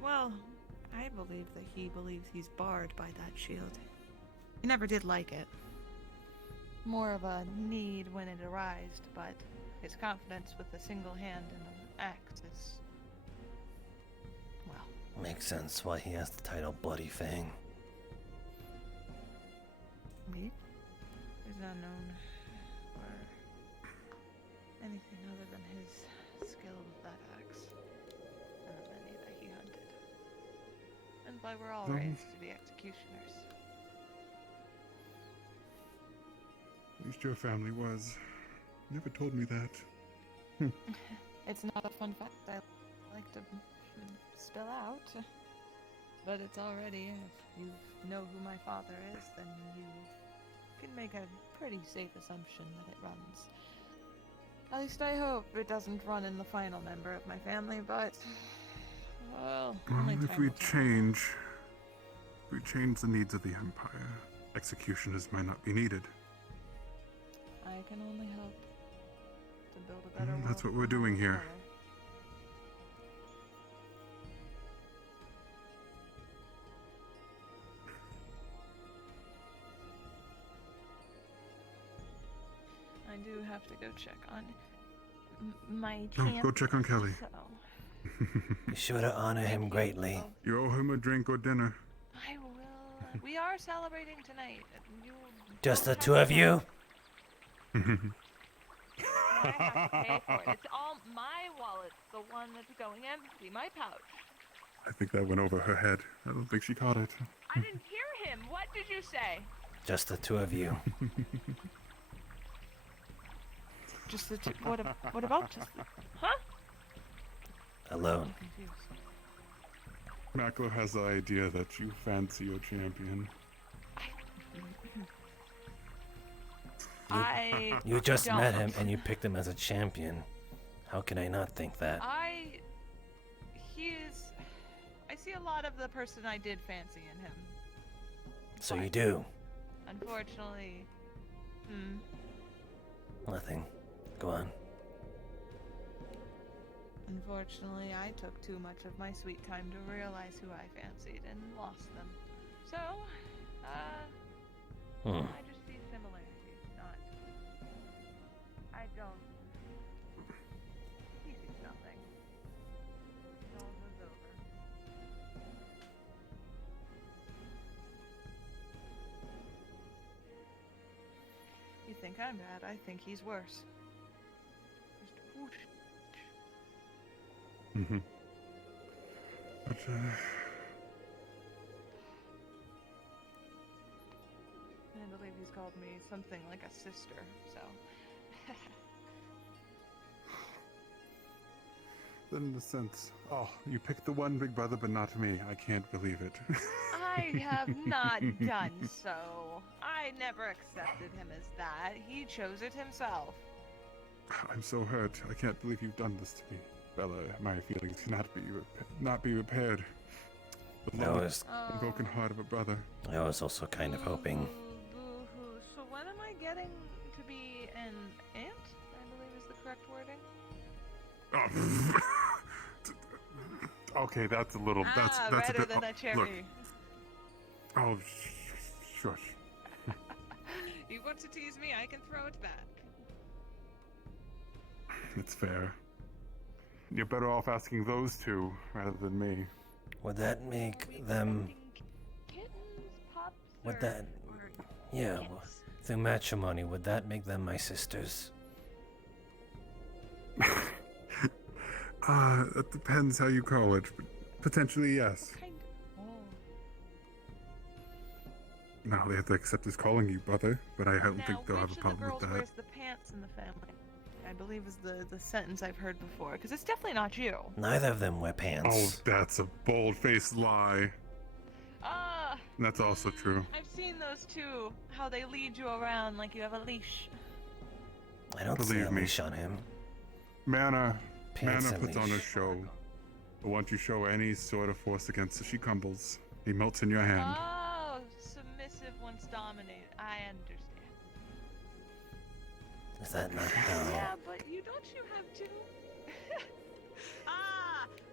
Well, I believe that he believes he's barred by that shield. He never did like it. More of a need when it arose, but his confidence with a single hand and an axe is... well... Makes sense why he has the title Bloody Fang. He is not known for anything other than his skill with that axe and the many that he hunted. And why we're all raised to be executioners. At least your family was. You never told me that. It's not a fun fact I like to spill out. But it's already, if you know who my father is, then you can make a pretty safe assumption that it runs. At least I hope it doesn't run in the final member of my family, but... well, only If time we will tell. change the needs of the Empire, executioners might not be needed. I can only hope to build a better world. That's what for we're all doing here. together. I do have to go check on my champ. Go check on Kelly. So. Be sure to honor him greatly. You owe him a drink or dinner. I will. We are celebrating tonight. You Just the two of you? I have to pay for it. It's all my wallet, the one that's going empty, my pouch. I think that went over her head. I don't think she caught it. I didn't hear him. What did you say? Just the two of you. Just the two. What about just the... Huh? Alone. Maklo has the idea that you fancy your champion. You just met him don't. and you picked him as a champion. How can I not think that? I see a lot of the person I did fancy in him. So you do. Unfortunately, Nothing. Go on. unfortunately, I took too much of my sweet time to realize who I fancied and lost them. So, I just see similarities, not... I don't... He sees nothing. All was over. You think I'm bad, I think he's worse. Just whoosh. But, I believe he's called me something like a sister, so... then in a sense, oh, you picked the one big brother, but not me. I can't believe it. I have not done so. I never accepted him as that. He chose it himself. I'm so hurt. I can't believe you've done this to me. Bella, my feelings cannot be repaired. The That love was- and broken heart of a brother. I was also kind of hoping. Boo-hoo. So when am I getting to be an aunt? I believe is the correct wording. Okay, that's a little. That's a better bit. than a Look. cherry. Oh, shush. You want to tease me? I can throw it back. It's fair. You're better off asking those two rather than me. Would that make them... Kittens, pups, Would that... Yeah, well, through matrimony, would that make them my sisters? It depends how you call it. But potentially, yes. No, they have to accept his calling you brother, but I don't think they'll have a problem with that. Wears the pants in the family? I believe is the sentence I've heard before, because it's definitely not you. Neither of them wear pants. Oh, that's a bold-faced lie. That's also true. I've seen those two, how they lead you around like you have a leash. I don't see a Believe me. leash on him. Mana Pants and puts on a leash. show. But once you show any sort of force against her, she crumbles. He melts in your hand. Oh, submissive once dominated. I understand. Is that not how? Yeah, but you have to.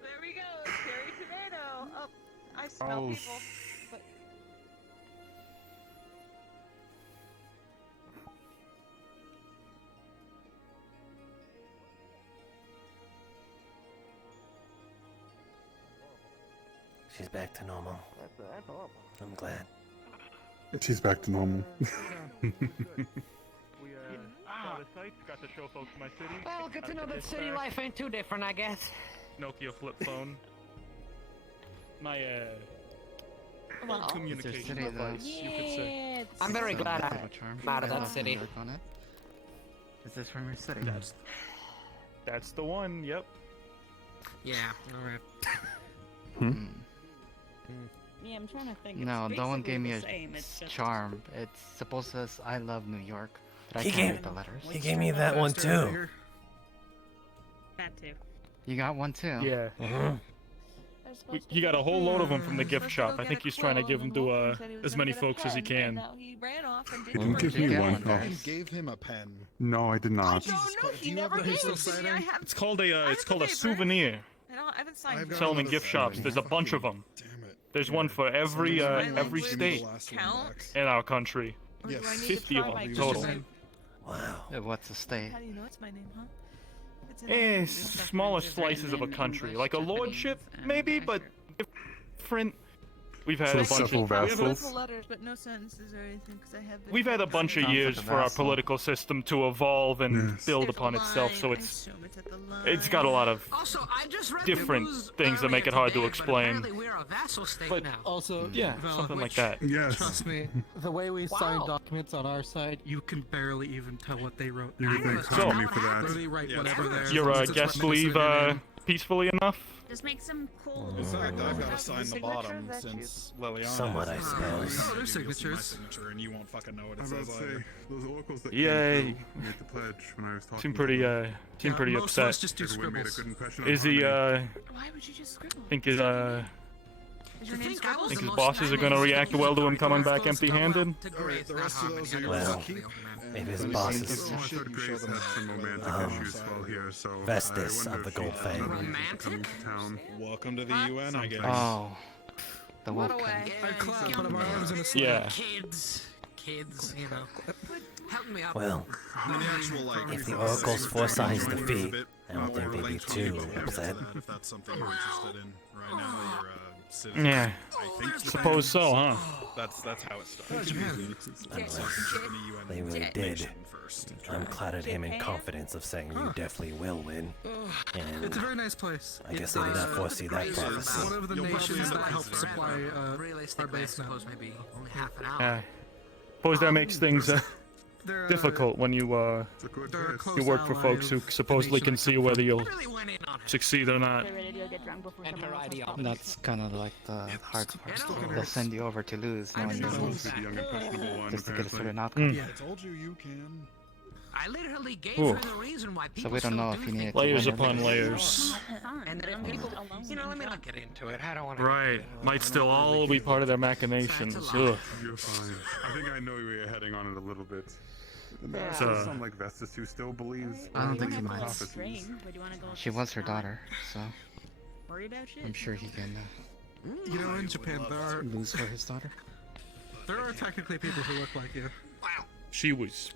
There we go. Cherry tomato. Oh, I smell Oh, people. But She's back to normal. That's horrible. I'm glad. She's back to normal. We got the sites, got to show folks my city. Well, good to know Got the that city dispatch, life ain't too different, I guess. Nokia flip phone. My Well, communication device, you could say. I'm very glad I'm out of that city. Is this from your city? That's the one. Yep. Yeah. Alright. Yeah, I'm trying to think. No, It's no one gave me basically a the same, it's just- charm. It's supposed to say I love New York, but I He can't gave- read the letters. He gave me that one too. That too. You got one too? Yeah. He got a whole load of them from the gift shop. I think he's trying to give them to as many folks as he can. he ran off and Well, give me one. Oh. Gave him a pen. No, I did not. He never gave it to me. I have. It's called a souvenir. I haven't signed. Sell them in gift shops. There's a bunch of them. There's one for every state Count. in our country. Or do I need to 50 of try my them gift total. name? Wow. What's the state? How do you know it's my name, huh? It's in Eh, smaller slices of a country, like a lordship, maybe, but different. We've had So a bunch several of vassals? letters, but no sentences or anything, because I have. we've had a bunch of Sounds years like a for our vassal. political system to evolve and Yes. build upon itself, so it's got a lot of Also, I just read different the news things that make it hard to earlier today, explain. But apparently we're a vassal state But now. Also, yeah, Vala, something like that. Yes. Trust me, the way we sign Wow. documents on our side, you can barely even tell what they wrote. You can So- call me for Literally that. write whatever there. Your Once it's guests written, it's leave written in. peacefully enough? Just make some cool. In fact, I've got to Have sign the signature bottom that you- since Liliana. Somewhat, I has it. suppose. Oh, there's You'll see my signatures. signature and you won't fucking know what I it was about says to say, either. those oracles that Yay. came through made the pledge when I was talking Seem to pretty them. seem pretty Most of us upset. just do Everyone made a scribbles. good impression on Is he Harmony. Why would you just scribble? think his Is your name think I was Scribbles? think the his most bosses are gonna naive react well to him coming back close to empty-handed? Alright, the rest of those are yours Well, to keep. maybe his And bosses- if you I should, heard you show Grace them had some romantic issues while here, so Vestas I of wonder the if Gold she's Fang. coming to town. Welcome to the UN, I guess. Oh, the What wolf. away? I'd clap, but my arms in a sling. Yeah. Kids, you know. Help me out. Well, And the actual, like, if the process oracles of foresight trying his to do it defeat, a bit I don't think more they'd be lengthy, too but upset. if that's something you're interested in right now, you're citizen. Yeah. I think Suppose so, huh? That's how it starts. Oh, Citizenship in the UN They really nation did. first. I'm clouded him in confidence of saying you definitely will win. And It's a very nice place. I guess they did not foresee that prophecy. One of the You'll probably nations end that up helped visiting supply our Realistically, I base now. suppose maybe only half an hour. Yeah. Suppose that makes things They're, difficult when you they're a close you work for ally folks who of the supposedly nation can I see come whether from. you'll succeed or not. They're ready to go get drunk before And someone her else has ideology. problems. That's kind of like the hard part. You know, They'll send you over to lose I knowing didn't you know lose, that. The young impressionable one, just to get a apparently. certain outcome. Mm. I told you you can. I literally gave Ooh. her the reason why people So we don't know still if do you need things. to Layers win upon everything. layers. And then people, you know, let me not get into it. I don't want to. Right. Might still all be part of their machinations. Ugh. You're fine. I think I know where you're heading on it a little bit. The Yeah. does sound like Vestas who still believes I don't in think he the minds. prophecies. Where do you want to go? She was her daughter, so Worry about shit. I'm sure he can You know, in Japan, lose for his daughter. there are technically people who look like you. She was.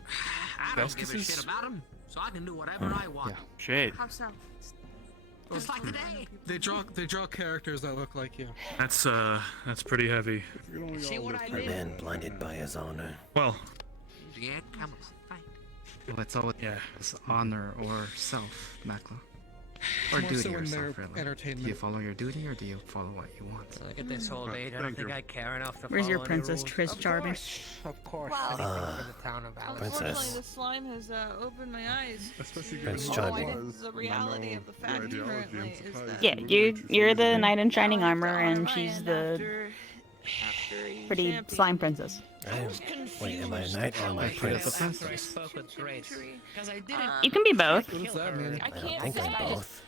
I don't give a Vestas? shit about him, so I can do whatever I want. Shit. How so? Just like today. They draw characters that look like you. That's pretty heavy. See what I A did? man blinded by his honor. Well, Yeah, come on. Fine. Well, it's always yeah. honor or self, Maklo. Or More duty so in their yourself, really. Do you entertainment. follow your duty or do you follow what you want? Look at this old age. I don't think I care enough to Where's your follow any Princess rules. Trish Charming? Of course. Wow. Anything for the town of Princess. Unfortunately, the slime has opened my eyes. Prince to Charming. the reality of the fact currently is that Yeah, you're the knight in shining armor, and she's the pretty slime princess. Wait, am I a knight or am I a prince? You can be both. I don't think I'm both.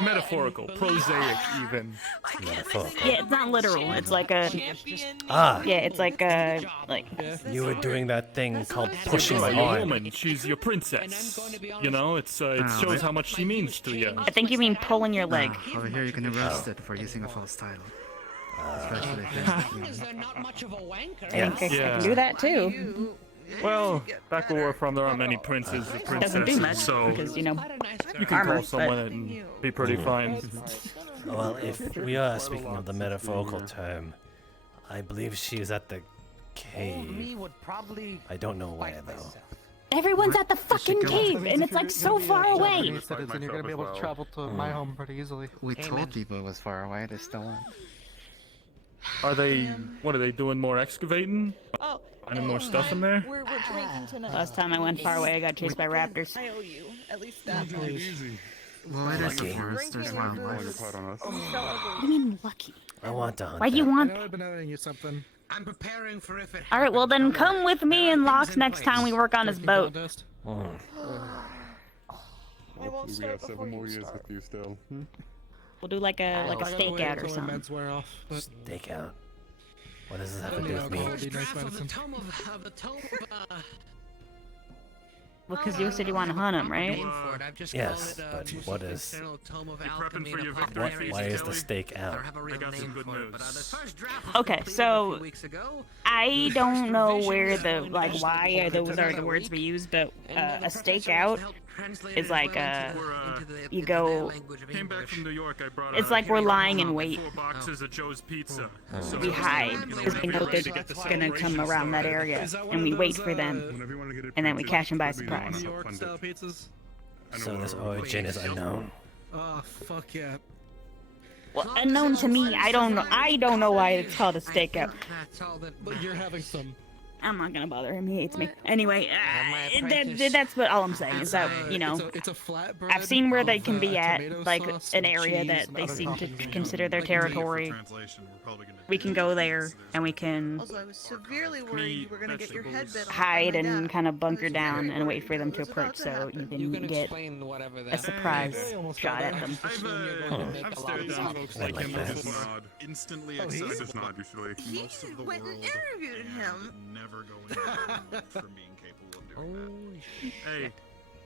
Metaphorical, prosaic, even. Metaphorical. Yeah, it's not literal. It's like a. Ah. Yeah, it's like a You were doing that thing called pushing my Your arm. woman, she's your princess. You know, it shows how much she means to you. I think you mean pulling your leg. Over here you can be arrested for using a false title. Especially if I think I can do that too. Well, back where we're from, there aren't many princes or Doesn't do much princesses, so because you know you can armor, call someone but- it and be pretty fine. Well, if we are speaking of the metaphorical term, I believe she is at the cave. I don't know where though. Everyone's at the fucking cave, and it's like so far away. You're gonna be able to travel to my home pretty easily. We told people it was far away, they still aren't. Are they? What are they doing? More excavating? Oh, Finding more stuff in there? we're drinking tonight. Last time I went far away, I got chased by raptors. I owe you at least that much. Well, it is Lucky. a forest, there's wildlife. What do you mean lucky? I want to hunt. Why do you that. want? I've been owing you something. I'm preparing for if it. All right, well then come with me and Locks next time we work on his boat. Hmm. I won't We start got 7 before more you years start. with you still. We'll do like a stakeout or something. Meds wear off, but Stakeout. What does this have to do with me? alcohol would be nice Draft of the medicine. tome of the tome of. Well, because you said you want to hunt him, right? I've just Yes, called it, but what is? Eternal Tome of You prepping Alchemy for and your Apothecary. victory Why feast, is the Kelly? stake I out? don't have a real I got some name good for it, news. but the first draft was Okay, completed a so few weeks ago. I don't know where the like why or those are the words we use, but a stakeout is like you go. Came back from New York. I brought. It's like we're lying in wait. 4 boxes of Joe's Pizza. So We hide because we know they're gonna come around that area, and we wait for them, and then we catch them by surprise. New York style pizzas. So this origin is unknown. Oh fuck yeah! Well, unknown to me, I don't know. I don't know why it's called a stakeout. But you're having some. I'm not gonna bother him. He hates me. Anyway, that's what all I'm saying is that you know It's a flatbread. I've seen where they can be with, at, tomato like sauce an and area cheese that and they other seem to condiments. consider their territory. We can go there and we can Also, I was severely worried you were gonna get your head bit off by hide my and dad. kind of bunker down and wait for them to approach, so you can get Explain whatever a that surprise shot at them. I've stared down folks like him that. with a nod. Instantly accepted. Just nod usually. He went and interviewed him. Never going for being capable of doing that. Hey,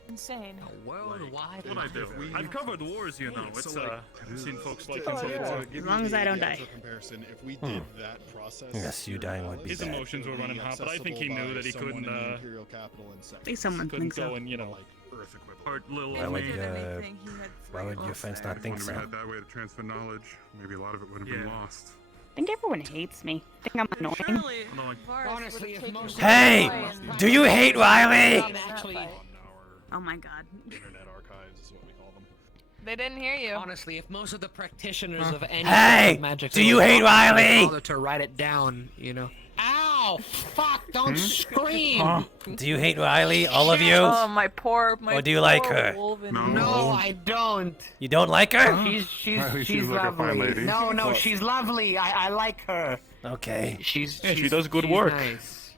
Insane. Worldwide. what I do? I've covered wars, you know. It's I've seen folks like him Oh, yeah. before. As long as I don't die. If we Hmm. did that process, Yes, you dying would be His bad. emotions were running hot, but I think he knew that he couldn't. I think someone Couldn't thinks go so. and hurt little Why would, me. why would your friends not think When we so? had that way to transfer knowledge, maybe a lot of it would have been Yeah. lost. I think everyone hates me. I think I'm annoying. Honestly, if most Hey! Do you hate Riley? Actually, Oh my god. Internet archives is what we call them. They didn't hear you. honestly, if most of the practitioners of any Hey! kind of magic Do you hate Riley? bother to write it down, you know. Ow! Fuck! Don't scream! Do you hate Riley, all of you? Oh, my poor. Or do you like her? No, I don't. You don't like her? She's like a fine lovely. lady. No, she's lovely. I like her. Okay. She's she does good she's work. Nice.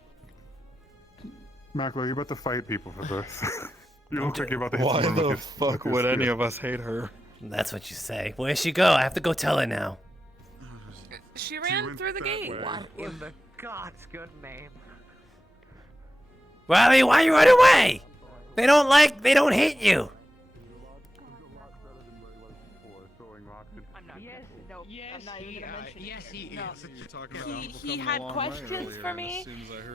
Maklo, you're about to fight people for this. You look like you're about to hit Why someone the with your- fuck with your would any spear. of us hate her? That's what you say. Where'd she go? I have to go tell her now. She ran through the gate. What in the God's good name? Riley, why you run away? They don't hate you. I'm not even gonna mention. Yes, he No. is. He had questions for me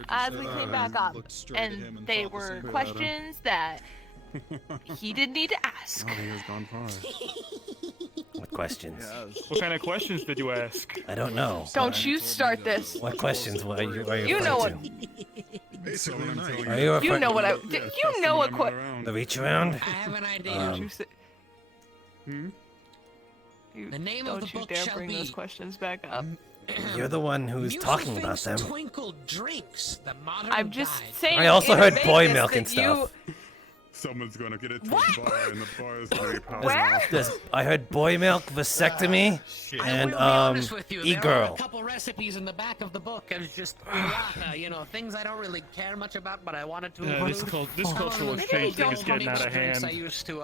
as we came back up, and they were questions that he didn't need to ask. Oh, he has gone far. What questions? What kind of questions did you ask? I don't know. Don't you start this. What questions were you You know what? Basically, until Are you You know what I. Yeah, You know what? The reach around? I have an idea. Um, The name of the book dare shall bring be those questions back up. You're the one who's talking about them. Twinkle drinks. The modern I'm just guide. saying. I also in heard Vegas boy milk that and stuff. Someone's gonna get it to a bar, and the bar is gonna be popping Where? off. I heard boy milk, vasectomy, and I will be honest with you, there are a e-girl. couple recipes in the back of the book, and it's just you know, things I don't really care much about, but I wanted to. Yeah, this cultural exchange thing is getting out of hand. I used to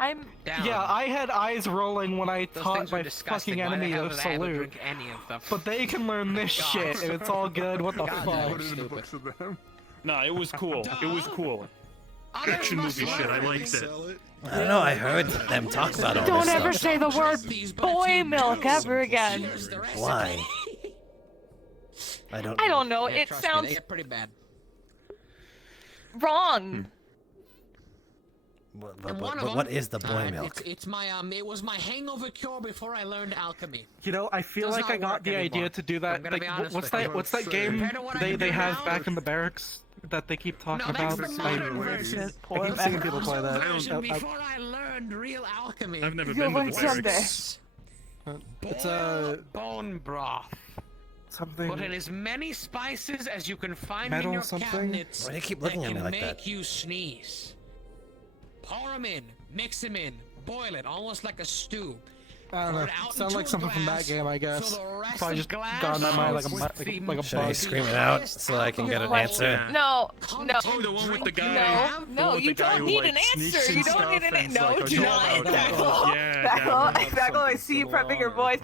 I'm. down. Yeah, I had eyes rolling when I Those taught things are my disgusting. fucking Why the enemy hell to did I ever salute. drink any of them? But they can learn this God. shit, and it's all good. What the God, fuck? Put it in the books of them. Nah, it was cool. It was cool. Action movie shit. I liked it. I don't know. I heard them talk about all Don't this ever stuff. say the word boy milk ever again. Why? I don't know. Yeah, It trust me, sounds they get pretty bad. wrong. And one of But what them, is the boy milk? It's my it was my hangover cure before I learned alchemy. You know, I feel Does like not I got work the anymore. idea to do that. I'm gonna Like, be honest what's with you. that? What's that game Compared to what I can they do have now? back in the barracks that they keep talking No, that's about? the modern version. I keep seeing people play that. Version before I learned real alchemy. I've never You'll been learn to the someday. barracks. It's bone broth. something. Put in as many spices as you can find Metal in your something? cabinets. Why do you keep that looking at me can like make that? you sneeze. Pour them in, mix them in, boil it almost like a stew. I don't know. Sound like something from that game, I guess. Probably just glass got in my mind like a with the like a Should I bug. scream it out so I can get an answer? No, no. Oh, the one with the guy. No, no, with you the guy don't who, need like, an sneaks answer. in You don't need stuff an and answer. it's No, like, do oh, not. yeah, Maklo, I see you prepping your voice.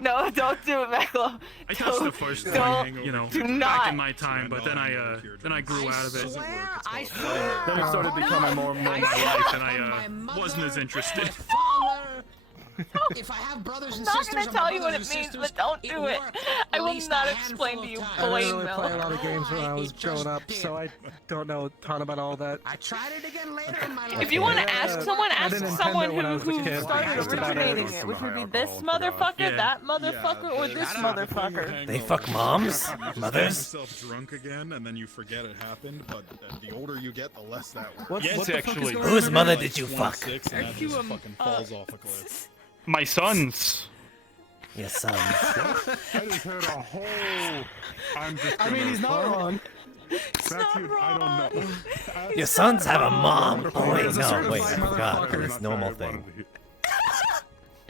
No, don't do it, Maklo. I touched the first thing, you know, do back not. in my time, but then I grew out of it. I swear. Then it started becoming more and more my my life, life. and I wasn't as interested. Father. If I have brothers I'm and not sisters, gonna and tell my you what brothers it and means, sisters, but don't do it. worked I at will least not a explain to handful you of I didn't boy really play a milk. lot of games when I was It growing just up, so I did. don't know a ton about all that. I tried it again later in my life. If you want to ask someone, I ask didn't someone Nintendo when I was a who kid. started Just about originating it. it, which would be this Alcohol, motherfucker, Yeah. that motherfucker, or this motherfucker. They fuck moms? Mothers? yourself drunk again, and then you forget it happened. But the older you get, the less that works. What the fuck actually. is going Whose on? mother Like did you fuck? 26, and that just fucking falls off a cliff. My sons. Your son. I just heard a whole. I mean, he's not wrong. That's you. I don't know. Your sons have a mom. Oh wait, He's a no, certified wait, I forgot. motherfucker. It's normal thing.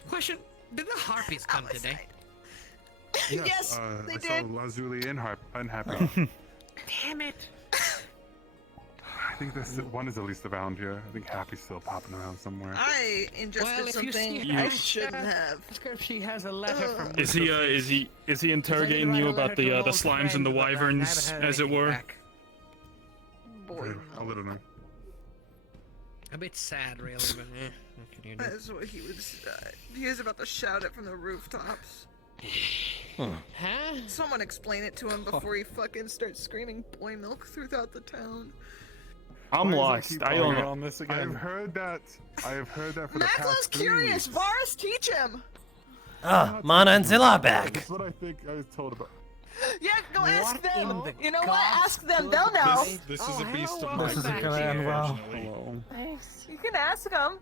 Question: did the harpies come today? Yes, they I did. saw Lazuli unhappy. Damn it! I think this one is at least around here. I think Happy's still popping around somewhere. I ingested Well, if you something see I her, shouldn't have. ask her if she has a letter from. Is he interrogating you about the slimes and the wyverns, as it were? Boy, I'll let her know. A bit sad, really, but what can you do? that's what he was. He was about to shout it from the rooftops. Huh? Someone explain it to him before he fucking starts screaming boy milk throughout the town. I'm Why lost. does I keep don't going know. on this again? I've heard that for the Maklo's past 3 curious. weeks. Varus, teach him. Ah, Mana and Zilla are back. That's what I think I was told about. Yeah, go ask What them. in the You know what? God's Ask them. They'll know. This is a beast of This isn't gonna end well. You can ask them.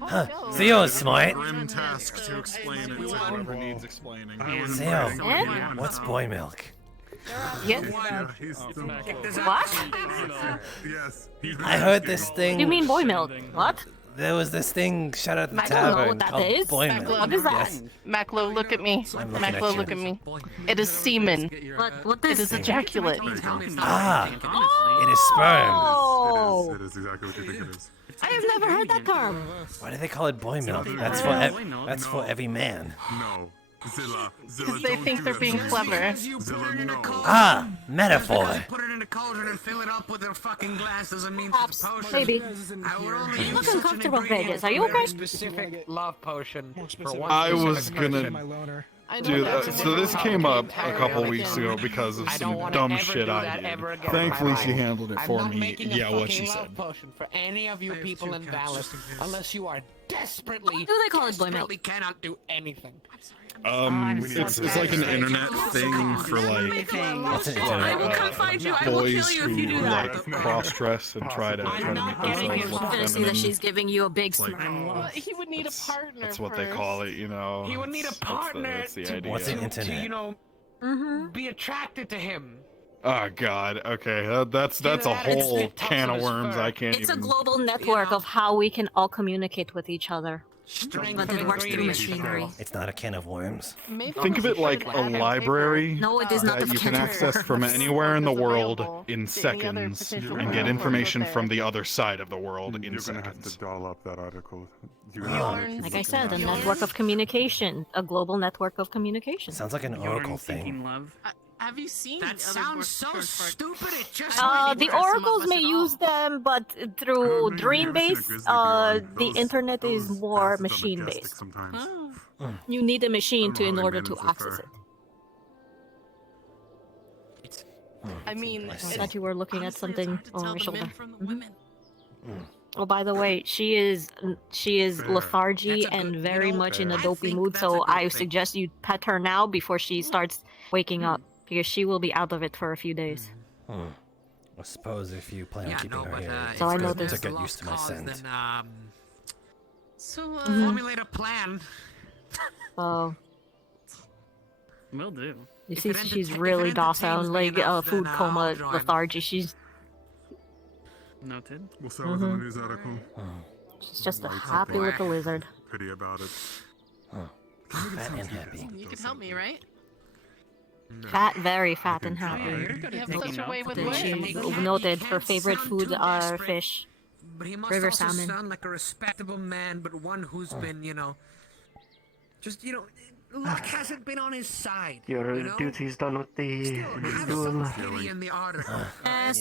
Huh, Theo's smart. Grim task to explain it to whoever needs explaining. Theo, what's boy milk? Yes. What? What? Yes. I heard this thing. You mean boy milk? What? There was this thing shut at the I don't know tavern what that called is. boy milk. What is that? Yes. Maklo, look at me. I'm looking at Maklo, you. look at me. It is semen. What It is is it? ejaculate. Ah, it is sperm. Oh! It is exactly what you think it is. I have never heard that term. Why do they call it boy milk? That's for every man. No. Zilla. Because they think they're being clever. Zilla, no. Ah, metaphor. Put it in a cauldron and fill it up with their fucking glass doesn't mean it's a potion. Maybe. I would only You use look such an uncomfortable, ingredient Vegas. for Are you a very okay? specific love potion for one I was specific gonna person. do that. So this came up a couple weeks ago because of I don't some wanna dumb ever shit do I that did. ever again in Thankfully, my she life. handled it I'm for not me. making a Yeah, what she fucking love said. potion for any of you people in Valis unless you are desperately. Do they call it boy mail? Desperately cannot do anything. It's like an internet thing for like I will come find you. I will boys kill you if you do who that. like cross-dress and try to make themselves look I see that feminine. she's giving you a big Like, smile. He would need a partner. That's what they call it, you know. He would need a That's the- partner That's the idea. What's the to, internet? you know, be attracted to him. Oh God. Okay, that's a that, it's whole the tops can of of his worms. fur. I can't It's a even. global network of how we can all communicate with each other. But it works through machinery. It's not a can of worms. Think of it like a library No, it is not that a you can can of access from worms. anywhere in the world available in to any other seconds potential and get partners information there. from the other side of the world in You're gonna have seconds. to doll up that article. Like I said, a network of communication. A global network of communication. Sounds like an Oracle thing. Have you seen That sounds so stupid. It just. The oracles may use them, but through Dream-based, the internet is more machine-based. You need a machine in order to access it. I mean, I thought you were looking at something over my shoulder. From the women. Oh, by the way, she is lethargy and very much in a dopey mood, so I suggest you pet her now before she starts waking up, because she will be out of it for a few days. I suppose if you plan on keeping her here, So I know it's good this. to get used to my scent. Then, So, formulate a plan. Oh, Will do. you see, she's really docile, like food coma lethargy. She's Noted. We'll start with the news article. she's just a happy little lizard. Pity about it. Fat and happy. you can help me, right? Fat, very fat and happy. You have such a way with And words. she noted her favorite food are fish. But he must River also salmon. sound like a respectable man, but one who's been, you know, just, you know, luck hasn't been on his side. Your you know? duty's done with the Have duel. some pity in the ardor.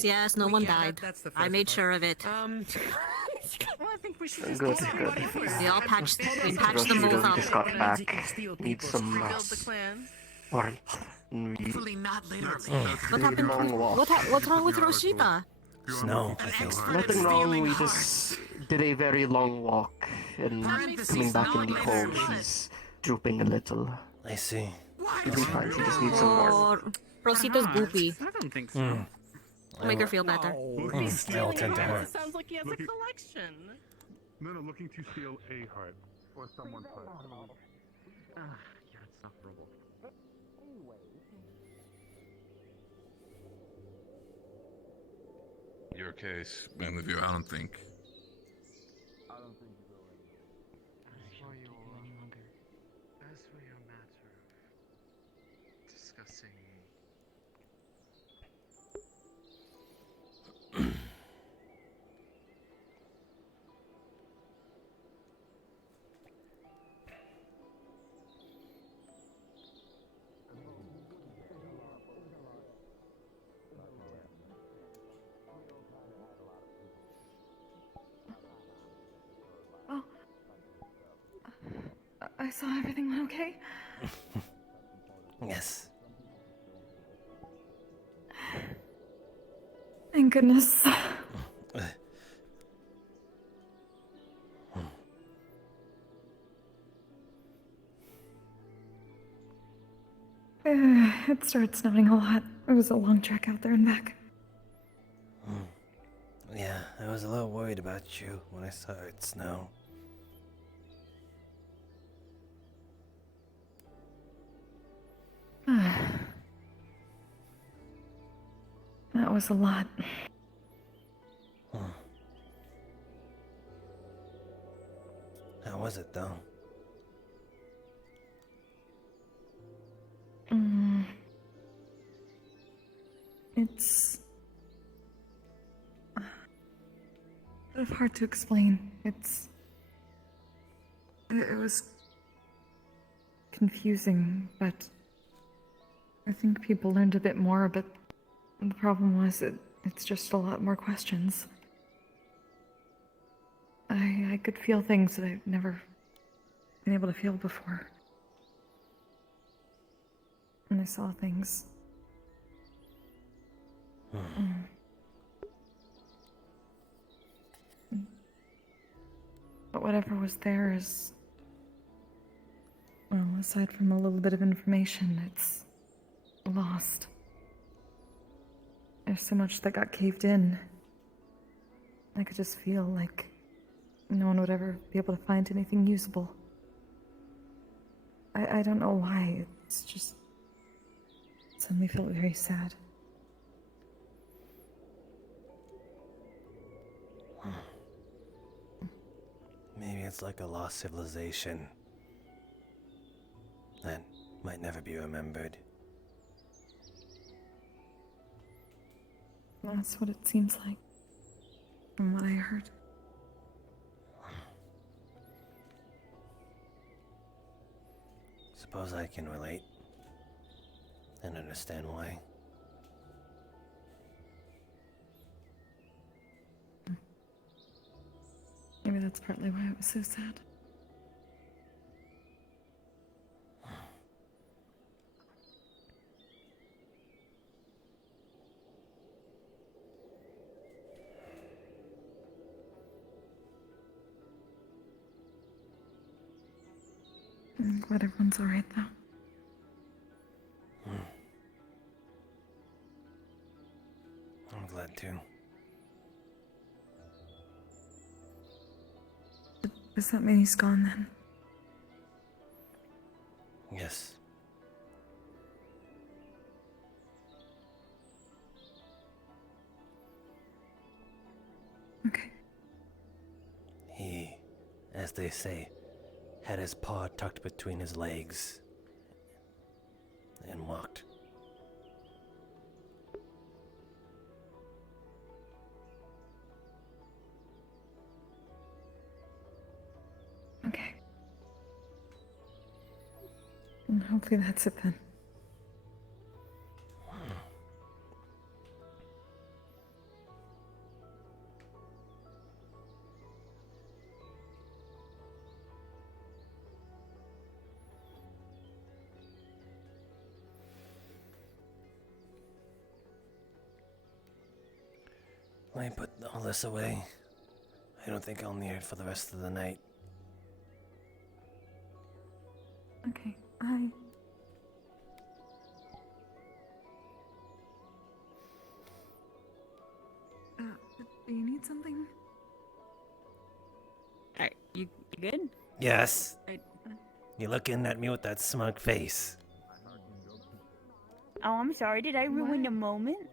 Yes, no one Yeah, died. that's the I first made part. sure of it. Well, I think we should just Good, get everybody good. first. We all patched them both Roshido up. just got back. Need some Rebuild the clan. warmth. We Hopefully not literally. What happened? long walk. What's wrong with Rosita? Snow, I think. Nothing wrong, we just did a very long walk, and coming back in the cold, she's drooping a little. I see. She'll be fine, she just needs some warmth. Oh, Rosita's goopy. I don't think so. Make her feel better. I'll tend to her. Sounds like he has a collection. No, looking to steal a heart. Or someone's heart. You're insufferable. Your case, man, of you, I don't think. As we are matter of discussing I saw everything went okay. Yes. Thank goodness. It started snowing a lot. It was a long trek out there and back. Yeah, I was a little worried about you when I saw it snow. That was a lot. How was it, though? It's sort of hard to explain. It was confusing, but I think people learned a bit more, but the problem was it's just a lot more questions. I could feel things that I've never been able to feel before. And I saw things. But whatever was there is... Well, aside from a little bit of information, it's... lost. There's so much that got caved in. I could just feel like no one would ever be able to find anything usable. I don't know why, it's just... suddenly felt very sad. Maybe it's like a lost civilization that might never be remembered. That's what it seems like, from what I heard. Suppose I can relate and understand why. Maybe that's partly why it was so sad. I'm glad everyone's alright, though. I'm glad too. Does that mean he's gone then? Yes. Okay. He, as they say, had his paw tucked between his legs and walked. Okay. And hopefully that's it then. Let me put all this away. I don't think I'll need it for the rest of the night. Okay, do you need something? Alright, you good? Yes. You're looking at me with that smug face. Oh, I'm sorry. Did I ruin the moment?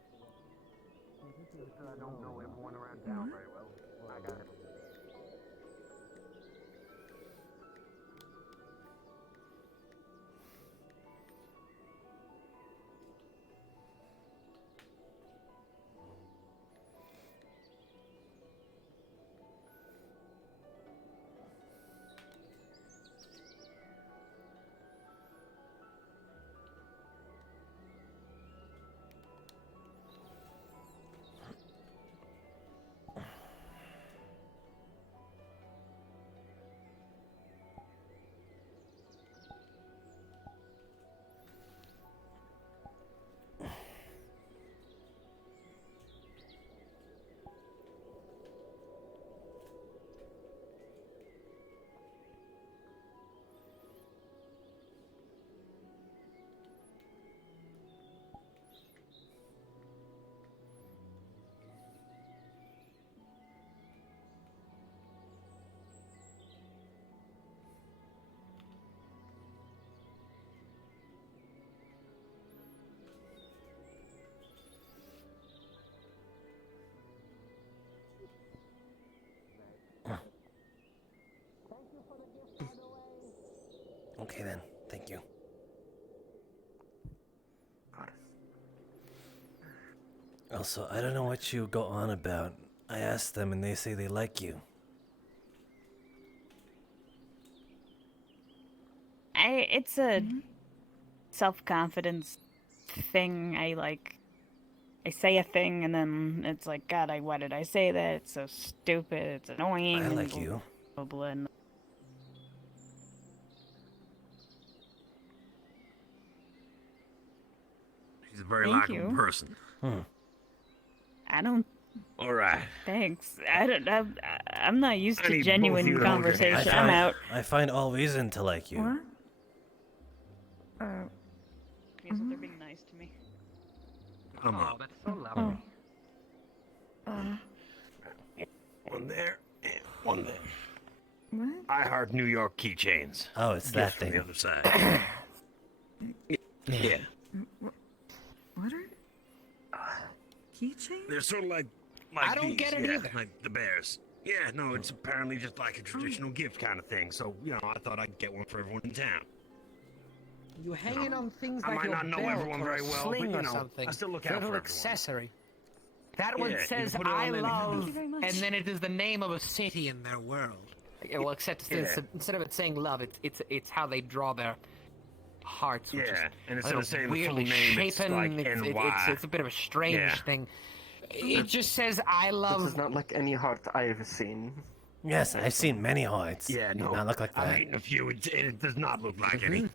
Okay then, thank you. Also, I don't know what you go on about. I asked them and they say they like you. It's a self-confidence thing. I say a thing and then it's like, God, why did I say that? It's so stupid. It's annoying. I like you. Blah, blah, blah. She's a very Thank likable you. person. I don't All right. Thanks. I'm not used I to need both genuine you to hold your hand. conversation. I'm out. I find all reason to like you. What? Means that they're being nice to me. Come on. That's so lovely. One there and one there. What? I heart New York keychains. Oh, it's that Just from thing. the other side. Yeah. What are keychains? They're sort of like I don't these, get it yeah, either. like the bears. Yeah, no, it's apparently just like a traditional gift kind of thing. So, I thought I'd get one for everyone in town. You hanging on things I like might your not know belt everyone or very a well, sling but, or you know, something. I still look out Little for everyone. accessory. That one Yeah, you says can put it I on anything. love, Thank you very much. and then it is the name of a city in their world. Yeah, well, except instead of it saying love, it's how they draw their hearts. Which Yeah, is and a instead little of saying the weirdly full name, it's shapen. like NY. It's a bit of a strange Yeah. thing. It just says I love. This is not like any heart I've seen. Yes, I've seen many hearts. Yeah, Did no. not look like that. I've eaten a few. It does not look like any.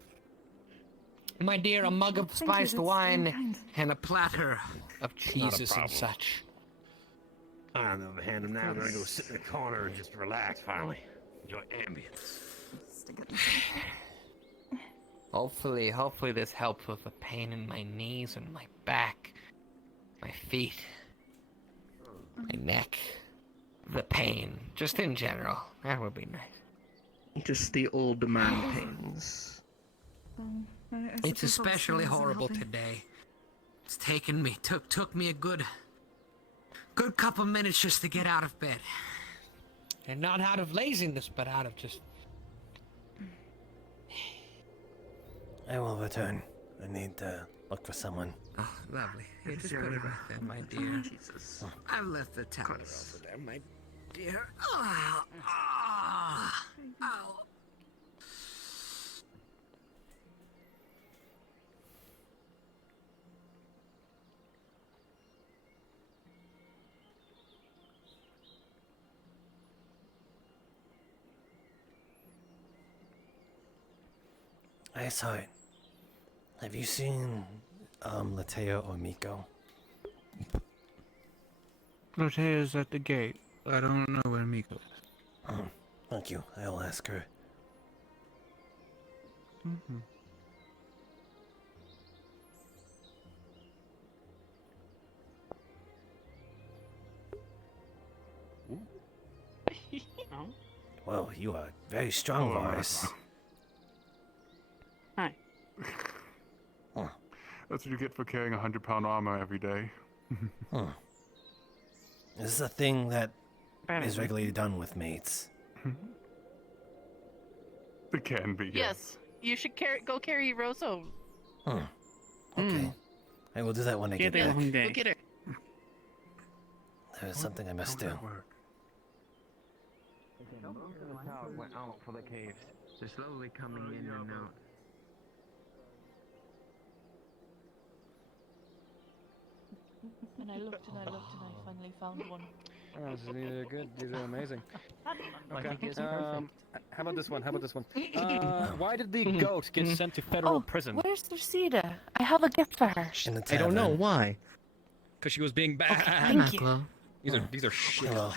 My dear, a mug of Thank you, spiced that's very wine kind. and a platter of cheeses and problem. such. I'm gonna hand him now. I'm gonna go sit in the corner and just relax. Finally, enjoy ambience. Hopefully this helps with the pain in my knees and my back, my feet, my neck, the pain, just in general. That would be nice. Just the old man pains. It's especially horrible today. It's taken me, took me a good couple minutes just to get out of bed. And not out of laziness, but out of just... I will return. I need to look for someone. Oh, lovely. You just put it right there, my dear. Jesus. I've left the towel over there, my dear. Oh, oh. I saw it. Have you seen, Lateo or Miko? Latea's at the gate. I don't know where Miko is. Oh, thank you. I'll ask her. Mm-hmm. Well, you are very strong, Varys. Hi. Oh. That's what you get for carrying 100-pound armor every day. Hmm. Is this a thing that is regularly done with mates? It can be, Yes, you should go carry Rosso. Hmm. Okay. I will do that when I get back. Look at her. There is something I must do. Went out for the caves. They're slowly coming in and out. And I looked and I looked and I finally found one. Oh, these are good. These are amazing. I Okay. think it's perfect. How about this one? How about this one? Why did the goat get sent to federal prison? Where's Lucida? I have a gift for her. In the I don't know tavern. why. Because she was being bad. Thank you. These are shit. Hello.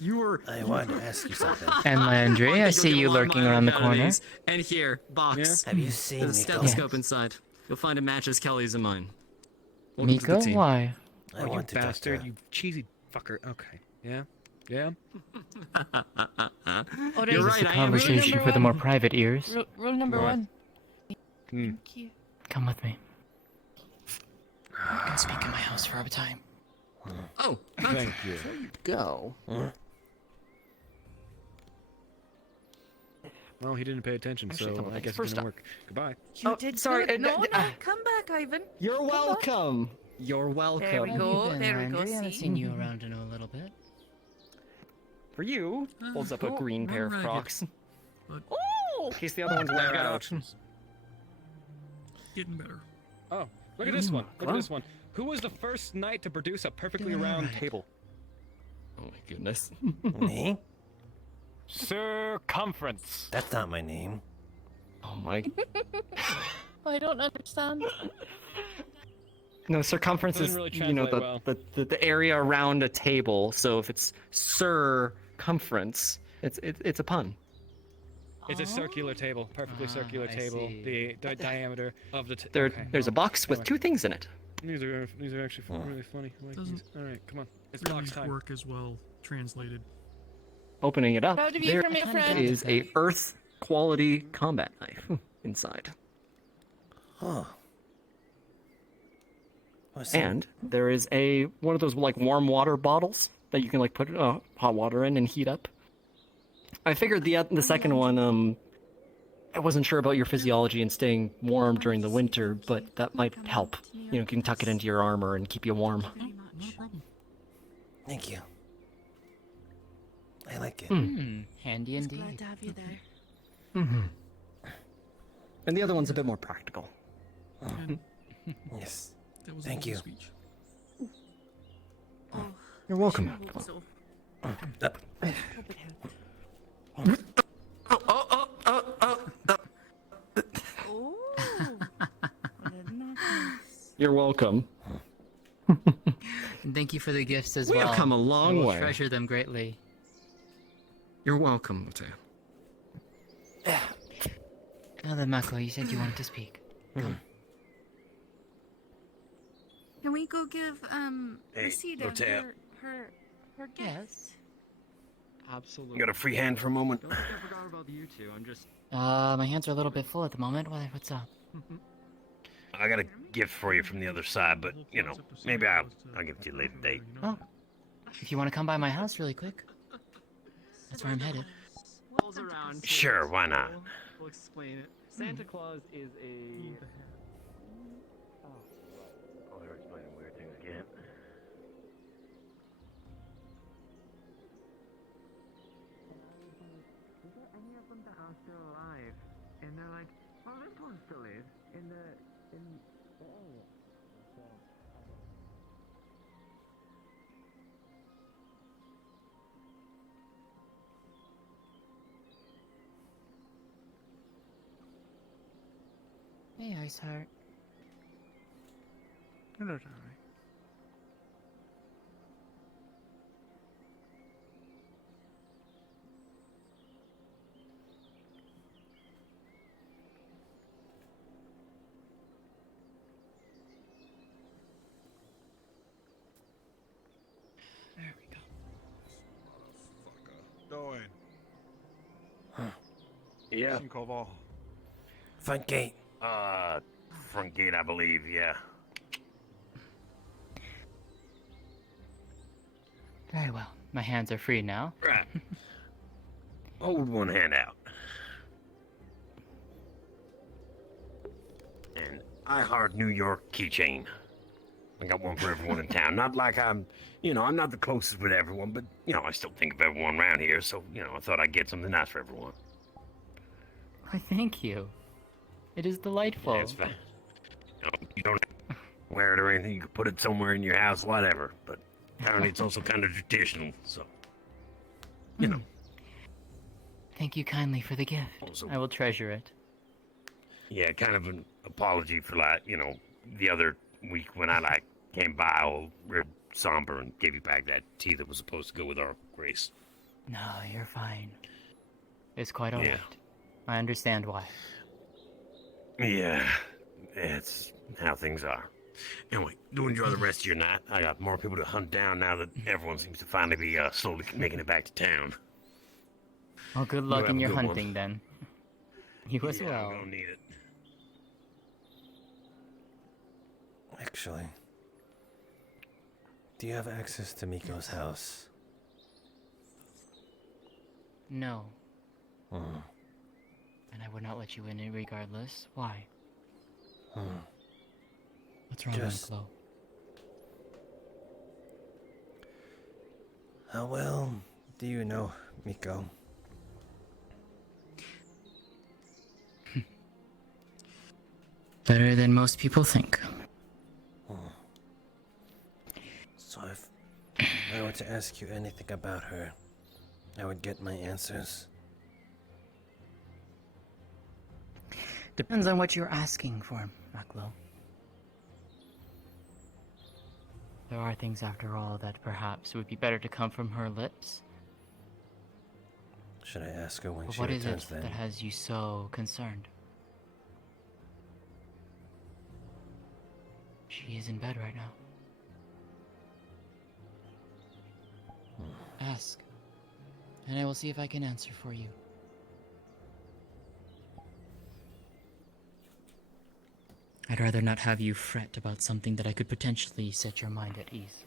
You were. I wanted to ask you something. And Landry, I see you lurking around the corner. And here, box. Have you seen There's a Miko? stethoscope inside. You'll find it matches Kelly's and mine. Welcome to the Miko, team. why? I you want to talk to bastard, her. you cheesy fucker. Okay. Yeah? Yeah? Oh, You're This right, is a I am. conversation for the more private ears. Rule number What? 1. Hmm. Thank you. Come with me. You can speak in my house for a time. Oh, Thank you. Before you go, Well, he didn't pay attention, Actually, so come I on, guess it first didn't up. work. Goodbye. You did sorry, good. No, come back, Ivan. you're Come back. welcome. You're welcome. There we go. How have you been, There we go, Landry? I haven't see? seen you around in a little bit. For you, holds up a green pair of alright. Crocs. Oh! In case the other ones wear Got out. options. Getting better. Oh, look at this one. Look at this one. Who was the first knight to produce a perfectly round table? Oh my goodness. Me? Circumference. That's not my name. Oh my. I don't understand. No, circumference Doesn't is, really you know, translate the area around a table. So if it's circumference, it's a pun. It's a circular table, perfectly circular I table. see. The diameter of the table. There's a box with 2 things in it. These are actually really funny. I like these. All right, come on. It's Really box time. work as well translated. Opening it up, Proud to be there from your friend. is a Earth quality combat knife inside. Huh. And there is one of those like warm water bottles that you can like put hot water in and heat up. I figured the second one, I wasn't sure about your physiology and staying warm during the winter, but that might help. You know, you can tuck it into your armor and keep you warm. Thank you. I like it. Handy indeed. Glad to have you there. And the other one's a bit more practical. Yes. That was Thank a you. good speech. You're welcome. You're welcome. And thank you for the gifts as We well. have come a long I will way. treasure them greatly. You're welcome, Mateo. Now then, Maklo, you said you wanted to speak. Come. Can we go give Hey, Rosita Mateo. her gift? Absolutely. You got a free hand for a moment? Don't think I forgot about you two. I'm just. My hands are a little bit full at the moment. What's up? I got a gift for you from the other side, but you know, maybe I'll give it to you later date. Oh, if you want to come by my house really quick, that's where I'm headed. Rolls around. Sure, why not? We'll explain it. Santa Claus is a. Oh, they're explaining weird things again. We got any of them that are still alive, and they're like, "Oh, this one still is in the area." So, Hey, Ice Heart. Hello, darling. There we go. Going. Yeah. Koval. Front gate. Front gate, I believe, yeah. Very well. My hands are free now. Right. Hold one hand out. And I Heart New York keychain. I got one for everyone in town. Not like I'm not the closest with everyone, but, I still think of everyone around here, so, I thought I'd get something nice for everyone. Why, thank you. It is delightful. Yeah, it's fine. You don't wear it or anything. You can put it somewhere in your house, whatever. But apparently it's also kind of traditional, so, Thank you kindly for the gift. Also- I will treasure it. Yeah, kind of an apology for, the other week when I, came by all real somber and gave you back that tea that was supposed to go with our grace. No, you're fine. It's quite alright. Yeah. I understand why. Yeah, it's how things are. Anyway, do enjoy the rest of your night. I got more people to hunt down now that everyone seems to finally be slowly making it back to town. Well, good You luck have in a your good one. hunting then. You as Yeah, well. I'm gonna need it. Actually, do you have access to Miko's house? No. Hmm. And I would not let you in it regardless. Why? What's wrong, Just- Maklo? How well do you know Miko? Better than most people think. So if I were to ask you anything about her, I would get my answers. Depends on what you're asking for, Maklo. There are things, after all, that perhaps would be better to come from her lips. Should I ask her when But she what is it returns then? that has you so concerned? She is in bed right now. Ask, and I will see if I can answer for you. I'd rather not have you fret about something that I could potentially set your mind at ease.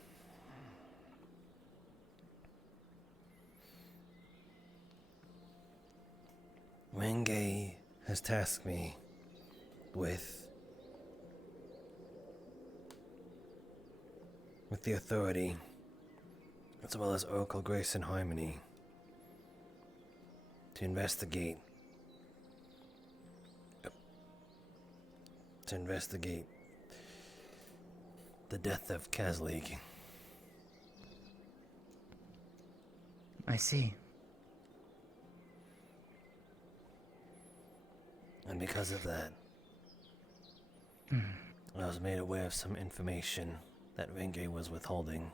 Renge has tasked me with the authority, as well as Oracle Grace and Harmony, to investigate the death of Kazlig. I see. And because of that, I was made aware of some information that Renge was withholding.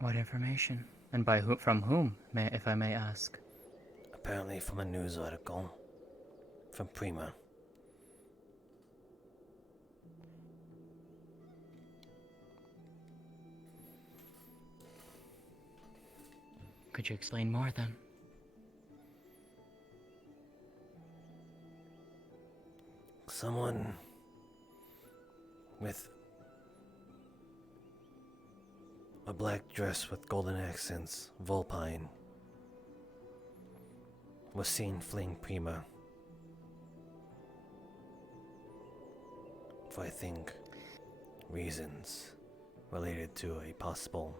What information? And by who? From whom, if I may ask? Apparently from a news article from Prima. Could you explain more then? Someone with a black dress with golden accents, Vulpine, was seen fleeing Prima for, I think, reasons related to a possible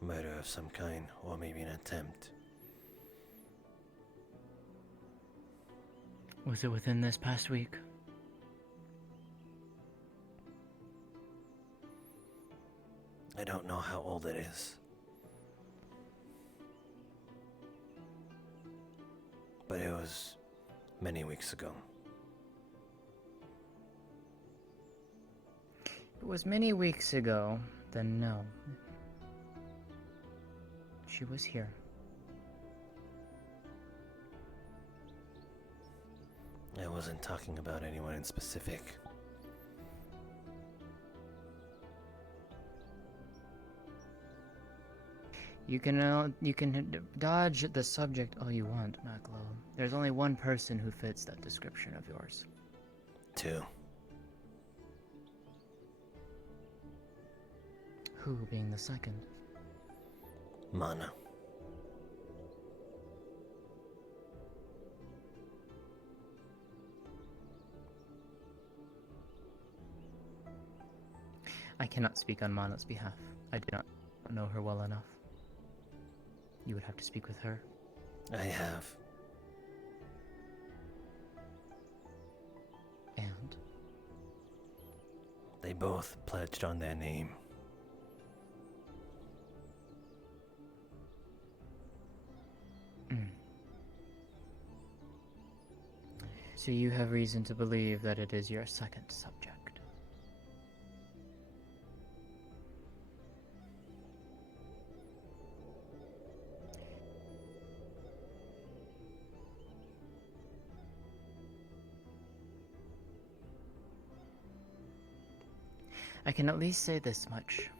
murder of some kind, or maybe an attempt. Was it within this past week? I don't know how old it is, but it was many weeks ago. If it was many weeks ago, then no. She was here. I wasn't talking about anyone in specific. You can dodge the subject all you want, Maklo. There's only one person who fits that description of yours. Two. Who being the second? Mana. I cannot speak on Mana's behalf. I do not know her well enough. You would have to speak with her. I have. And? They both pledged on their name. So you have reason to believe that it is your second subject. I can at least say this much,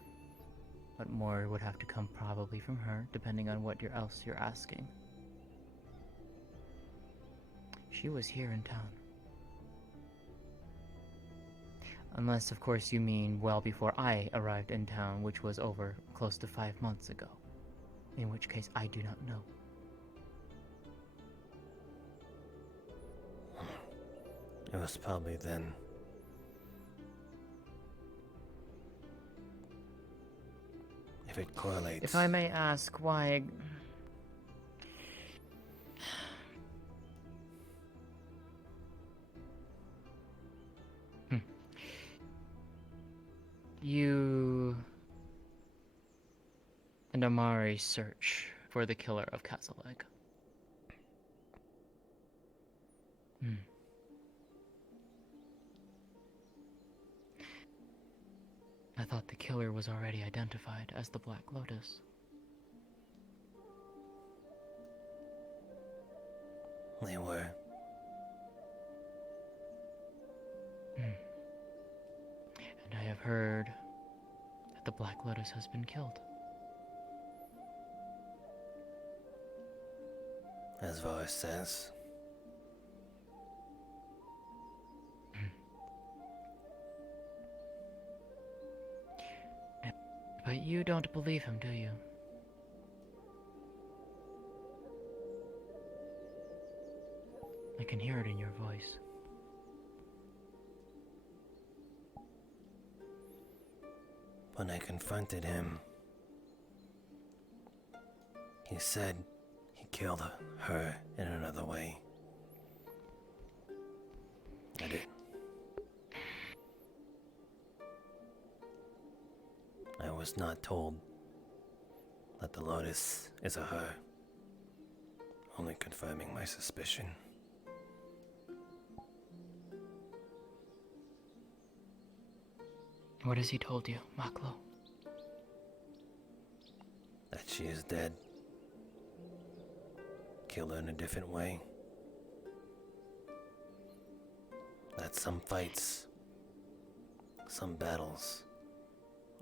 but more would have to come probably from her, depending on what else you're asking. She was here in town. Unless, of course, you mean well before I arrived in town, which was over close to 5 months ago. In which case, I do not know. It was probably then. If it correlates. If I may ask, why... You and Amari search for the killer of Castle Egg. Hmm. I thought the killer was already identified as the Black Lotus. They were. And I have heard that the Black Lotus has been killed. As Varus says. But you don't believe him, do you? I can hear it in your voice. When I confronted him, he said he killed her in another way. I did. I was not told that the Lotus is a her, only confirming my suspicion. What has he told you, Maklo? That she is dead. Killed her in a different way. That some fights, some battles,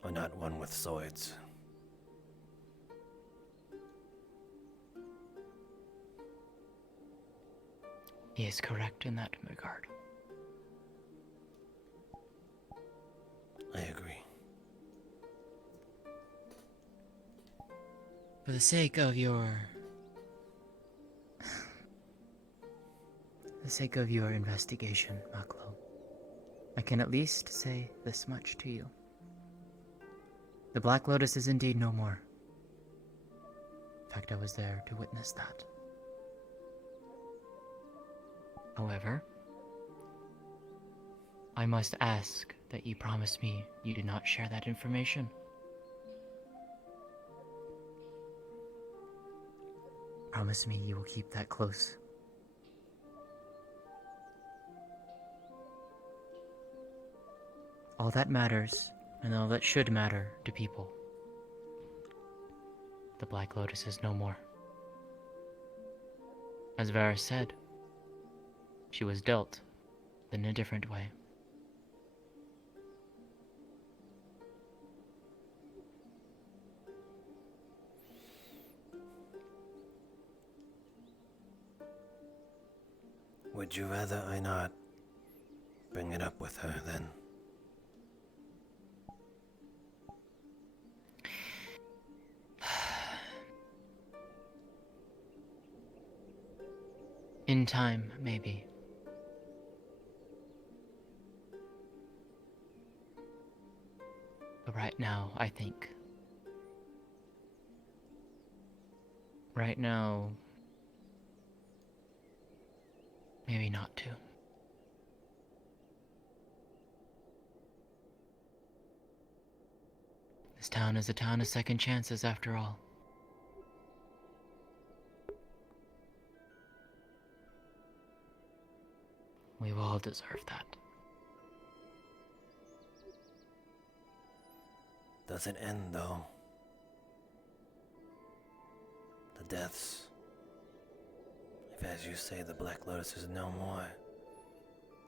are not won with swords. He is correct in that regard. I agree. For the sake of your... the sake of your investigation, Maklo, I can at least say this much to you. The Black Lotus is indeed no more. In fact, I was there to witness that. However, I must ask that you promise me you do not share that information. Promise me you will keep that close. All that matters, and all that should matter to people. The Black Lotus is no more. As Varus said, she was dealt in a different way. Would you rather I not bring it up with her then? In time, maybe. But right now, I think. Right now, maybe not to. This town is a town of second chances after all. We all deserve that. Does it end though? The deaths. If, as you say, the Black Lotus is no more,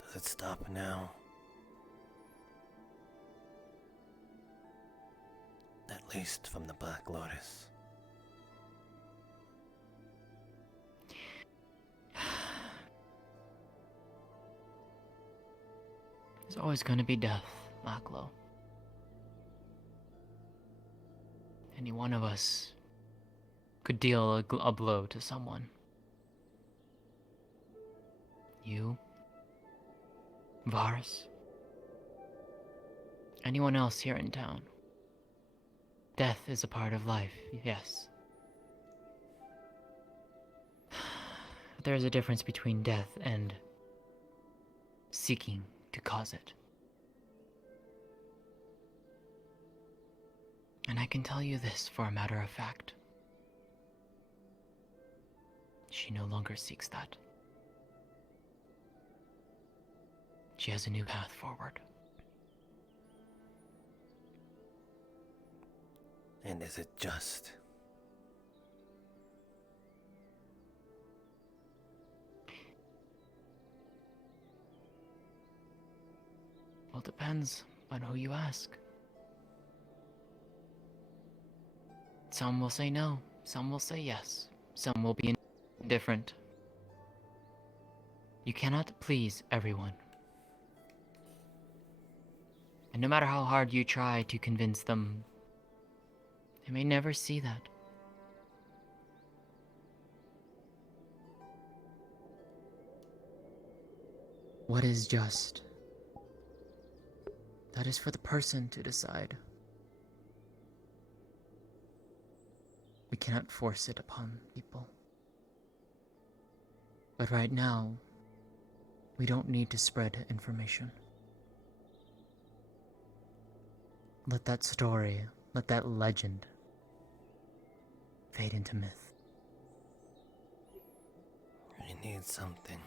does it stop now? At least from the Black Lotus. There's always going to be death, Maklo. Any one of us could deal a blow to someone. You, Varus, anyone else here in town. Death is a part of life, yes. But there is a difference between death and seeking to cause it. And I can tell you this for a matter of fact. She no longer seeks that. she has a new path forward. And is it just? Well, it depends on who you ask. Some will say no, some will say yes, some will be indifferent. You cannot please everyone. And no matter how hard you try to convince them, they may never see that. What is just? That is for the person to decide. We cannot force it upon people. But right now, we don't need to spread information. Let that story, let that legend fade into myth. I need something.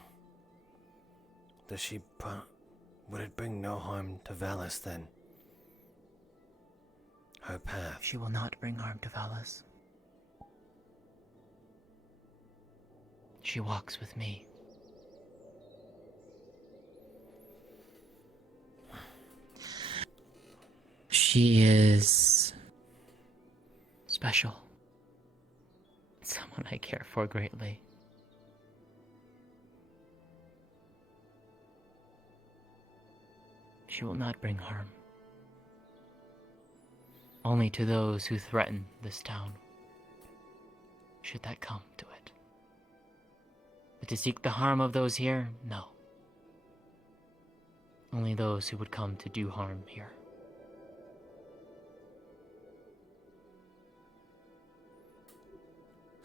Does she would it bring no harm to Valis then? Her path. She will not bring harm to Valis. She walks with me. She is special. Someone I care for greatly. She will not bring harm. Only to those who threaten this town, should that come to it. But to seek the harm of those here, no. Only those who would come to do harm here.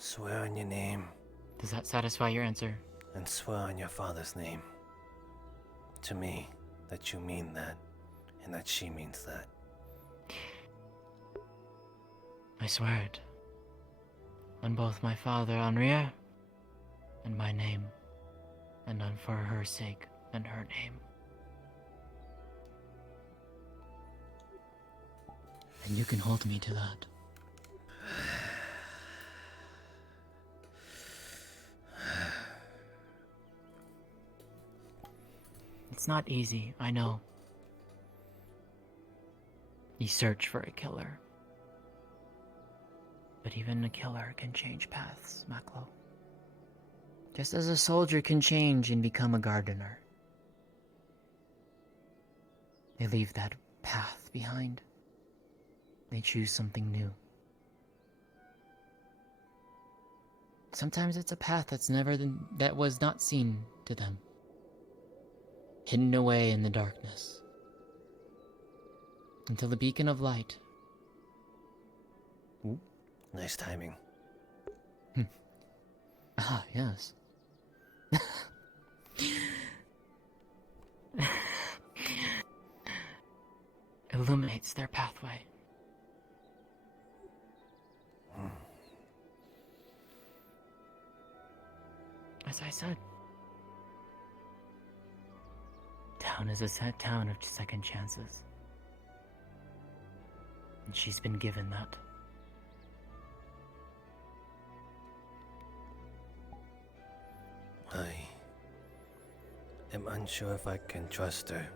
Swear on your name. Does that satisfy your answer? And swear on your father's name. To me, that you mean that, and that she means that. I swear it. On both my father, Henriette, and my name, and on for her sake and her name. And you can hold me to that. It's not easy, I know. You search for a killer. But even a killer can change paths, Maklo. Just as a soldier can change and become a gardener. They leave that path behind. They choose something new. Sometimes it's a path that was not seen to them. Hidden away in the darkness. Until the beacon of light. Ooh, nice timing. Ah, yes. Illuminates their pathway. As I said, town is a set town of second chances. And she's been given that. I am unsure if I can trust her.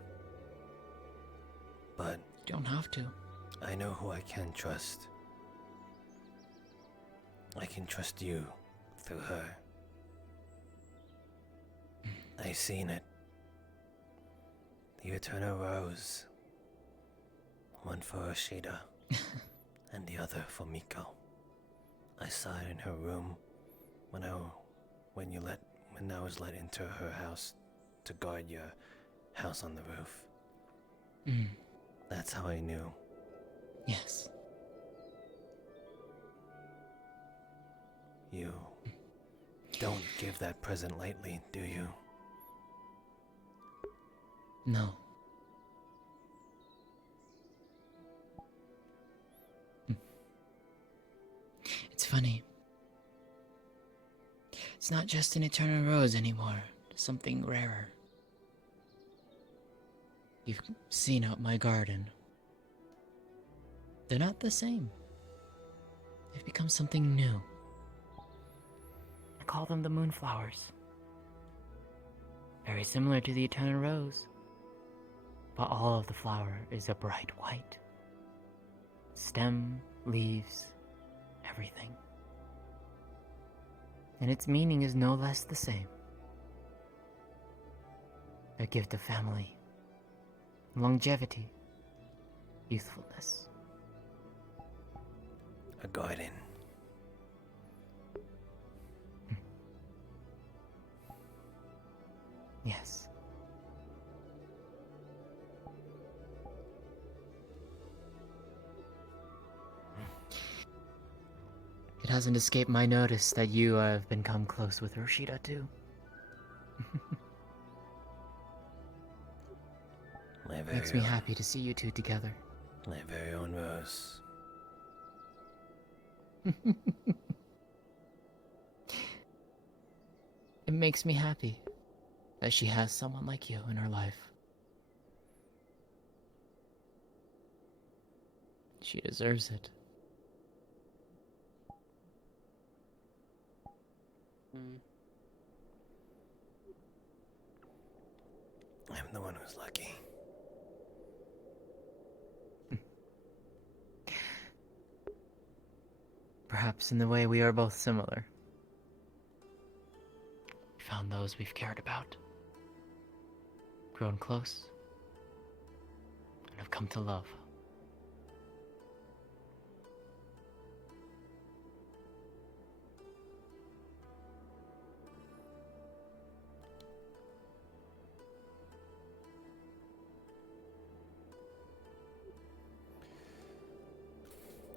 But you don't have to. I know who I can trust. I can trust you through her. I seen it. The Eternal Rose. One for Ashida, and the other for Miko. I saw it in her room when I was let into her house to guard your house on the roof. That's how I knew. Yes. You don't give that present lightly, do you? No. It's funny. It's not just an eternal rose anymore. It's something rarer. You've seen out my garden. They're not the same. They've become something new. I call them the moonflowers. Very similar to the eternal rose. But all of the flower is a bright white. Stem, leaves, everything. And its meaning is no less the same. A gift of family, longevity, youthfulness. A garden. Yes. It hasn't escaped my notice that you have become close with Rashida too. Makes me happy to see you two together. My very own Rose. It makes me happy that she has someone like you in her life. She deserves it. I'm the one who's lucky. Perhaps in the way we are both similar. We found those we've cared about, grown close, and have come to love.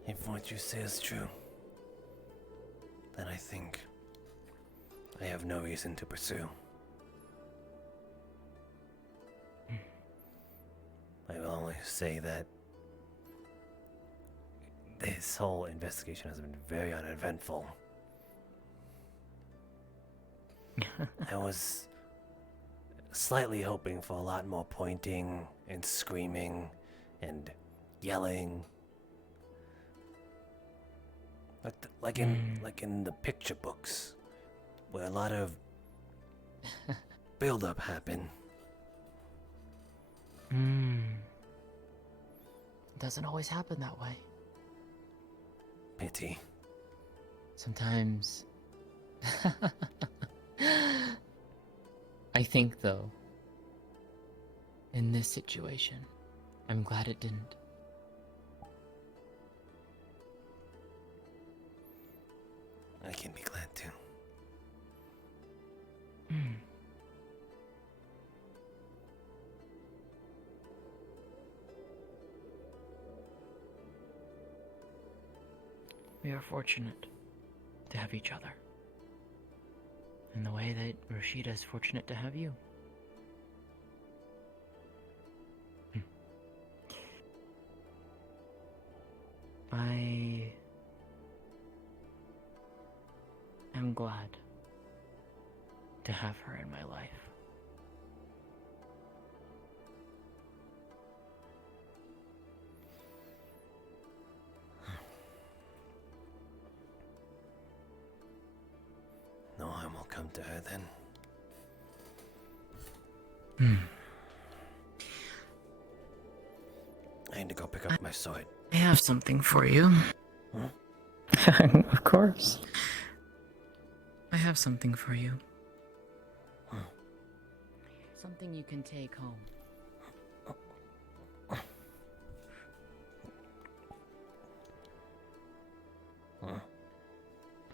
If what you say is true, then I think I have no reason to pursue. I will only say that this whole investigation has been very uneventful. I was slightly hoping for a lot more pointing and screaming and yelling. Like in the picture books, where a lot of build-up happened. It doesn't always happen that way. Pity. Sometimes... I think, though, in this situation, I'm glad it didn't. I can be glad too. We are fortunate to have each other. In the way that Rashida is fortunate to have you. I am glad to have her in my life. No harm will come to her then. I need to go pick up my sword. I have something for you. Of course. I have something for you. Something you can take home.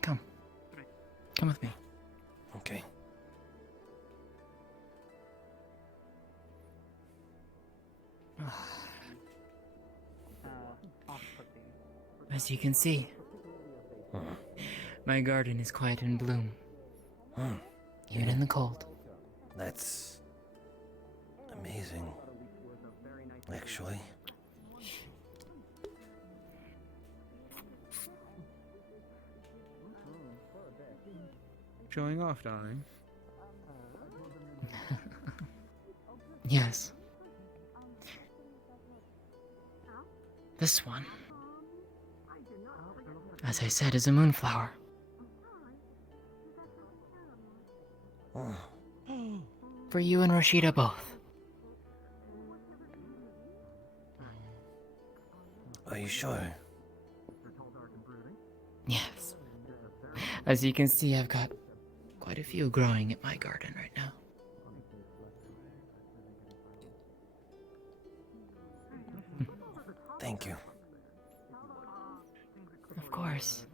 Come. Come with me. Okay. As you can see, my garden is quite in bloom. Even in the cold. That's amazing, actually. Showing off, darling. Yes. This one, as I said, is a moonflower. For you and Rashida both. Are you sure? Yes. As you can see, I've got quite a few growing in my garden right now. Thank you. Of course.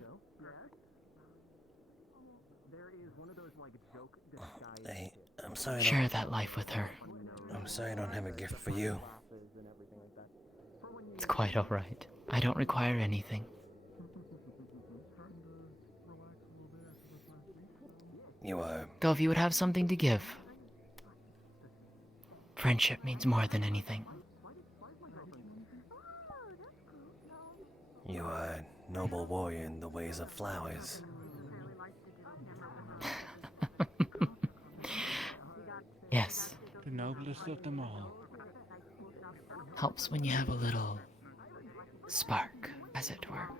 I'm sorry. Share that life with her. I'm sorry I don't have a gift for you. It's quite alright. I don't require anything. You are. Though if you would have something to give, friendship means more than anything. You are a noble warrior in the ways of flowers. Yes. The noblest of them all. Helps when you have a little spark, as it were.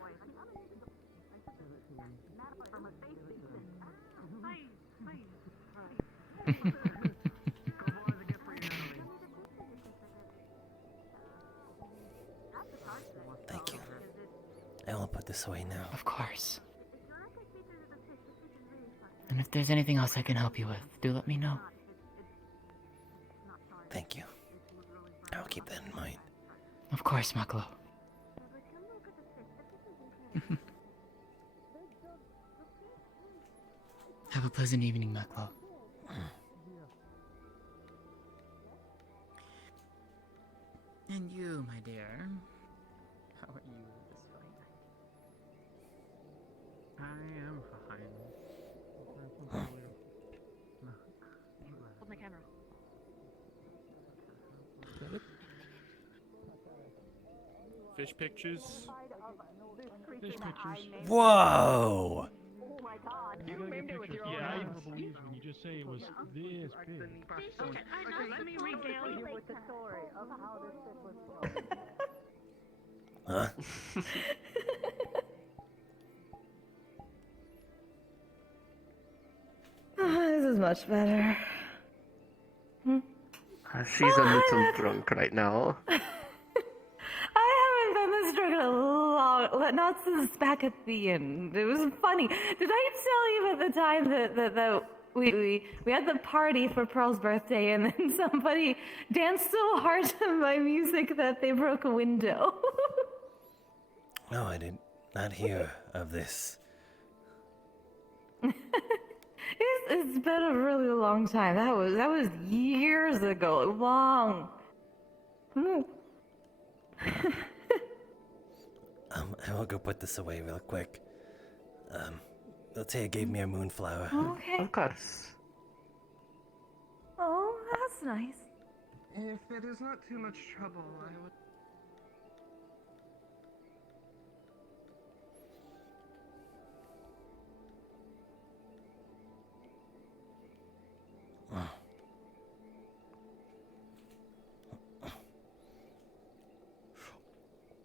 Thank you. I will put this away now. Of course. And if there's anything else I can help you with, do let me know. Thank you. I'll keep that in mind. Of course, Maklo. Have a pleasant evening, Maklo. And you, my dear. How are you this fine night? I am fine. Hold my camera. Fish pictures. Fish pictures. Whoa! You gotta get pictures. Yeah, I never believed when you just say it was this big. Okay, let me regale you with the story of how this shit was Huh? This is much better. She's a little drunk right now. I haven't been this drunk in a long, not since back at the end. It was funny. Did I tell you at the time that we had the party for Pearl's birthday and then somebody danced so hard to my music that they broke a window? No, I did not hear of this. It's been a really long time. That was years ago. Long. I will go put this away real quick. Altea gave me a moonflower. Okay. Of course. Oh, that's nice. If it is not too much trouble, I would.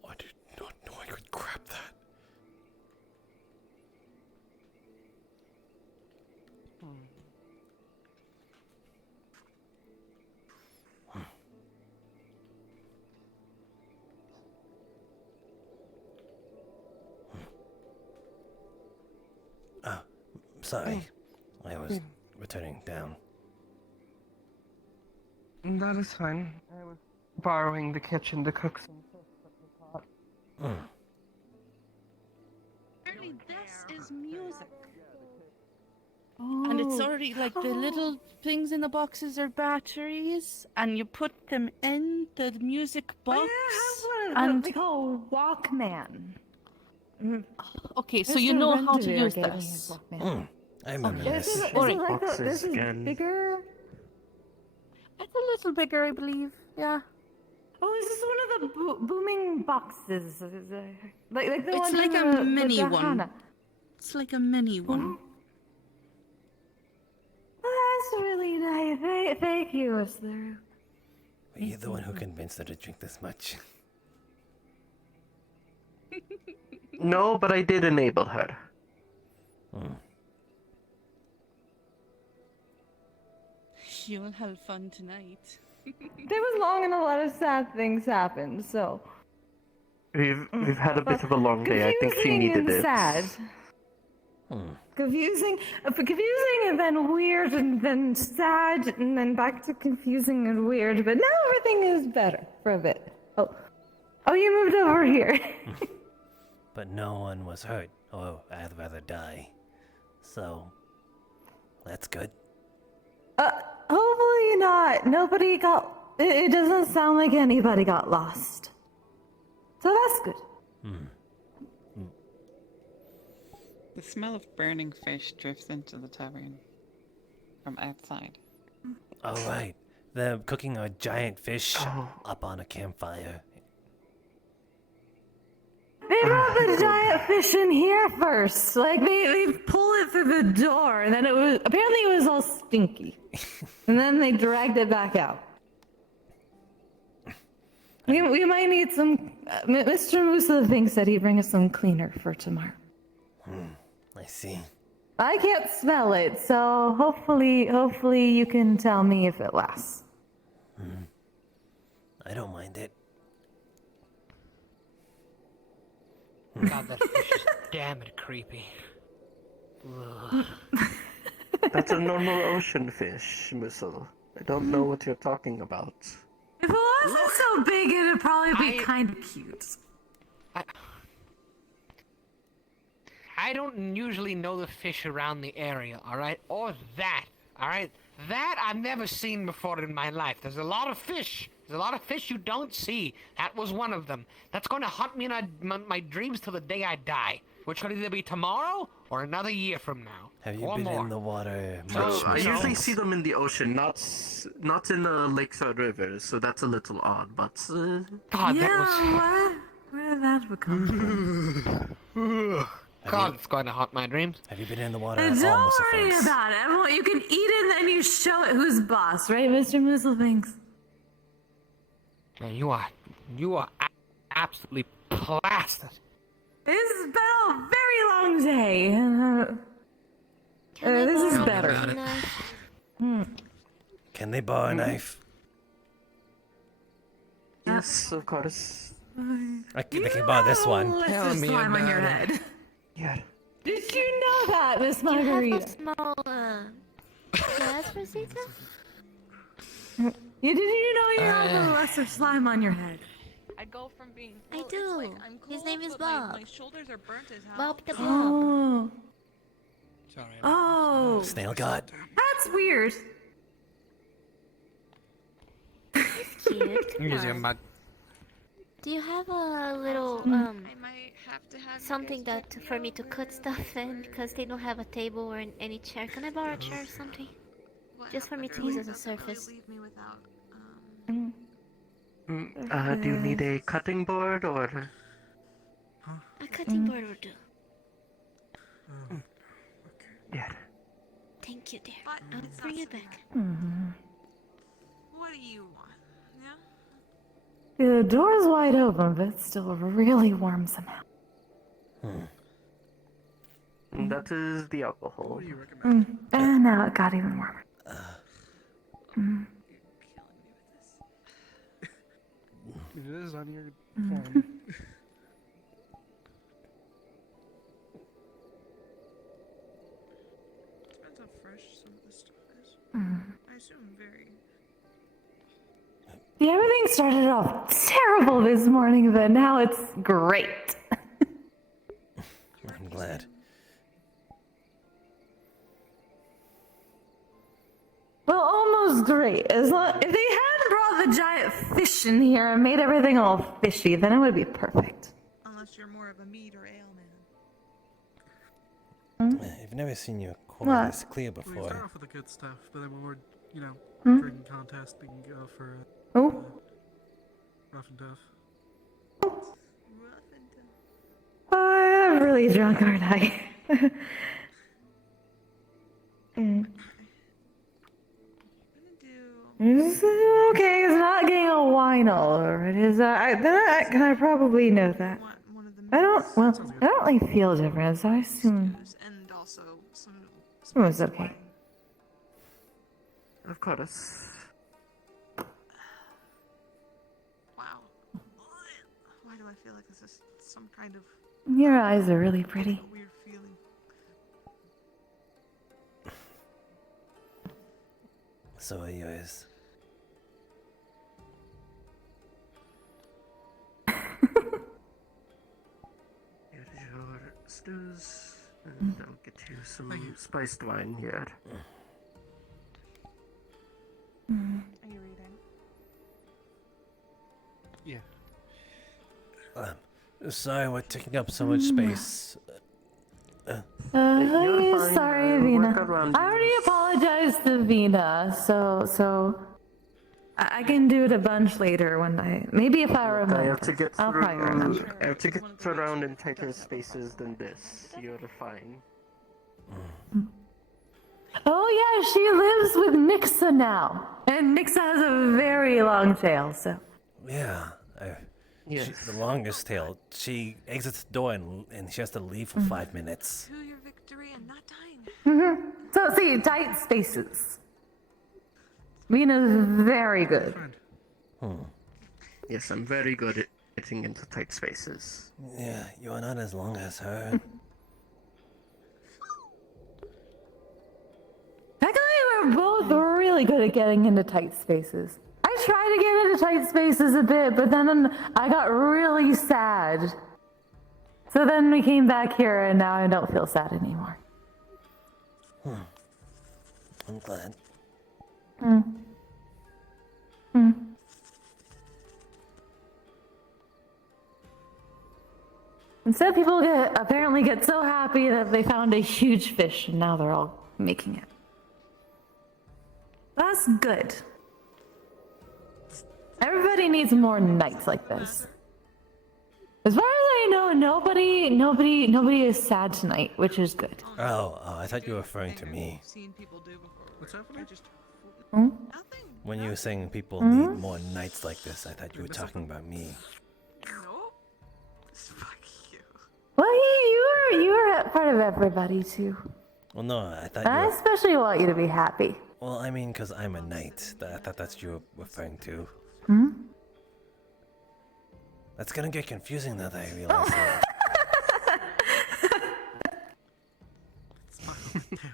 I did not know I could grab that. Sorry. I was returning down. That is fine. I was borrowing the kitchen to cook some fish that we caught. Apparently this is music. And it's already like the little things in the boxes are batteries, and you put them in the music box. And they call a Walkman. Okay, so you know how to use this. I remember this. Is it like this is bigger? It's a little bigger, I believe. Yeah. Oh, is this one of the booming boxes? Like the It's one like in a mini the one. Hana. It's like a mini one. That's really nice. Thank you, Mr. Were you the one who convinced her to drink this much? No, but I did enable her. You'll have fun tonight. There was long and a lot of sad things happened, so. We've had a bit of a long day. I think she Confusing needed and it. sad. Confusing and then weird and then sad and then back to confusing and weird. But now everything is better for a bit. Oh, you moved over here. But no one was hurt. Oh, I'd rather die. So, that's good. Hopefully not. Nobody got. It doesn't sound like anybody got lost. So that's good. The smell of burning fish drifts into the tavern from outside. All right. They're cooking a giant fish up on a campfire. They brought the giant fish in here first. Like they pull it through the door, and then it was all stinky, and then they dragged it back out. We might need some. Mr. Musa thinks that he'd bring us some cleaner for tomorrow. I see. I can't smell it, so hopefully you can tell me if it lasts. I don't mind it. God, that fish is damn it creepy. Ugh. That's a normal ocean fish, Mussel. I don't know what you're talking about. If it wasn't so big, it'd probably be kind of cute. I don't usually know the fish around the area, alright? Or that, alright? That I've never seen before in my life. There's a lot of fish. There's a lot of fish you don't see. That was one of them. That's going to haunt me in my dreams till the day I die. Which could either be tomorrow or another year from now. Have you or been more. in the water So much? I Michelle? usually see them in the ocean, not in the lakes or rivers, so that's a little odd, but... God, Where did that become from? God, it's going to haunt my dreams. Have you been in the water Don't worry about it. Everyone, you can eat it and then you show it who's boss, right, Mr. Musselfinks? Man, you are absolutely plastered. This has been a very long day. This is better. Can they borrow a knife? Yes, of course. They can borrow this one. Tell me slime on your head. Yeah. Did you know that, Miss Margarita? Do you have a small glass, Rosita? Did you know you have a lesser slime on your head? I go from being. I Well, do. It's like I'm cold, His name is but Bob. My shoulders are burnt as hell. Bob the Bob. Oh. Sorry. Oh. Snail God. That's weird. It's cute. Come Using a on. mug. Do you have a little I might have to have something that for me to cut stuff in because they don't have a table or any chair? Can I borrow a chair or something? Just for me to use as a surface. leave me without. Do you need a cutting board or? A cutting board will do. Yeah. Thank you, dear. I'll bring it back. What do you want? The door's wide open, but it's still really warm somehow. That is the alcohol. And now it got even warmer. It is on your phone. Depends how fresh some of this stuff is. I assume very. Yeah, everything started off terrible this morning, but now it's great. I'm glad. Well, almost great. If they hadn't brought the giant fish in here and made everything all fishy, then it would be perfect. Unless you're more of a meat or ale man. I've never seen you quite this clear We before. start off with the good stuff, but then when we're, Hmm? drinking contest, we can go for rough and tough. I'm really drunk, aren't I? It's okay, it's not getting a wine all over it. Is that? I probably know that. I don't really feel a difference. I assume And also some it was okay. Of course. wow. Why do I feel like this is some kind of Your eyes are really pretty. weird feeling? So are yours. Here is your stews, and I'll get you some spiced wine here. Are you reading? Yeah. Sorry, we're taking up so much space. Sorry, Vina. work around I already apologized to Vina, so I can do it a bunch later when maybe if I remember. I have to get I'll probably remember. I have to get around in tighter spaces than this. You're fine. Oh yeah, she lives with Nixa now, and Nixa has a very long tail. So Yeah. She's the longest tail. She exits the door and she has to leave for 5 minutes. To your victory and not dying. So see, tight spaces. Vina's very good. Yes, I'm very good at getting into tight spaces. Yeah, you are not as long as her. Technically, we're both really good at getting into tight spaces. I tried to get into tight spaces a bit, but then I got really sad. So then we came back here, and now I don't feel sad anymore. I'm glad. Instead, people apparently get so happy that they found a huge fish, and now they're all making it. That's good. Everybody needs more nights like this. As far as I know, nobody is sad tonight, which is good. Oh, I thought you were referring to me. What's happening? When you were saying people need more nights like this, I thought you were talking about me. Well, you were part of everybody too. Well, no, I thought I you were... especially want you to be happy. Well, I mean, because I'm a knight. I thought that's what you were referring to. That's gonna get confusing now that I realize that.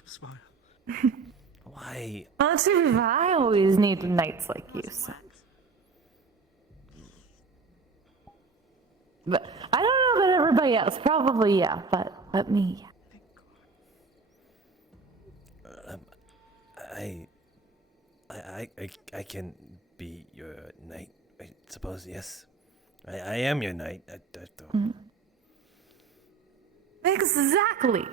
Smile. Why? Well, I always need nights like you, so. But I don't know about everybody else. Probably yeah, but me. I can be your knight. I suppose yes. I am your knight. I don't. Exactly.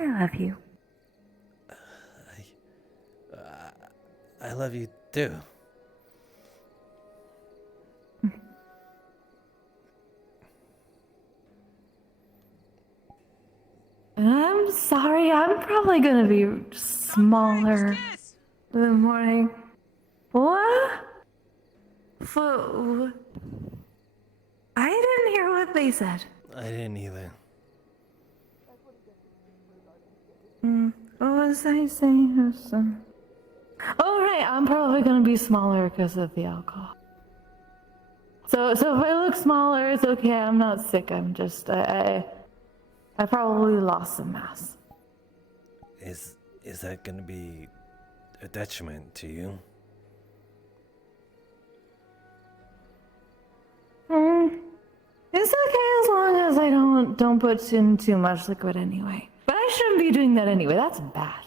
I love you. I love you too. I'm sorry, I'm probably gonna be smaller in the morning. What? I didn't hear what they said. I didn't either. What was I saying? Oh right, I'm probably gonna be smaller because of the alcohol. So if I look smaller, it's okay. I'm not sick. I'm just I probably lost some mass. Is that gonna be a detriment to you? It's okay as long as I don't put in too much liquid anyway. But I shouldn't be doing that anyway. That's bad.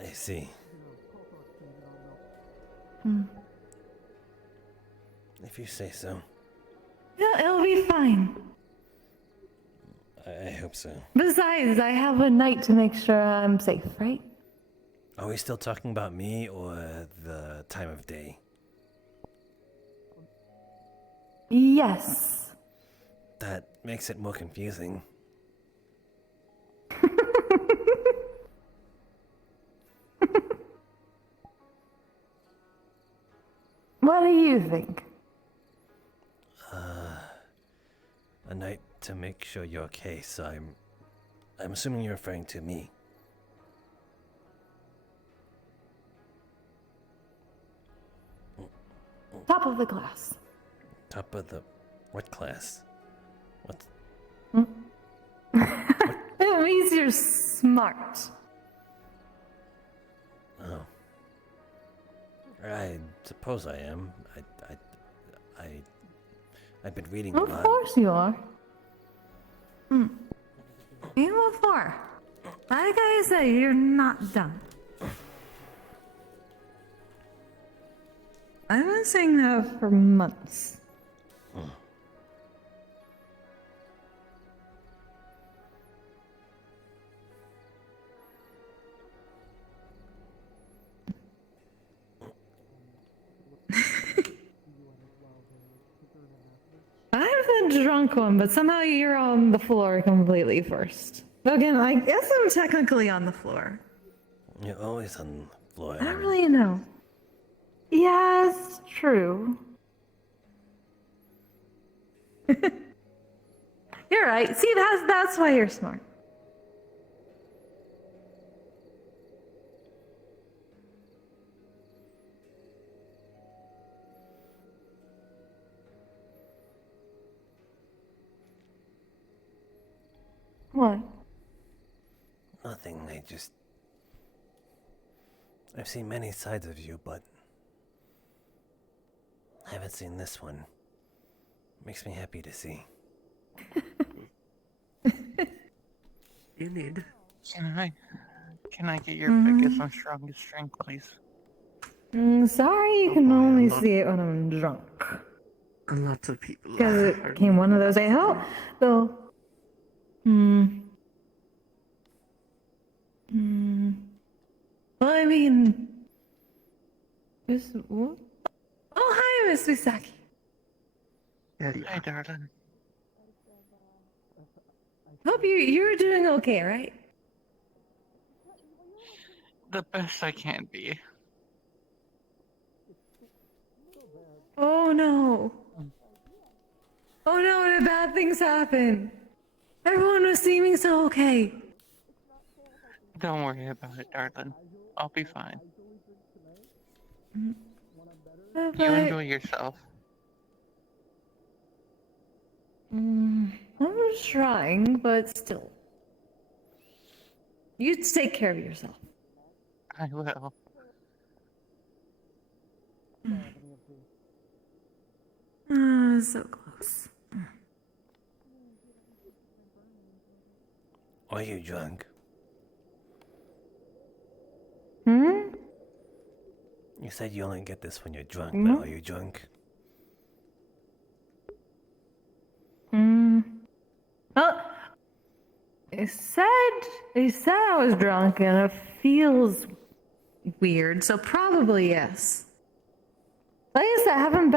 I see. If you say so. Yeah, it'll be fine. I hope so. Besides, I have a night to make sure I'm safe, right? Are we still talking about me or the time of day? Yes. That makes it more confusing. What do you think? A night to make sure you're okay, so I'm assuming you're referring to me. Top of the class. Top of the... what class? What? It means you're smart. Oh. I suppose I am. I've been reading a lot. Of course you are. You what for? Like I say, you're not done. I've been saying that for months. I'm the drunk one, but somehow you're on the floor completely first. Again, I guess I'm technically on the floor. You're always on the floor. I don't really know. Yes, true. You're right. See, that's why you're smart. What? Nothing, I've seen many sides of you, but I haven't seen this one. Makes me happy to see. You need. Can I get your biggest and strongest drink, please? Sorry, you can only see it when I'm drunk. A lot of people. Because it came one of those. I hope, though. Well, I mean, what? Oh, hi, Miss Misaki. Hi, darling. Hope you're doing okay, right? The best I can be. Oh no. Oh no, bad things happen. Everyone was seeming so okay. Don't worry about it, darling. I'll be fine. You enjoy yourself. I'm trying, but still. You take care of yourself. I will. So close. Are you drunk? You said you only get this when you're drunk, but are you drunk? Well, it said I was drunk, and it feels weird, so probably yes. Like I said, I haven't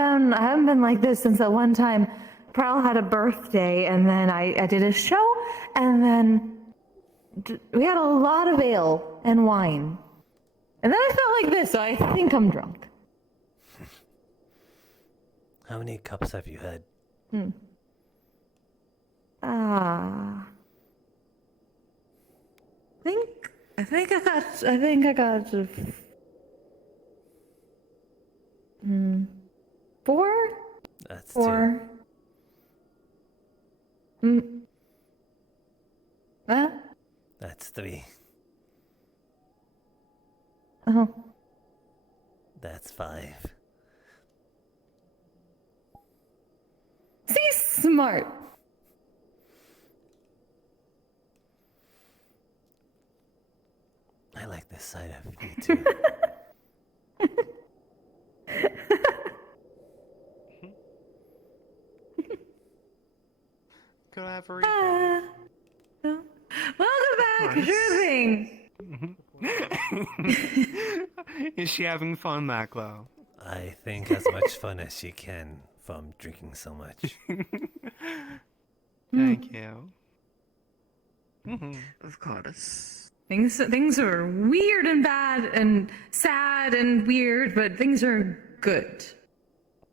been like this since that one time Pearl had a birthday, and then I did a show, and then we had a lot of ale and wine. And then I felt like this, so I think I'm drunk. How many cups have you had? I think I got 4? That's 4. Huh? That's 3. Oh. That's 5. See, smart. I like this side of you too. Could I have a refund? Welcome back, sure thing. Is she having fun, Maklo? I think as much fun as she can from drinking so much. Thank you. Of course. Things are weird and bad and sad and weird, but things are good.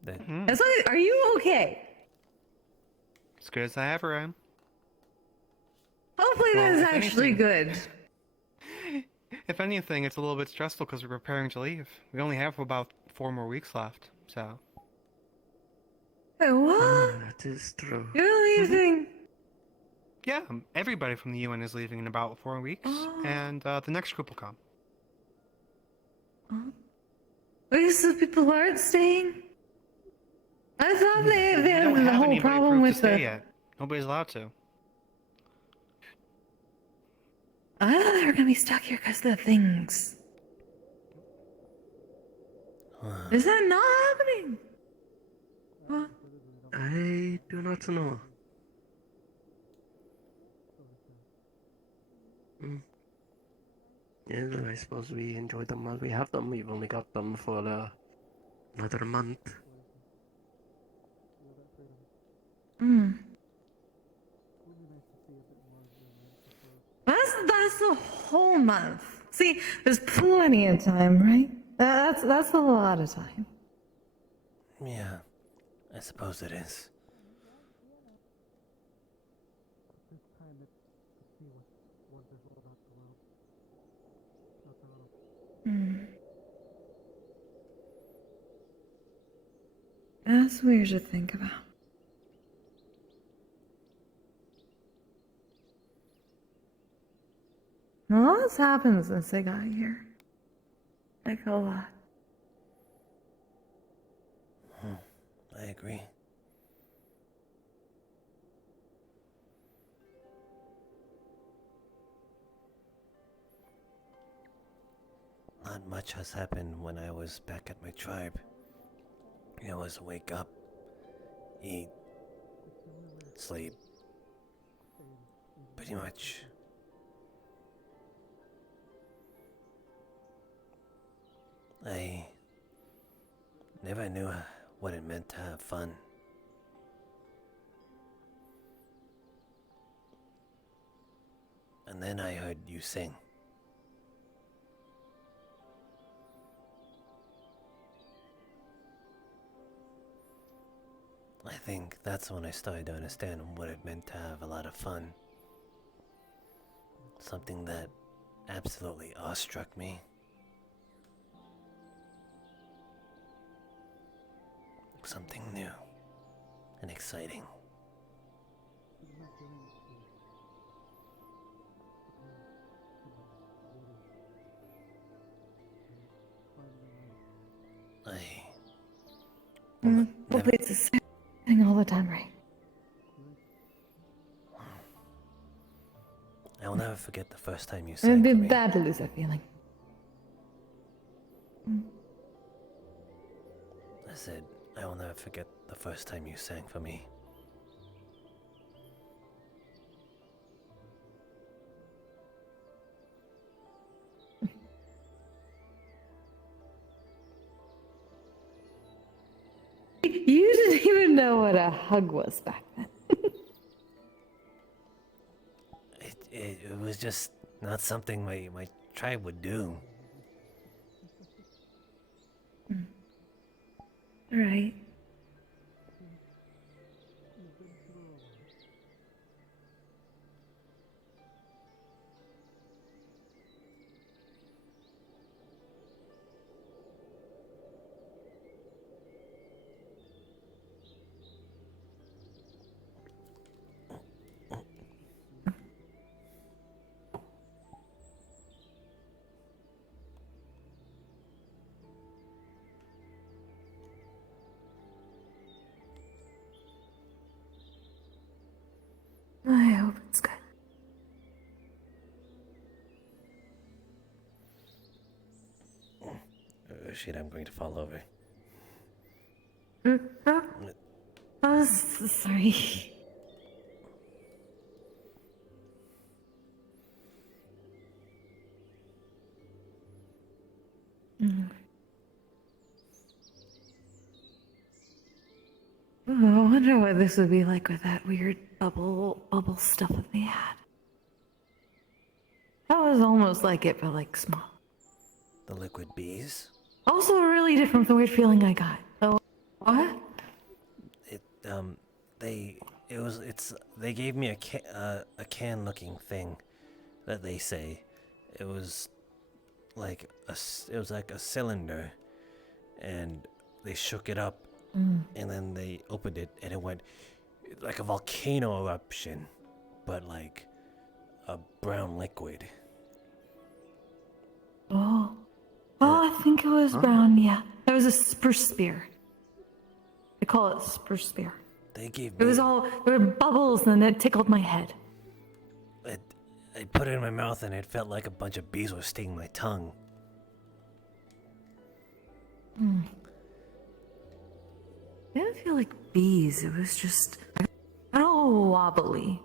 As long as, are you okay? As good as I ever am. Hopefully Well, that's if actually anything- good. If anything, it's a little bit stressful because we're preparing to leave. We only have about 4 more weeks left, so. Wait, what? That is true. You're leaving. Yeah, everybody from the UN is leaving in about 4 weeks, and the next group will come. Wait, so people aren't staying? I thought they We had don't the have whole anybody problem approved with to stay the. yet. Nobody's allowed to. I thought they were gonna be stuck here because of the things. Is that not happening? What? I do not know. Yeah, I suppose we enjoy them while we have them. We've only got them for another month. That's the whole month. See, there's plenty of time, right? That's a lot of time. Yeah, I suppose it is. That's weird to think about. A lot's happened since I got here. Like a lot. I agree. Not much has happened when I was back at my tribe. It was wake up, eat, sleep. Pretty much. I never knew what it meant to have fun. And then I heard you sing. I think that's when I started to understand what it meant to have a lot of fun. Something that absolutely awestruck me. Something new and exciting. Hopefully it's the same thing all the time, right? I will never forget the first time you It'd sang be for me. bad to lose that feeling. I said, I will never forget the first time you sang for me. You didn't even know what a hug was back then. It was just not something my tribe would do. Right. I hope it's good. Shit, I'm going to fall over. Oh, sorry. wonder what this would be like with that weird bubble stuff that they had. That was almost like it, but like small. The liquid bees? Also really different from the weird feeling I got. So, what? They gave me a can looking thing that they say. It was like a cylinder, and they shook it up, and then they opened it, and it went like a volcano eruption, but like a brown liquid. Oh, I think it was brown. Yeah, that was a spruce spear. They call it spruce spear. They gave It me. was all there were bubbles, and it tickled my head. I put it in my mouth, and it felt like a bunch of bees were stinging my tongue. I didn't feel like bees. It was just I don't know, wobbly.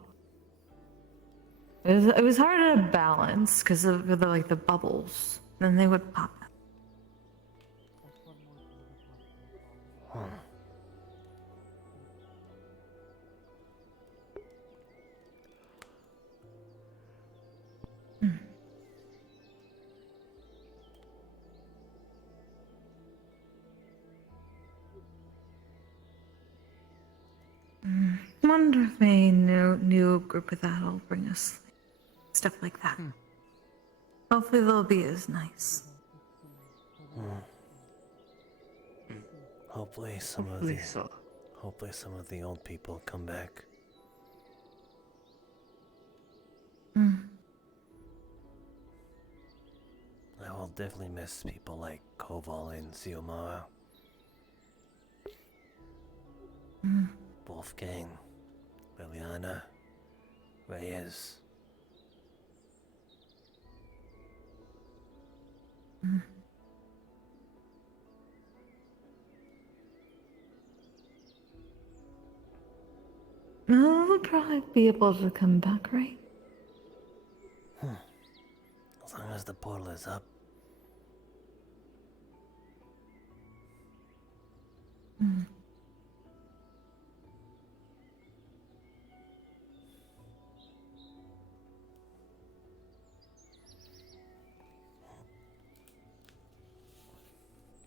It was hard to balance because of the bubbles. Then they would pop out. Wonder if a new group of that'll bring us stuff like that. Hopefully they'll be as nice. Hopefully some of the old people come back. I will definitely miss people like Koval and Xiomara. Wolfgang, Liliana, Reyes. We'll probably be able to come back, right? As long as the portal is up.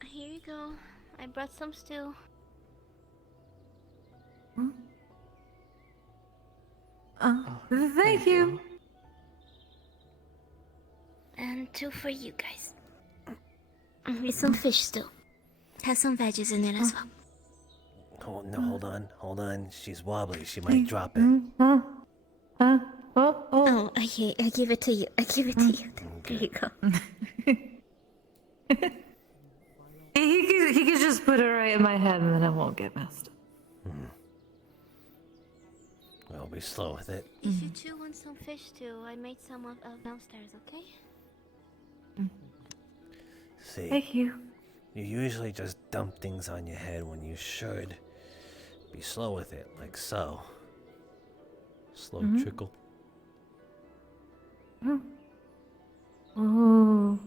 Here you go. I brought some stew. Thank you. And 2 for you guys. With some fish stew. Has some veggies in it as well. Oh, no, hold on. She's wobbly. She might drop it. Oh, okay. I give it to you. There you go. He could just put it right in my head and then it won't get messed up. I'll be slow with it. If you two want some fish stew, I made some of downstairs, okay? See, Thank you. you usually just dump things on your head when you should be slow with it, like so. Slow trickle. Oh.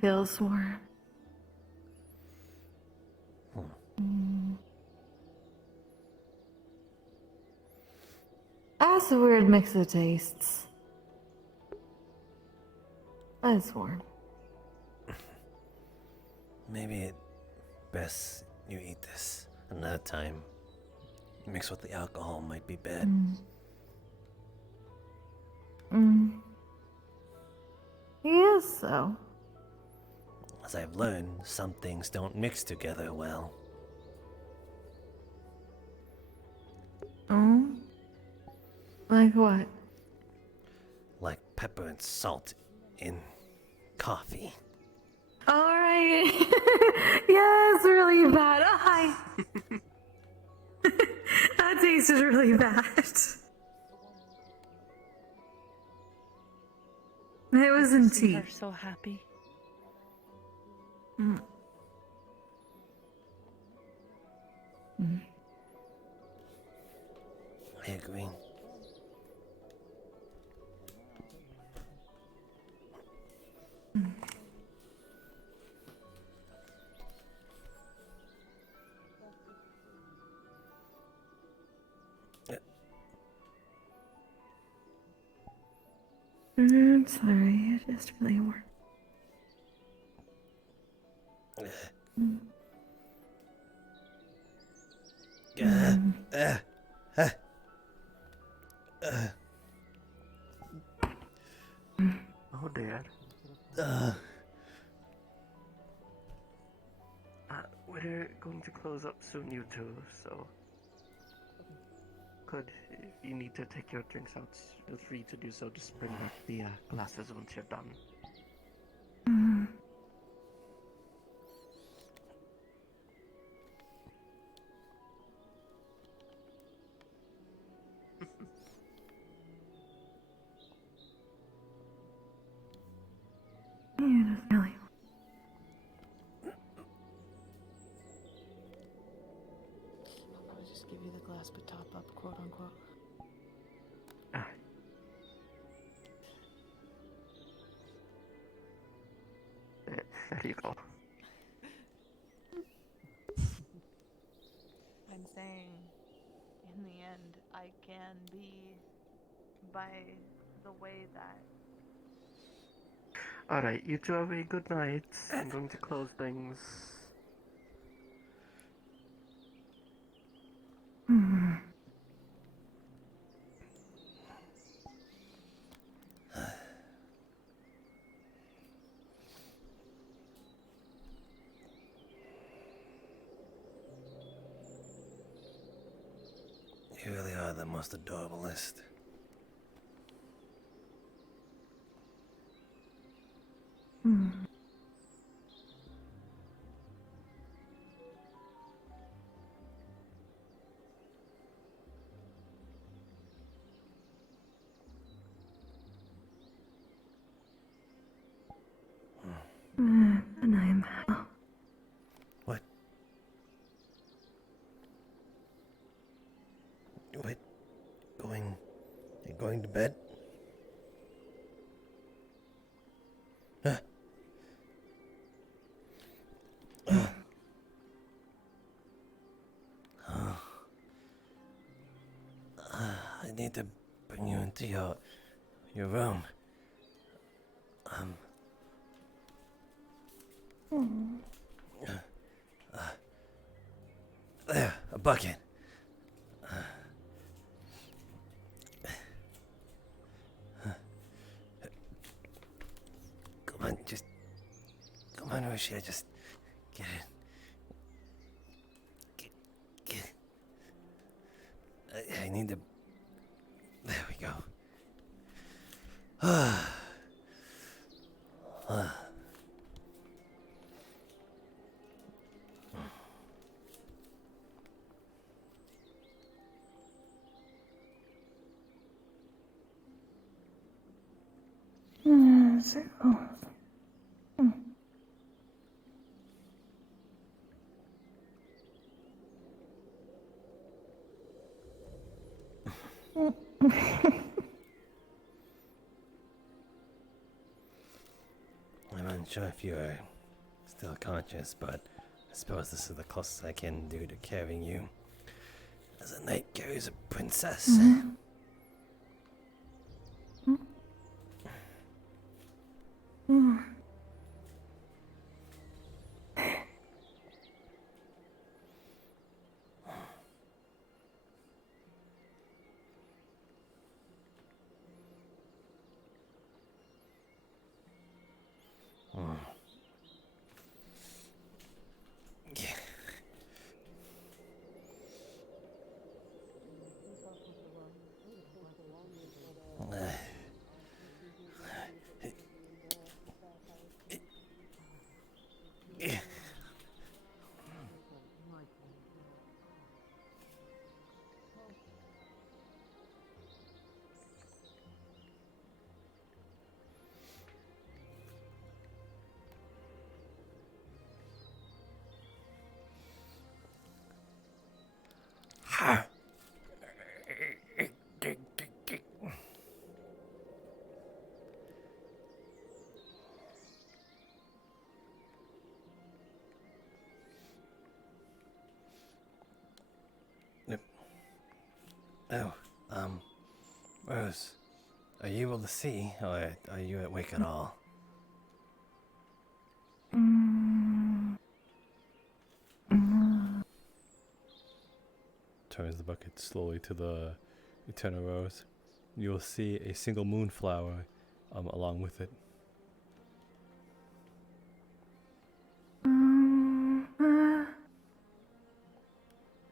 Feels warm. That's a weird mix of tastes. That's warm. Maybe it best you eat this another time. Mixed with the alcohol might be bad. Yes, so. As I've learned, some things don't mix together well. Oh? Like what? Like pepper and salt in coffee. Alright. Yeah, it's really bad. Oh, hi. That tasted really bad. It was in tea. They're so happy. I agree. Sorry, it just really worked. Oh dear. We're going to close up soon, you two, so if you need to take your drinks out, feel free to do so. Just bring back the glasses once you're done. You just really. I'll probably just give you the glass, but top up, quote unquote. There you go. I'm saying, in the end, I can be by the way that. Alright, you two have a good night. I'm going to close things. You really are the most adorablest. And I'm out. What? Wait, you're going to bed? Huh? I need to bring you into your room. There, a bucket. Come on, Roshia, just get it. Get. I need to. There we go. I'm unsure if you're still conscious, but I suppose this is the closest I can do to carrying you as a knight carries a princess. Oh, Rose, Are you able to see, or are you awake at all? Turns the bucket slowly to the eternal rose. You will see a single moonflower along with it.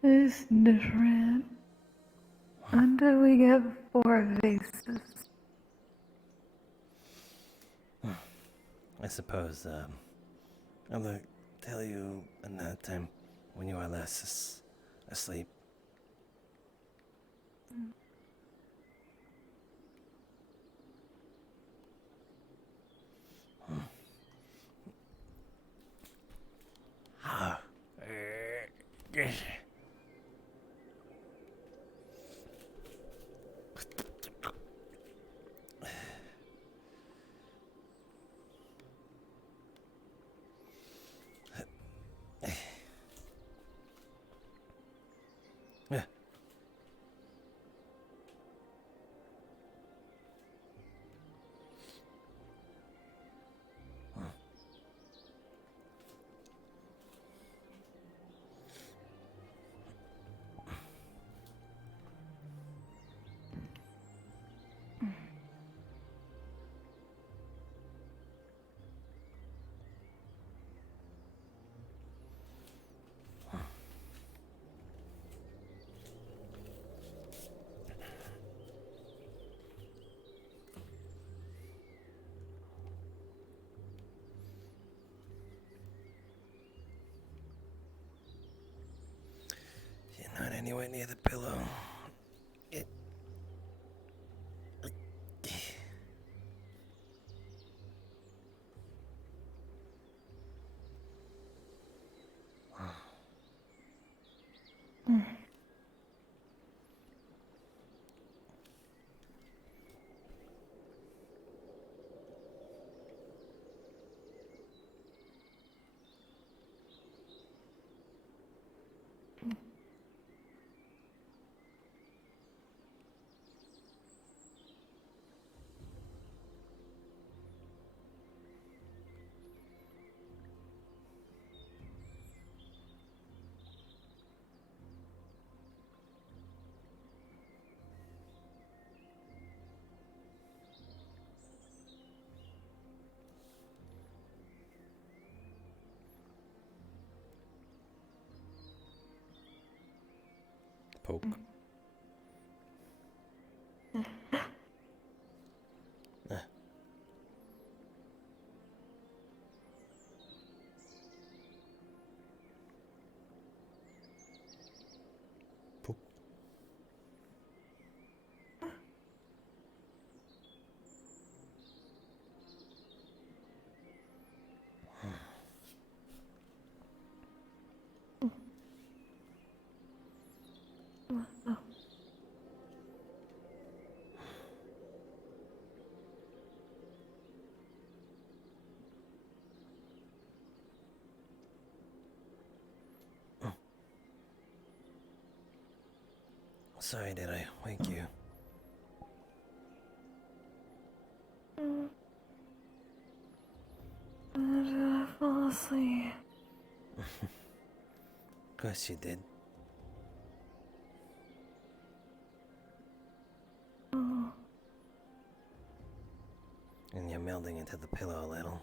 It's different. Until we get 4 vases. I suppose, I'll tell you another time when you are less asleep. You're not anywhere near the pillow. Poke. Poke. Sorry, did I wake you? Did I fall asleep? Of course you did. Oh. And you're melding into the pillow a little.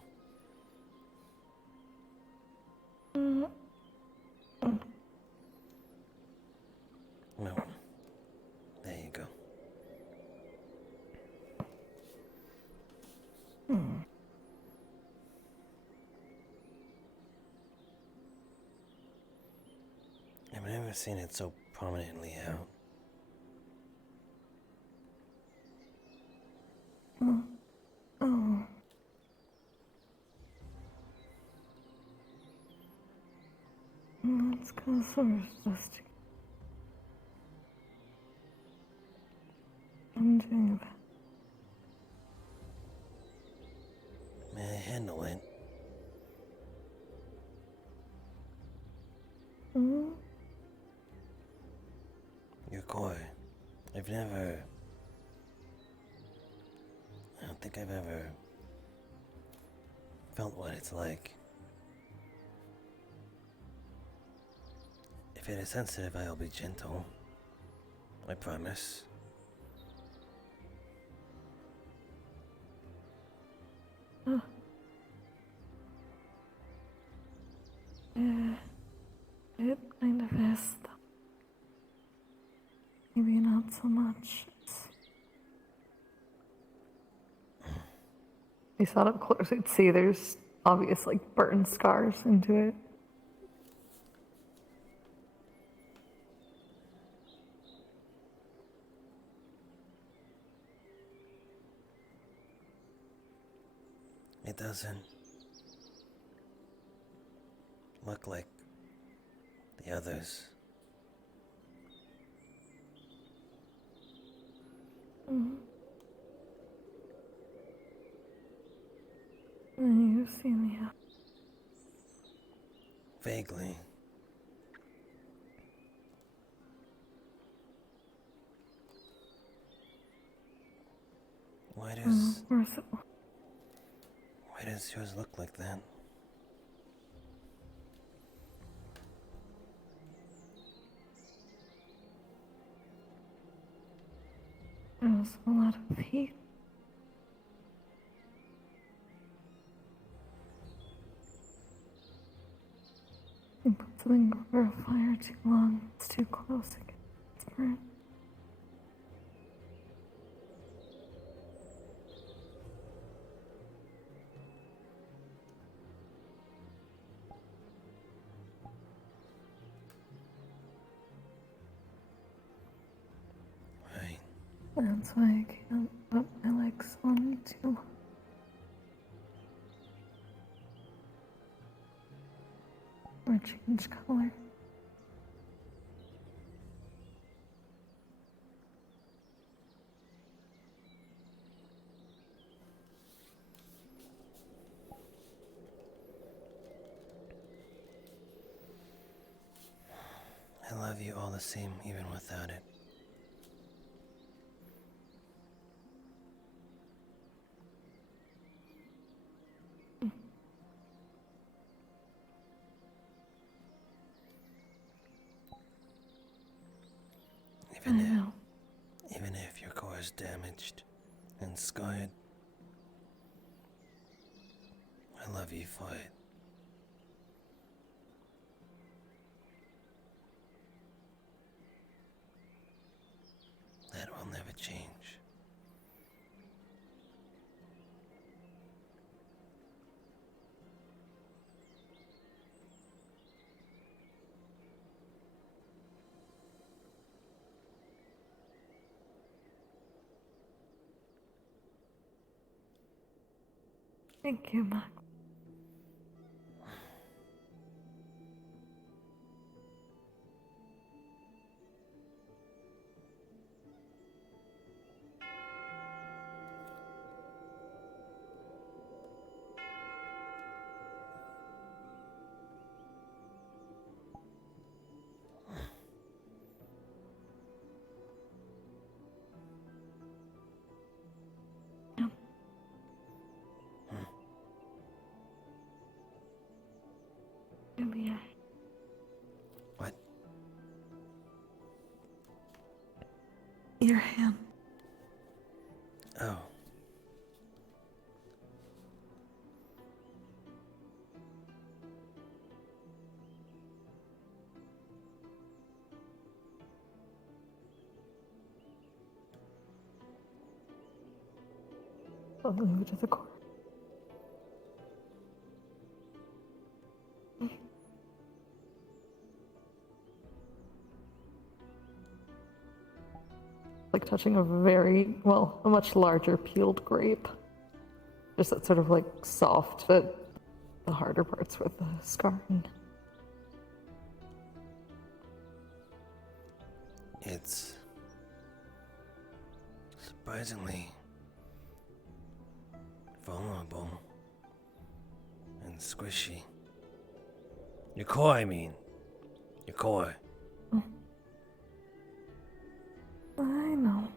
No. There you go. I've never seen it so prominently out. Oh. That's because we're supposed to. I'm doing that. May I handle it? Your core. I've never think I've ever felt what it's like. If it is sensitive, I'll be gentle. I promise. Yeah, it kind of is. Maybe not so much. You saw it up close, you'd see there's obvious like burn scars into it. It doesn't look like the others. You've seen the Vaguely. Why does yours look like that? There's a lot of heat. You put something over a fire too long, it's too close, it gets burnt. Right. That's why I can't put my legs on too long. Or change color. I love you all the same, even without it. Even if your core is damaged and scarred, I love you for it. That will never change. Thank you, Max. Julia. What? Your hand. Oh. I'll move it to the core. Like touching a a much larger peeled grape. Just that sort of like soft, but the harder parts with the scarring. It's surprisingly vulnerable and squishy. Your core, I mean. Your core. I know.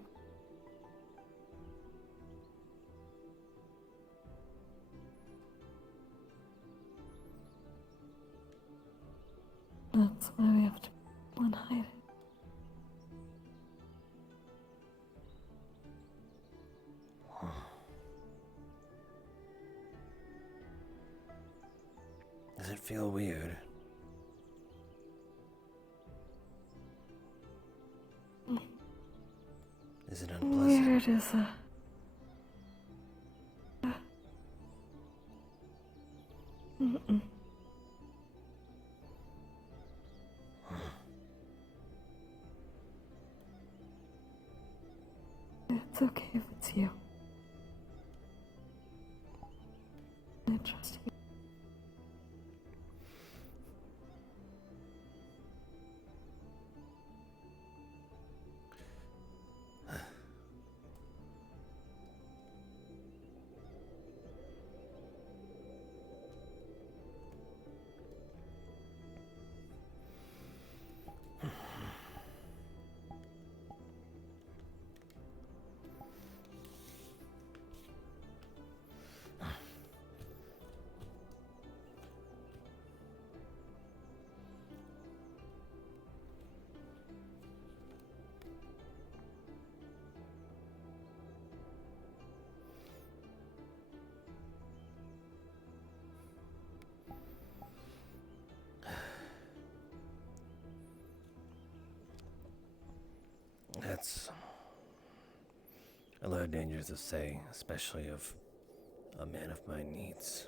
That's why we have to and hide it. Does it feel weird? Is it unpleasant? Weird is a... Mm-mm. It's okay if it's you. I trust you. That's a little dangerous to say, especially of a man of my needs.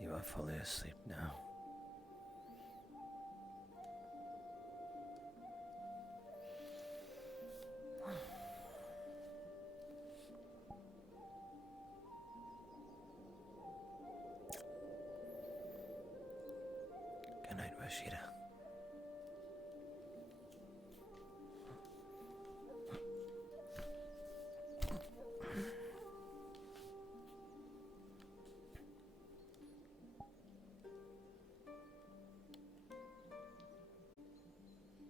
You are fully asleep now. Good night, Rashida.